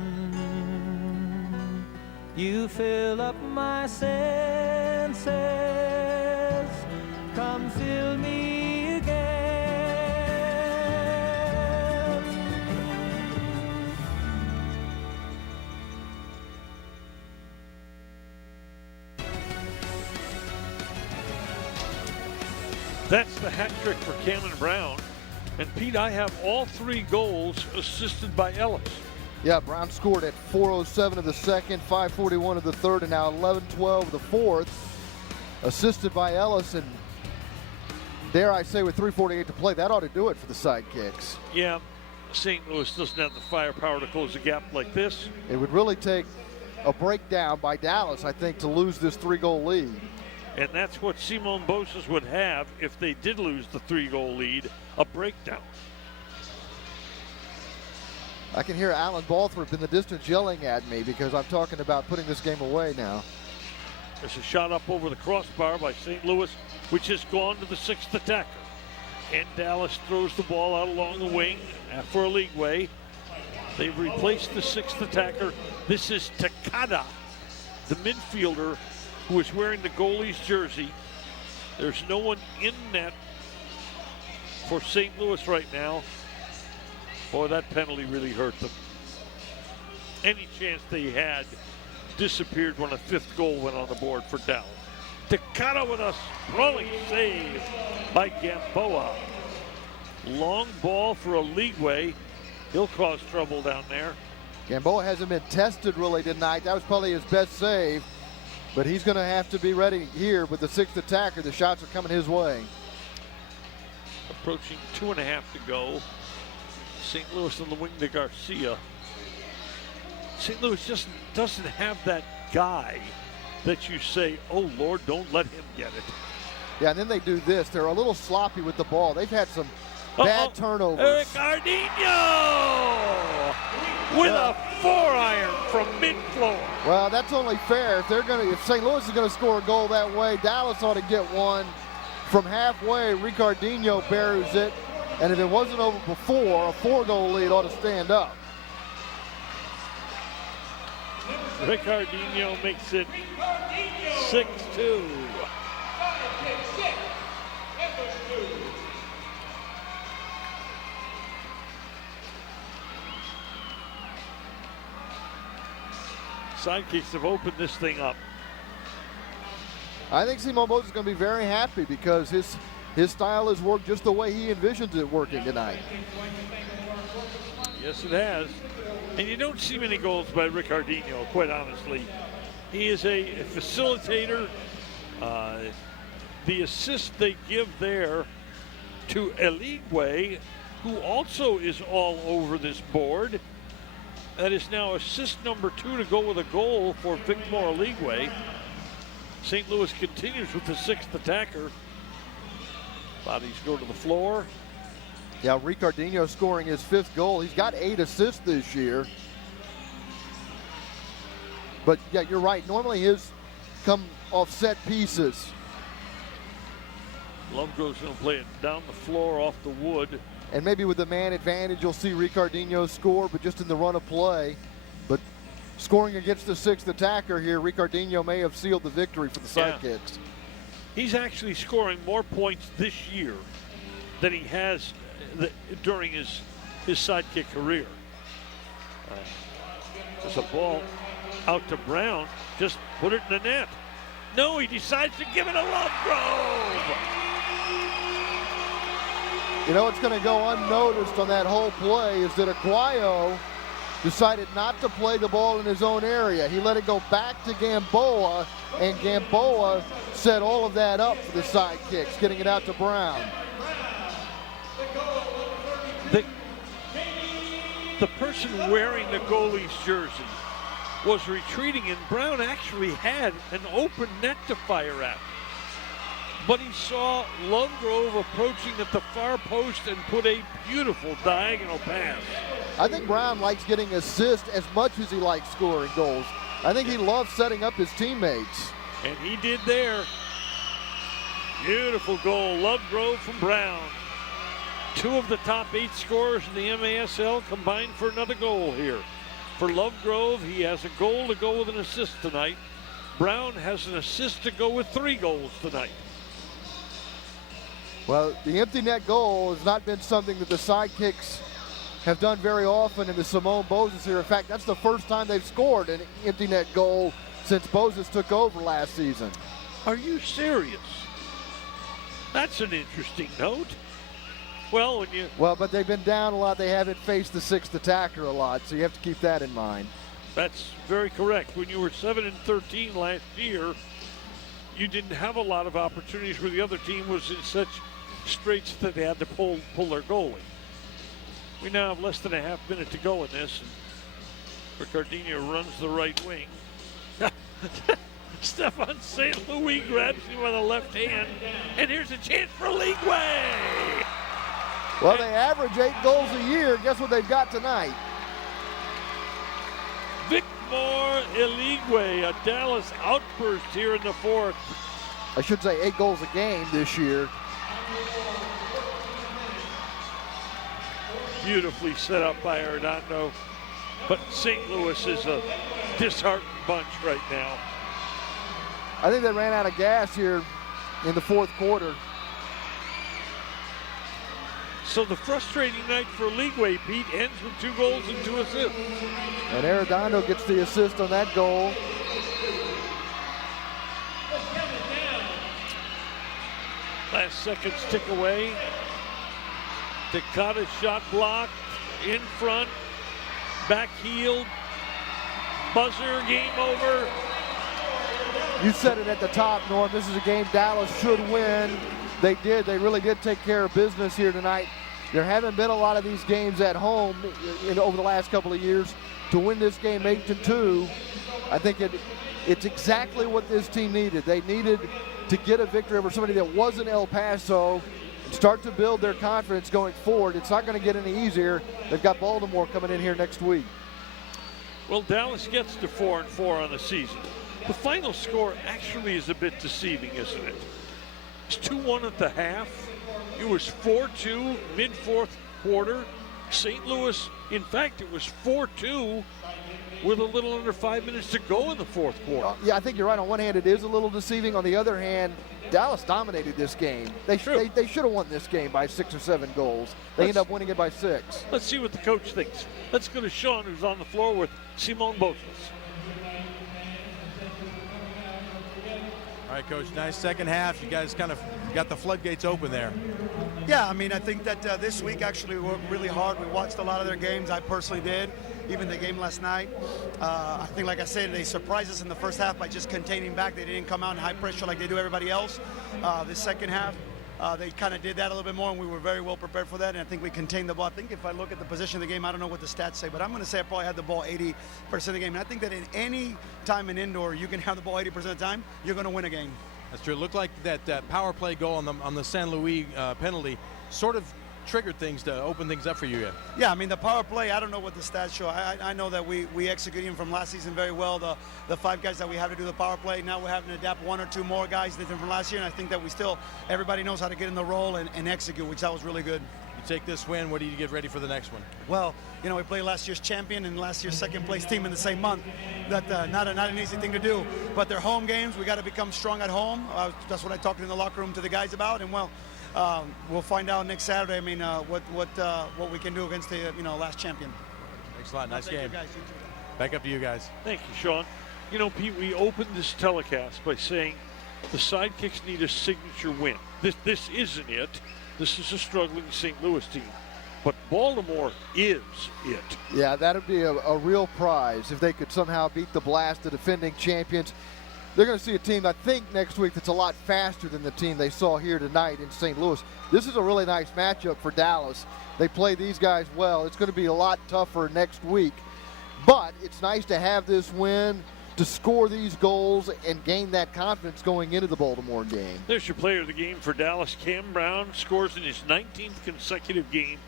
You fill up my senses. Come fill me again. That's the hat trick for Cameron Brown. And Pete, I have all three goals assisted by Ellis. Yeah, Brown scored at 4:07 of the second, 5:41 of the third, and now 11:12 of the fourth. Assisted by Ellis, and dare I say with 3:48 to play, that ought to do it for the Sidekicks. Yeah, St. Louis doesn't have the firepower to close a gap like this. It would really take a breakdown by Dallas, I think, to lose this 3-goal lead. And that's what Simon Boses would have if they did lose the 3-goal lead, a breakdown. I can hear Alan Balthrop in the distance yelling at me because I'm talking about putting this game away now. There's a shot up over the crossbar by St. Louis, which has gone to the sixth attacker. And Dallas throws the ball out along the wing for a league way. They've replaced the sixth attacker. This is Takada, the midfielder who is wearing the goalie's jersey. There's no one in net for St. Louis right now. Boy, that penalty really hurt them. Any chance they had disappeared when a fifth goal went on the board for Dallas. Takada with a sprawling save by Gamboa. Long ball for a leagueway. He'll cause trouble down there. Gamboa hasn't been tested really tonight. That was probably his best save. But he's going to have to be ready here with the sixth attacker. The shots are coming his way. Approaching 2.5 to go. St. Louis on the wing to Garcia. St. Louis just doesn't have that guy that you say, oh, Lord, don't let him get it. Yeah, and then they do this. They're a little sloppy with the ball. They've had some bad turnovers. Ricardinho with a 4-iron from mid-floor. Well, that's only fair. If St. Louis is gonna score a goal that way, Dallas ought to get one from halfway. Ricardinho buries it, and if it wasn't over before, a 4-goal lead ought to stand up. Ricardinho makes it 6-2. Sidekicks have opened this thing up. I think Simon Bose is going to be very happy because his style has worked just the way he envisions it working tonight. Yes, it has. And you don't see many goals by Ricardinho, quite honestly. He is a facilitator. The assist they give there to Eligwe, who also is all over this board. That is now assist number 2 to go with a goal for Victor Eligwe. St. Louis continues with the 6th attacker. Bodies go to the floor. Yeah, Ricardinho scoring his 5th goal. He's got 8 assists this year. But yeah, you're right. Normally his come off set pieces. Lovegrove's going to play it down the floor off the wood. And maybe with the man advantage, you'll see Ricardinho score, but just in the run of play. But scoring against the 6th attacker here, Ricardinho may have sealed the victory for the Sidekicks. He's actually scoring more points this year than he has during his Sidekick career. There's a ball out to Brown. Just put it in the net. No, he decides to give it to Lovegrove. You know, it's going to go unnoticed on that whole play is that Aguayo decided not to play the ball in his own area. He let it go back to Gamboa, and Gamboa set all of that up for the Sidekicks, getting it out to Brown. The person wearing the goalie's jersey was retreating, and Brown actually had an open net to fire at. But he saw Lovegrove approaching at the far post and put a beautiful diagonal pass. I think Brown likes getting assists as much as he likes scoring goals. I think he loves setting up his teammates. And he did there. Beautiful goal, Lovegrove from Brown. 2 of the top 8 scorers in the MASL combined for another goal here. For Lovegrove, he has a goal to go with an assist tonight. Brown has an assist to go with 3 goals tonight. Well, the empty net goal has not been something that the Sidekicks have done very often in the Simone Boses here. In fact, that's the first time they've scored an empty net goal since Boses took over last season. Are you serious? That's an interesting note. Well, but they've been down a lot. They haven't faced the 6th attacker a lot, so you have to keep that in mind. That's very correct. When you were 7-13 last year, you didn't have a lot of opportunities where the other team was in such straits that they had to pull their goalie. We now have less than a half minute to go in this. Ricardinho runs the right wing. Stefan St. Louis grabs him by the left hand, and here's a chance for Eligwe. Well, they average 8 goals a year. Guess what they've got tonight? Victor Eligwe, a Dallas outburst here in the 4th. I should say 8 goals a game this year. Beautifully set up by Arredondo. But St. Louis is a disheartened bunch right now. I think they ran out of gas here in the 4th quarter. So the frustrating night for Eligwe, Pete, ends with 2 goals and 2 assists. And Arredondo gets the assist on that goal. Last seconds tick away. Takata shot blocked, in front, back heeled, buzzer, game over. You said it at the top, Norm. This is a game Dallas should win. They did. They really did take care of business here tonight. There haven't been a lot of these games at home over the last couple of years. To win this game 8-2, I think it's exactly what this team needed. They needed to get a victory over somebody that wasn't El Paso and start to build their confidence going forward. It's not going to get any easier. They've got Baltimore coming in here next week. Well, Dallas gets to 4-4 on the season. The final score actually is a bit deceiving, isn't it? It's 2-1 at the half. It was 4-2 mid-fourth quarter. St. Louis, in fact, it was 4-2 with a little under 5 minutes to go in the fourth quarter. Yeah, I think you're right. On one hand, it is a little deceiving. On the other hand, Dallas dominated this game. They should have won this game by 6 or 7 goals. They end up winning it by 6. Let's see what the coach thinks. Let's go to Sean, who's on the floor with Simone Bosas. All right, Coach, nice second half. You guys kind of got the floodgates open there. Yeah, I mean, I think that this week actually we worked really hard. We watched a lot of their games. I personally did, even the game last night. I think, like I said, they surprised us in the first half by just containing back. They didn't come out in high pressure like they do everybody else. The second half, they kind of did that a little bit more, and we were very well prepared for that, and I think we contained the ball. I think if I look at the position of the game, I don't know what the stats say, but I'm going to say I probably had the ball 80% of the game. And I think that in any time in indoor, you can have the ball 80% of the time, you're going to win a game. That's true. It looked like that power play goal on the San Luis penalty sort of triggered things to open things up for you. Yeah, I mean, the power play, I don't know what the stats show. I know that we executed him from last season very well. The 5 guys that we have to do the power play, now we're having to adapt 1 or 2 more guys different from last year, and I think that everybody knows how to get in the role and execute, which that was really good. You take this win, what do you get ready for the next one? Well, you know, we played last year's champion and last year's second place team in the same month. That not an easy thing to do, but they're home games. We got to become strong at home. That's what I talked in the locker room to the guys about, and we'll find out next Saturday. I mean, what we can do against the last champion. Thanks a lot. Nice game. Back up to you guys. Thank you, Sean. You know, Pete, we opened this telecast by saying the Sidekicks need a signature win. This isn't it. This is a struggling St. Louis team. But Baltimore is it. Yeah, that would be a real prize if they could somehow beat the Blast, the defending champions. They're going to see a team, I think, next week that's a lot faster than the team they saw here tonight in St. Louis. This is a really nice matchup for Dallas. They play these guys well. It's going to be a lot tougher next week. But it's nice to have this win, to score these goals, and gain that confidence going into the Baltimore game. There's your player of the game for Dallas. Cam Brown scores in his 19th consecutive game.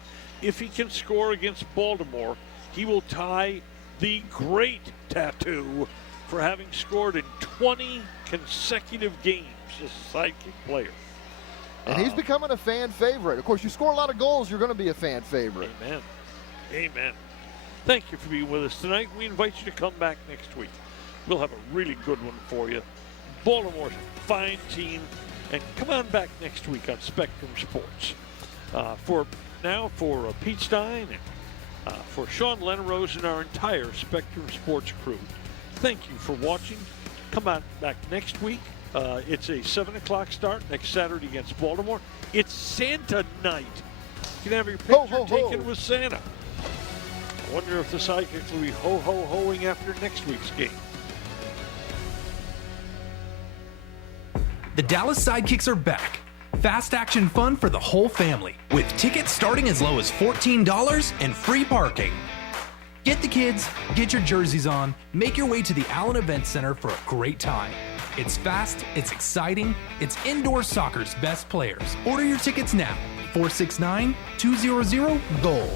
If he can score against Baltimore, he will tie the great tattoo for having scored in 20 consecutive games as a sidekick player. And he's becoming a fan favorite. Of course, you score a lot of goals, you're going to be a fan favorite. Amen. Amen. Thank you for being with us tonight. We invite you to come back next week. We'll have a really good one for you. Baltimore's a fine team. And come on back next week on Spectrum Sports. For Pete Stein and for Sean Lenarose and our entire Spectrum Sports crew, thank you for watching. Come on back next week. It's a 7 o'clock start next Saturday against Baltimore. It's Santa night. You can have your picture taken with Santa. I wonder if the Sidekicks will be ho-ho-hoing after next week's game. The Dallas Sidekicks are back. Fast action fun for the whole family, with tickets starting as low as $14 and free parking. Get the kids, get your jerseys on, make your way to the Allen Event Center for a great time. It's fast, it's exciting, it's indoor soccer's best players. Order your tickets now, 469-200-GOAL.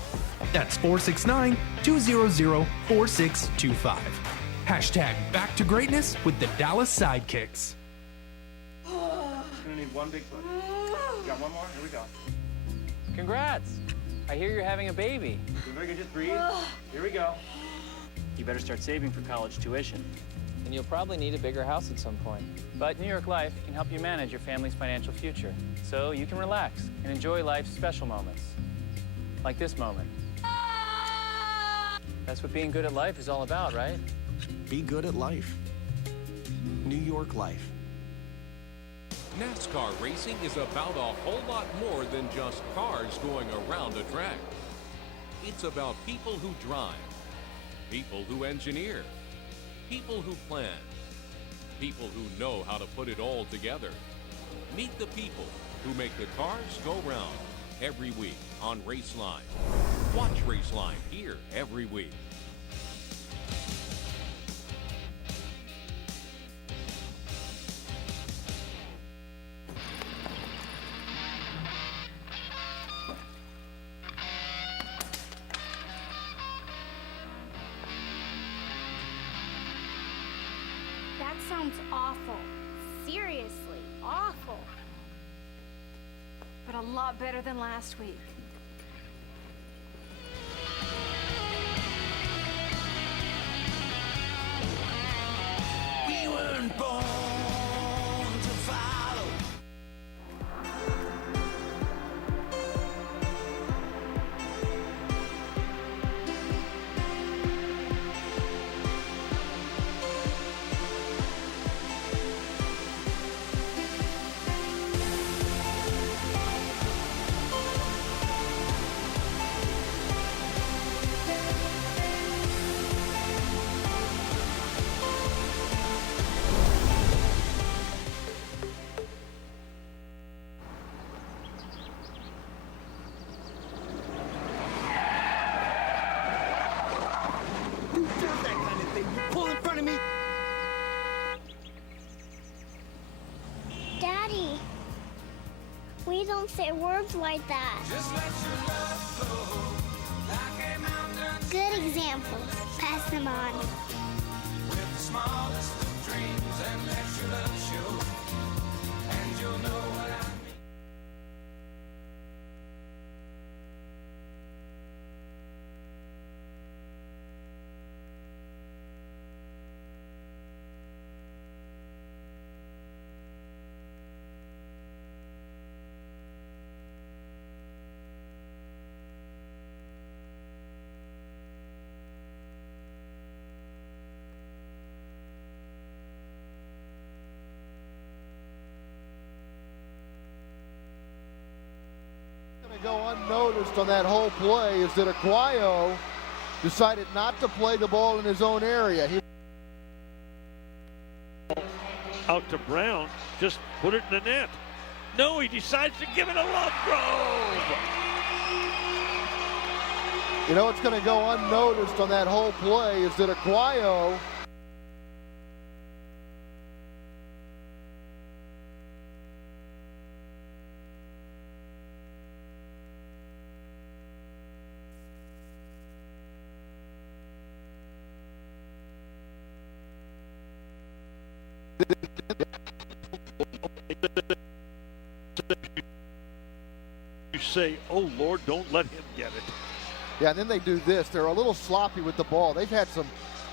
That's 469-200-4625. Hashtag back to greatness with the Dallas Sidekicks. Gonna need one big push. Got one more? Here we go. Congrats. I hear you're having a baby. Very good, just breathe. Here we go. You better start saving for college tuition. And you'll probably need a bigger house at some point. But New York Life can help you manage your family's financial future, so you can relax and enjoy life's special moments. Like this moment. That's what being good at life is all about, right? Be good at life. New York Life. NASCAR racing is about a whole lot more than just cars going around a track. It's about people who drive, people who engineer, people who plan, people who know how to put it all together. Meet the people who make the cars go round every week on Raceline. Watch Raceline here every week. lot better than last week. We weren't born to follow. Daddy, we don't say words like that. Good examples. Pass them on. Go unnoticed on that whole play is that Aguayo decided not to play the ball in his own area. Out to Brown, just put it in the net. No, he decides to give it a love grove. You know what's going to go unnoticed on that whole play is that Aguayo You say, oh Lord, don't let him get it. Yeah, and then they do this. They're a little sloppy with the ball. They've had some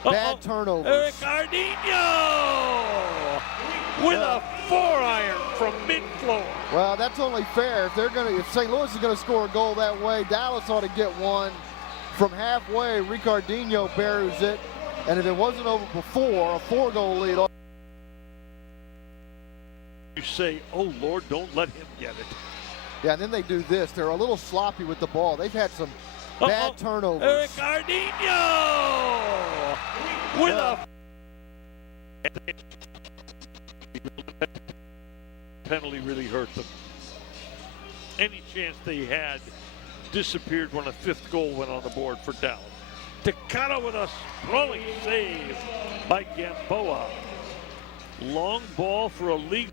bad turnovers. Ricardinho with a 4-iron from mid-floor. Well, that's only fair. If St. Louis is going to score a goal that way, Dallas ought to get one from halfway. Ricardinho buries it, and if it wasn't over before, a 4-goal lead. You say, oh Lord, don't let him get it. Yeah, and then they do this. They're a little sloppy with the ball. They've had some bad turnovers. Ricardinho with a penalty really hurt them. Any chance they had disappeared when a 5th goal went on the board for Dallas. Takata with a throwing save by Gamboa. Long ball for a league.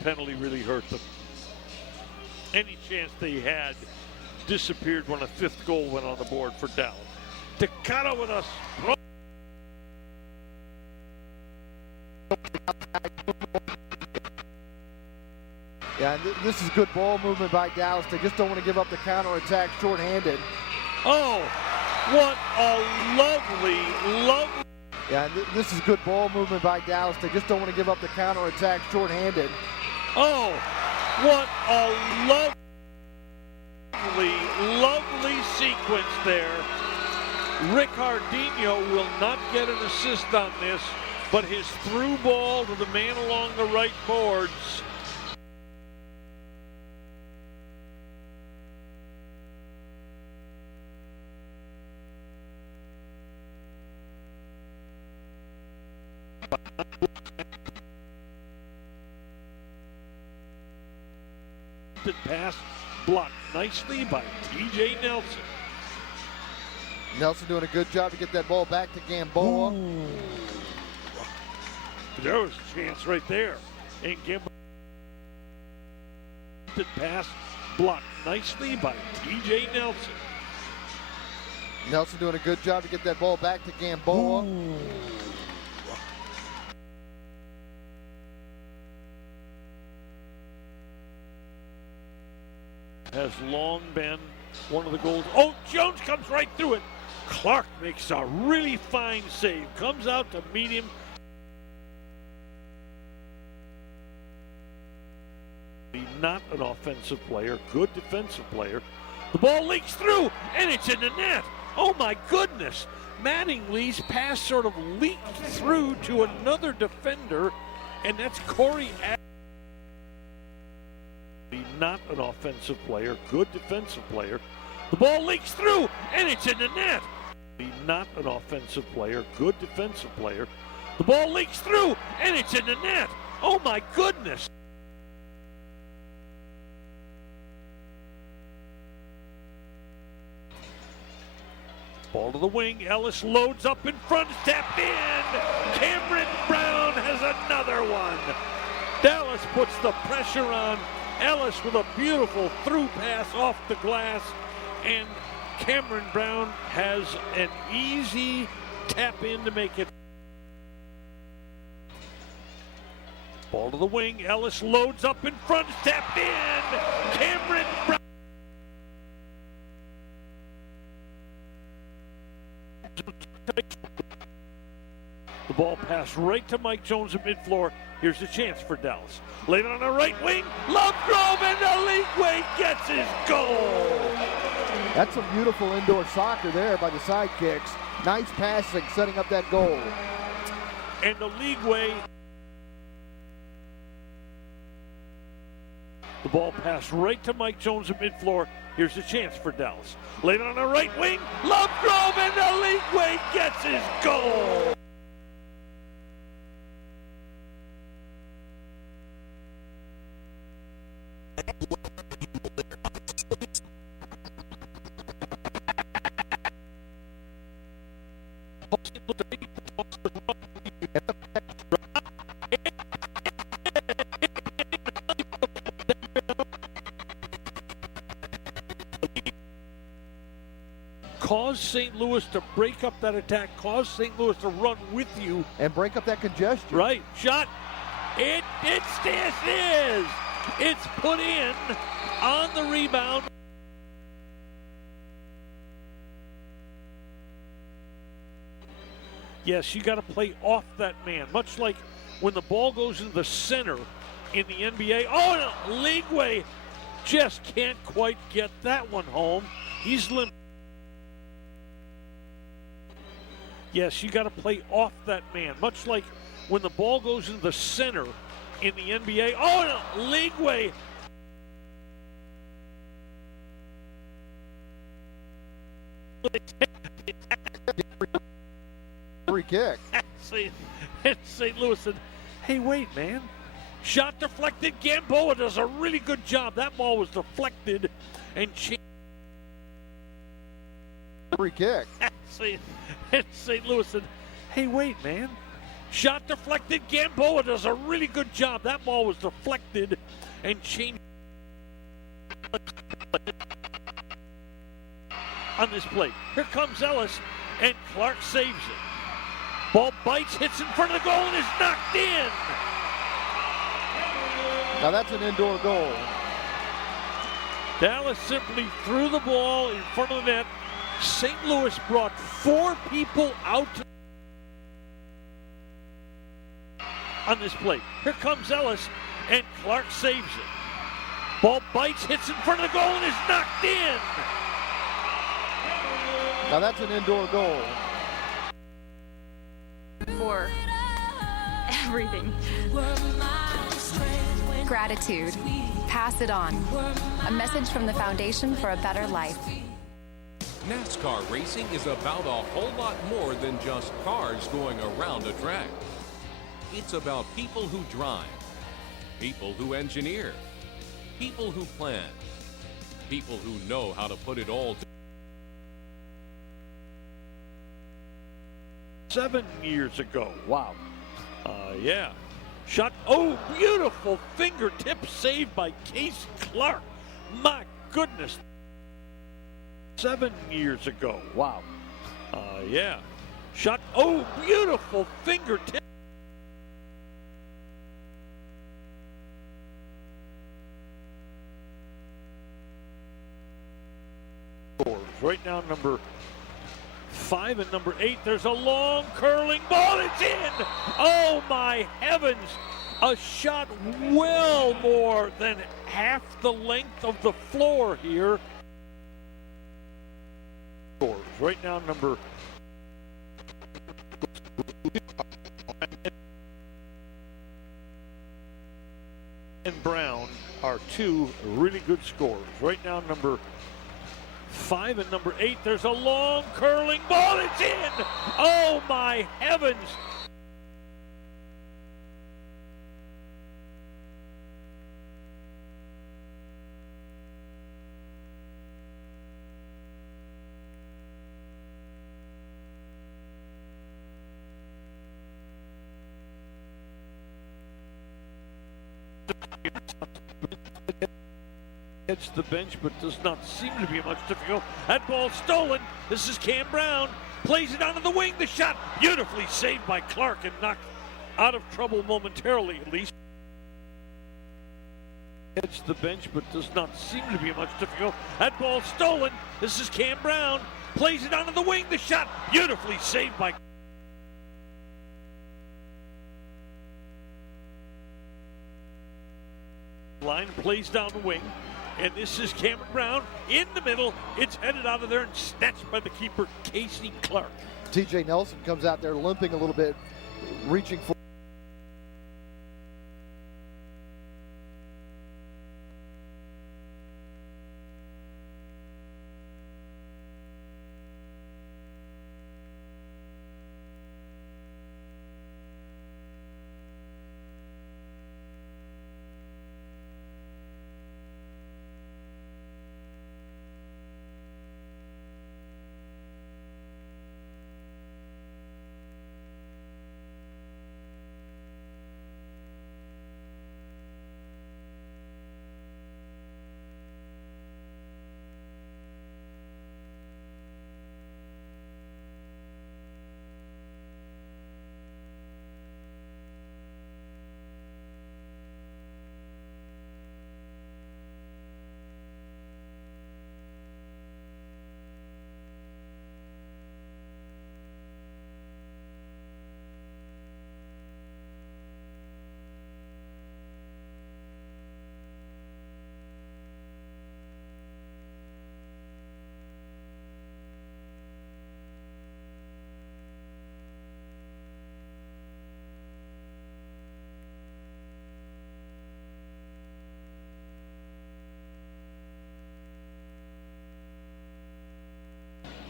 Penalty really hurt them. Any chance they had disappeared when a 5th goal went on the board for Dallas. Takata with a Yeah, and this is good ball movement by Dallas. They just don't want to give up the counterattack shorthanded. Oh, what a lovely. Yeah, and this is good ball movement by Dallas. They just don't want to give up the counterattack shorthanded. Oh, what a lovely sequence there. Ricardinho will not get an assist on this, but his through ball to the man along the right boards. Pass blocked nicely by T.J. Nelson. Nelson doing a good job to get that ball back to Gamboa. Ooh. There was a chance right there. And Gamboa pass blocked nicely by T.J. Nelson. Nelson doing a good job to get that ball back to Gamboa. has long been one of the goals. Oh, Jones comes right through it. Clark makes a really fine save. Comes out to meet him. Not an offensive player, good defensive player. The ball leaks through, and it's in the net. Oh, my goodness. Mattingly's pass sort of leaked through to another defender, and that's Corey. Not an offensive player, good defensive player. The ball leaks through, and it's in the net. Not an offensive player, good defensive player. The ball leaks through, and it's in the net. Oh, my goodness. Ball to the wing. Ellis loads up in front, tapped in. Cameron Brown has another one. Dallas puts the pressure on Ellis with a beautiful through pass off the glass, and Cameron Brown has an easy tap in to make it. Ball to the wing. Ellis loads up in front, tapped in. Cameron Brown. The ball passed right to Mike Jones at midfloor. Here's a chance for Dallas. Laid on the right wing. Lovegrove, and the Leagueway gets his goal. That's some beautiful indoor soccer there by the Sidekicks. Nice passing, setting up that goal. And the Leagueway. The ball passed right to Mike Jones at midfloor. Here's a chance for Dallas. Laid on the right wing. Lovegrove, and the Leagueway gets his goal. Cause St. Louis to break up that attack, cause St. Louis to run with you. And break up that congestion. Right. Shot. It is. It's put in on the rebound. Yes, you got to play off that man, much like when the ball goes into the center in the NBA. Oh, no, Leagueway just can't quite get that one home. He's limp. Yes, you got to play off that man, much like when the ball goes into the center in the NBA. Oh, no, Leagueway. Free kick. It's St. Louis said, hey, wait, man. Shot deflected. Gamboa does a really good job. That ball was deflected and changed. Free kick. It's St. Louis said, hey, wait, man. Shot deflected. Gamboa does a really good job. That ball was deflected and changed on this play. Here comes Ellis, and Clark saves it. Ball bites, hits in front of the goal, and is knocked in. Now that's an indoor goal. Dallas simply threw the ball in front of the net. St. Louis brought 4 people out on this play. Here comes Ellis, and Clark saves it. Ball bites, hits in front of the goal, and is knocked in. Now that's an indoor goal. For everything. Gratitude. Pass it on. A message from the Foundation for a Better Life. NASCAR racing is about a whole lot more than just cars going around a track. It's about people who drive, people who engineer, people who plan, people who know how to put it all together. 7 years ago. Wow. Yeah. Shot. Oh, beautiful fingertip saved by Case Clark. My goodness. 7 years ago. Wow. Yeah. Shot. Oh, beautiful fingertip. 5 and number 8. There's a long curling ball. It's in. Oh, my heavens. A shot well more than half the length of the floor here. Right now, number and Brown are two really good scorers. Right now, number 5 and number 8. There's a long curling ball. It's in. Oh, my heavens. Hits the bench, but does not seem to be much difficult. That ball stolen. This is Cam Brown. Plays it onto the wing. The shot beautifully saved by Clark and knocked out of trouble momentarily, at least. Hits the bench, but does not seem to be much difficult. That ball stolen. This is Cam Brown. Plays it onto the wing. The shot beautifully saved by line. Plays down the wing. And this is Cameron Brown in the middle. It's headed out of there and snatched by the keeper, Casey Clark. TJ Nelson comes out there limping a little bit, reaching for.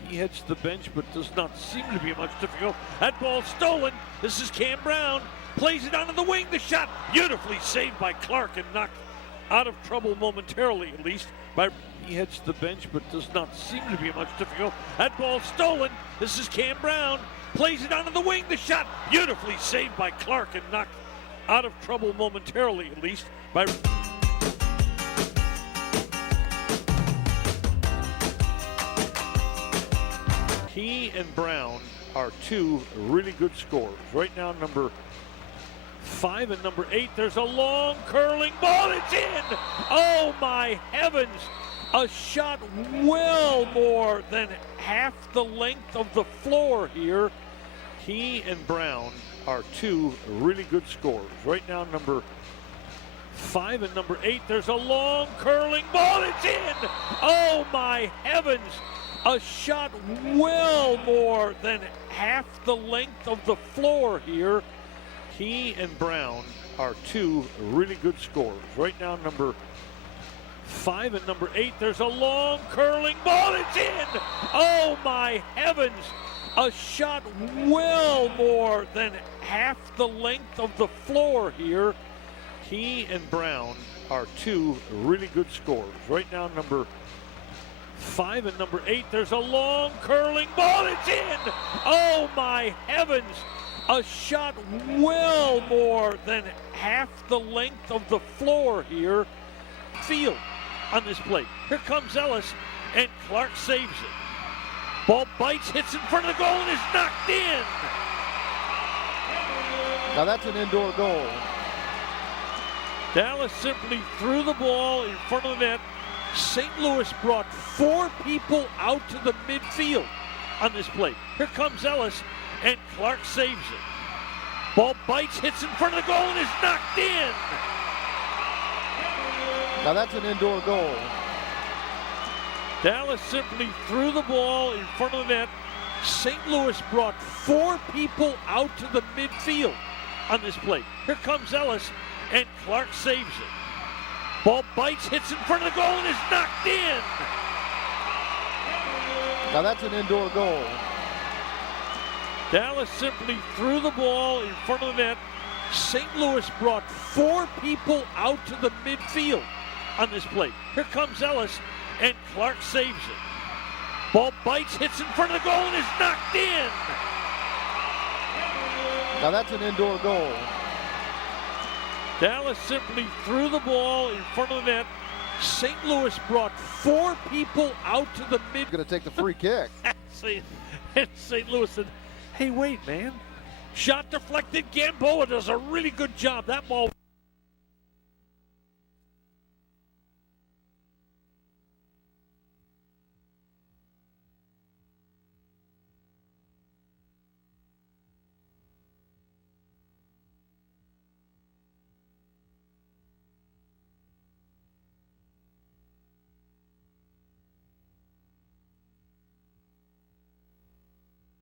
He hits the bench, but does not seem to be much difficult. That ball stolen. This is Cam Brown. Plays it onto the wing. The shot beautifully saved by Clark and knocked out of trouble momentarily, at least. He hits the bench, but does not seem to be much difficult. That ball stolen. This is Cam Brown. Plays it onto the wing. The shot beautifully saved by Clark and knocked out of trouble momentarily, at least. He and Brown are two really good scorers. Right now, number 5 and number 8. There's a long curling ball. It's in. Oh, my heavens. A shot well more than half the length of the floor here. He and Brown are two really good scorers. Right now, number 5 and number 8. There's a long curling ball. It's in. Oh, my heavens. A shot well more than half the length of the floor here. He and Brown are two really good scorers. Right now, number 5 and number 8. There's a long curling ball. It's in. Oh, my heavens. A shot well more than half the length of the floor here. He and Brown are two really good scorers. Right now, number 5 and number 8. There's a long curling ball. It's in. Oh, my heavens. A shot well more than half the length of the floor here. Field on this play. Here comes Ellis, and Clark saves it. Ball bites, hits in front of the goal, and is knocked in. Now that's an indoor goal. Dallas simply threw the ball in front of the net. St. Louis brought 4 people out to the midfield. on this play. Here comes Ellis, and Clark saves it. Ball bites, hits in front of the goal, and is knocked in. Now that's an indoor goal. Dallas simply threw the ball in front of the net. St. Louis brought 4 people out to the midfield on this play. Here comes Ellis, and Clark saves it. Ball bites, hits in front of the goal, and is knocked in. Now that's an indoor goal. Dallas simply threw the ball in front of the net. St. Louis brought 4 people out to the midfield on this play. Here comes Ellis, and Clark saves it. Ball bites, hits in front of the goal, and is knocked in. Now that's an indoor goal. Dallas simply threw the ball in front of the net. St. Louis brought 4 people out to the mid. Going to take the free kick. And St. Louis said, hey, wait, man. Shot deflected. Gamboa does a really good job. That ball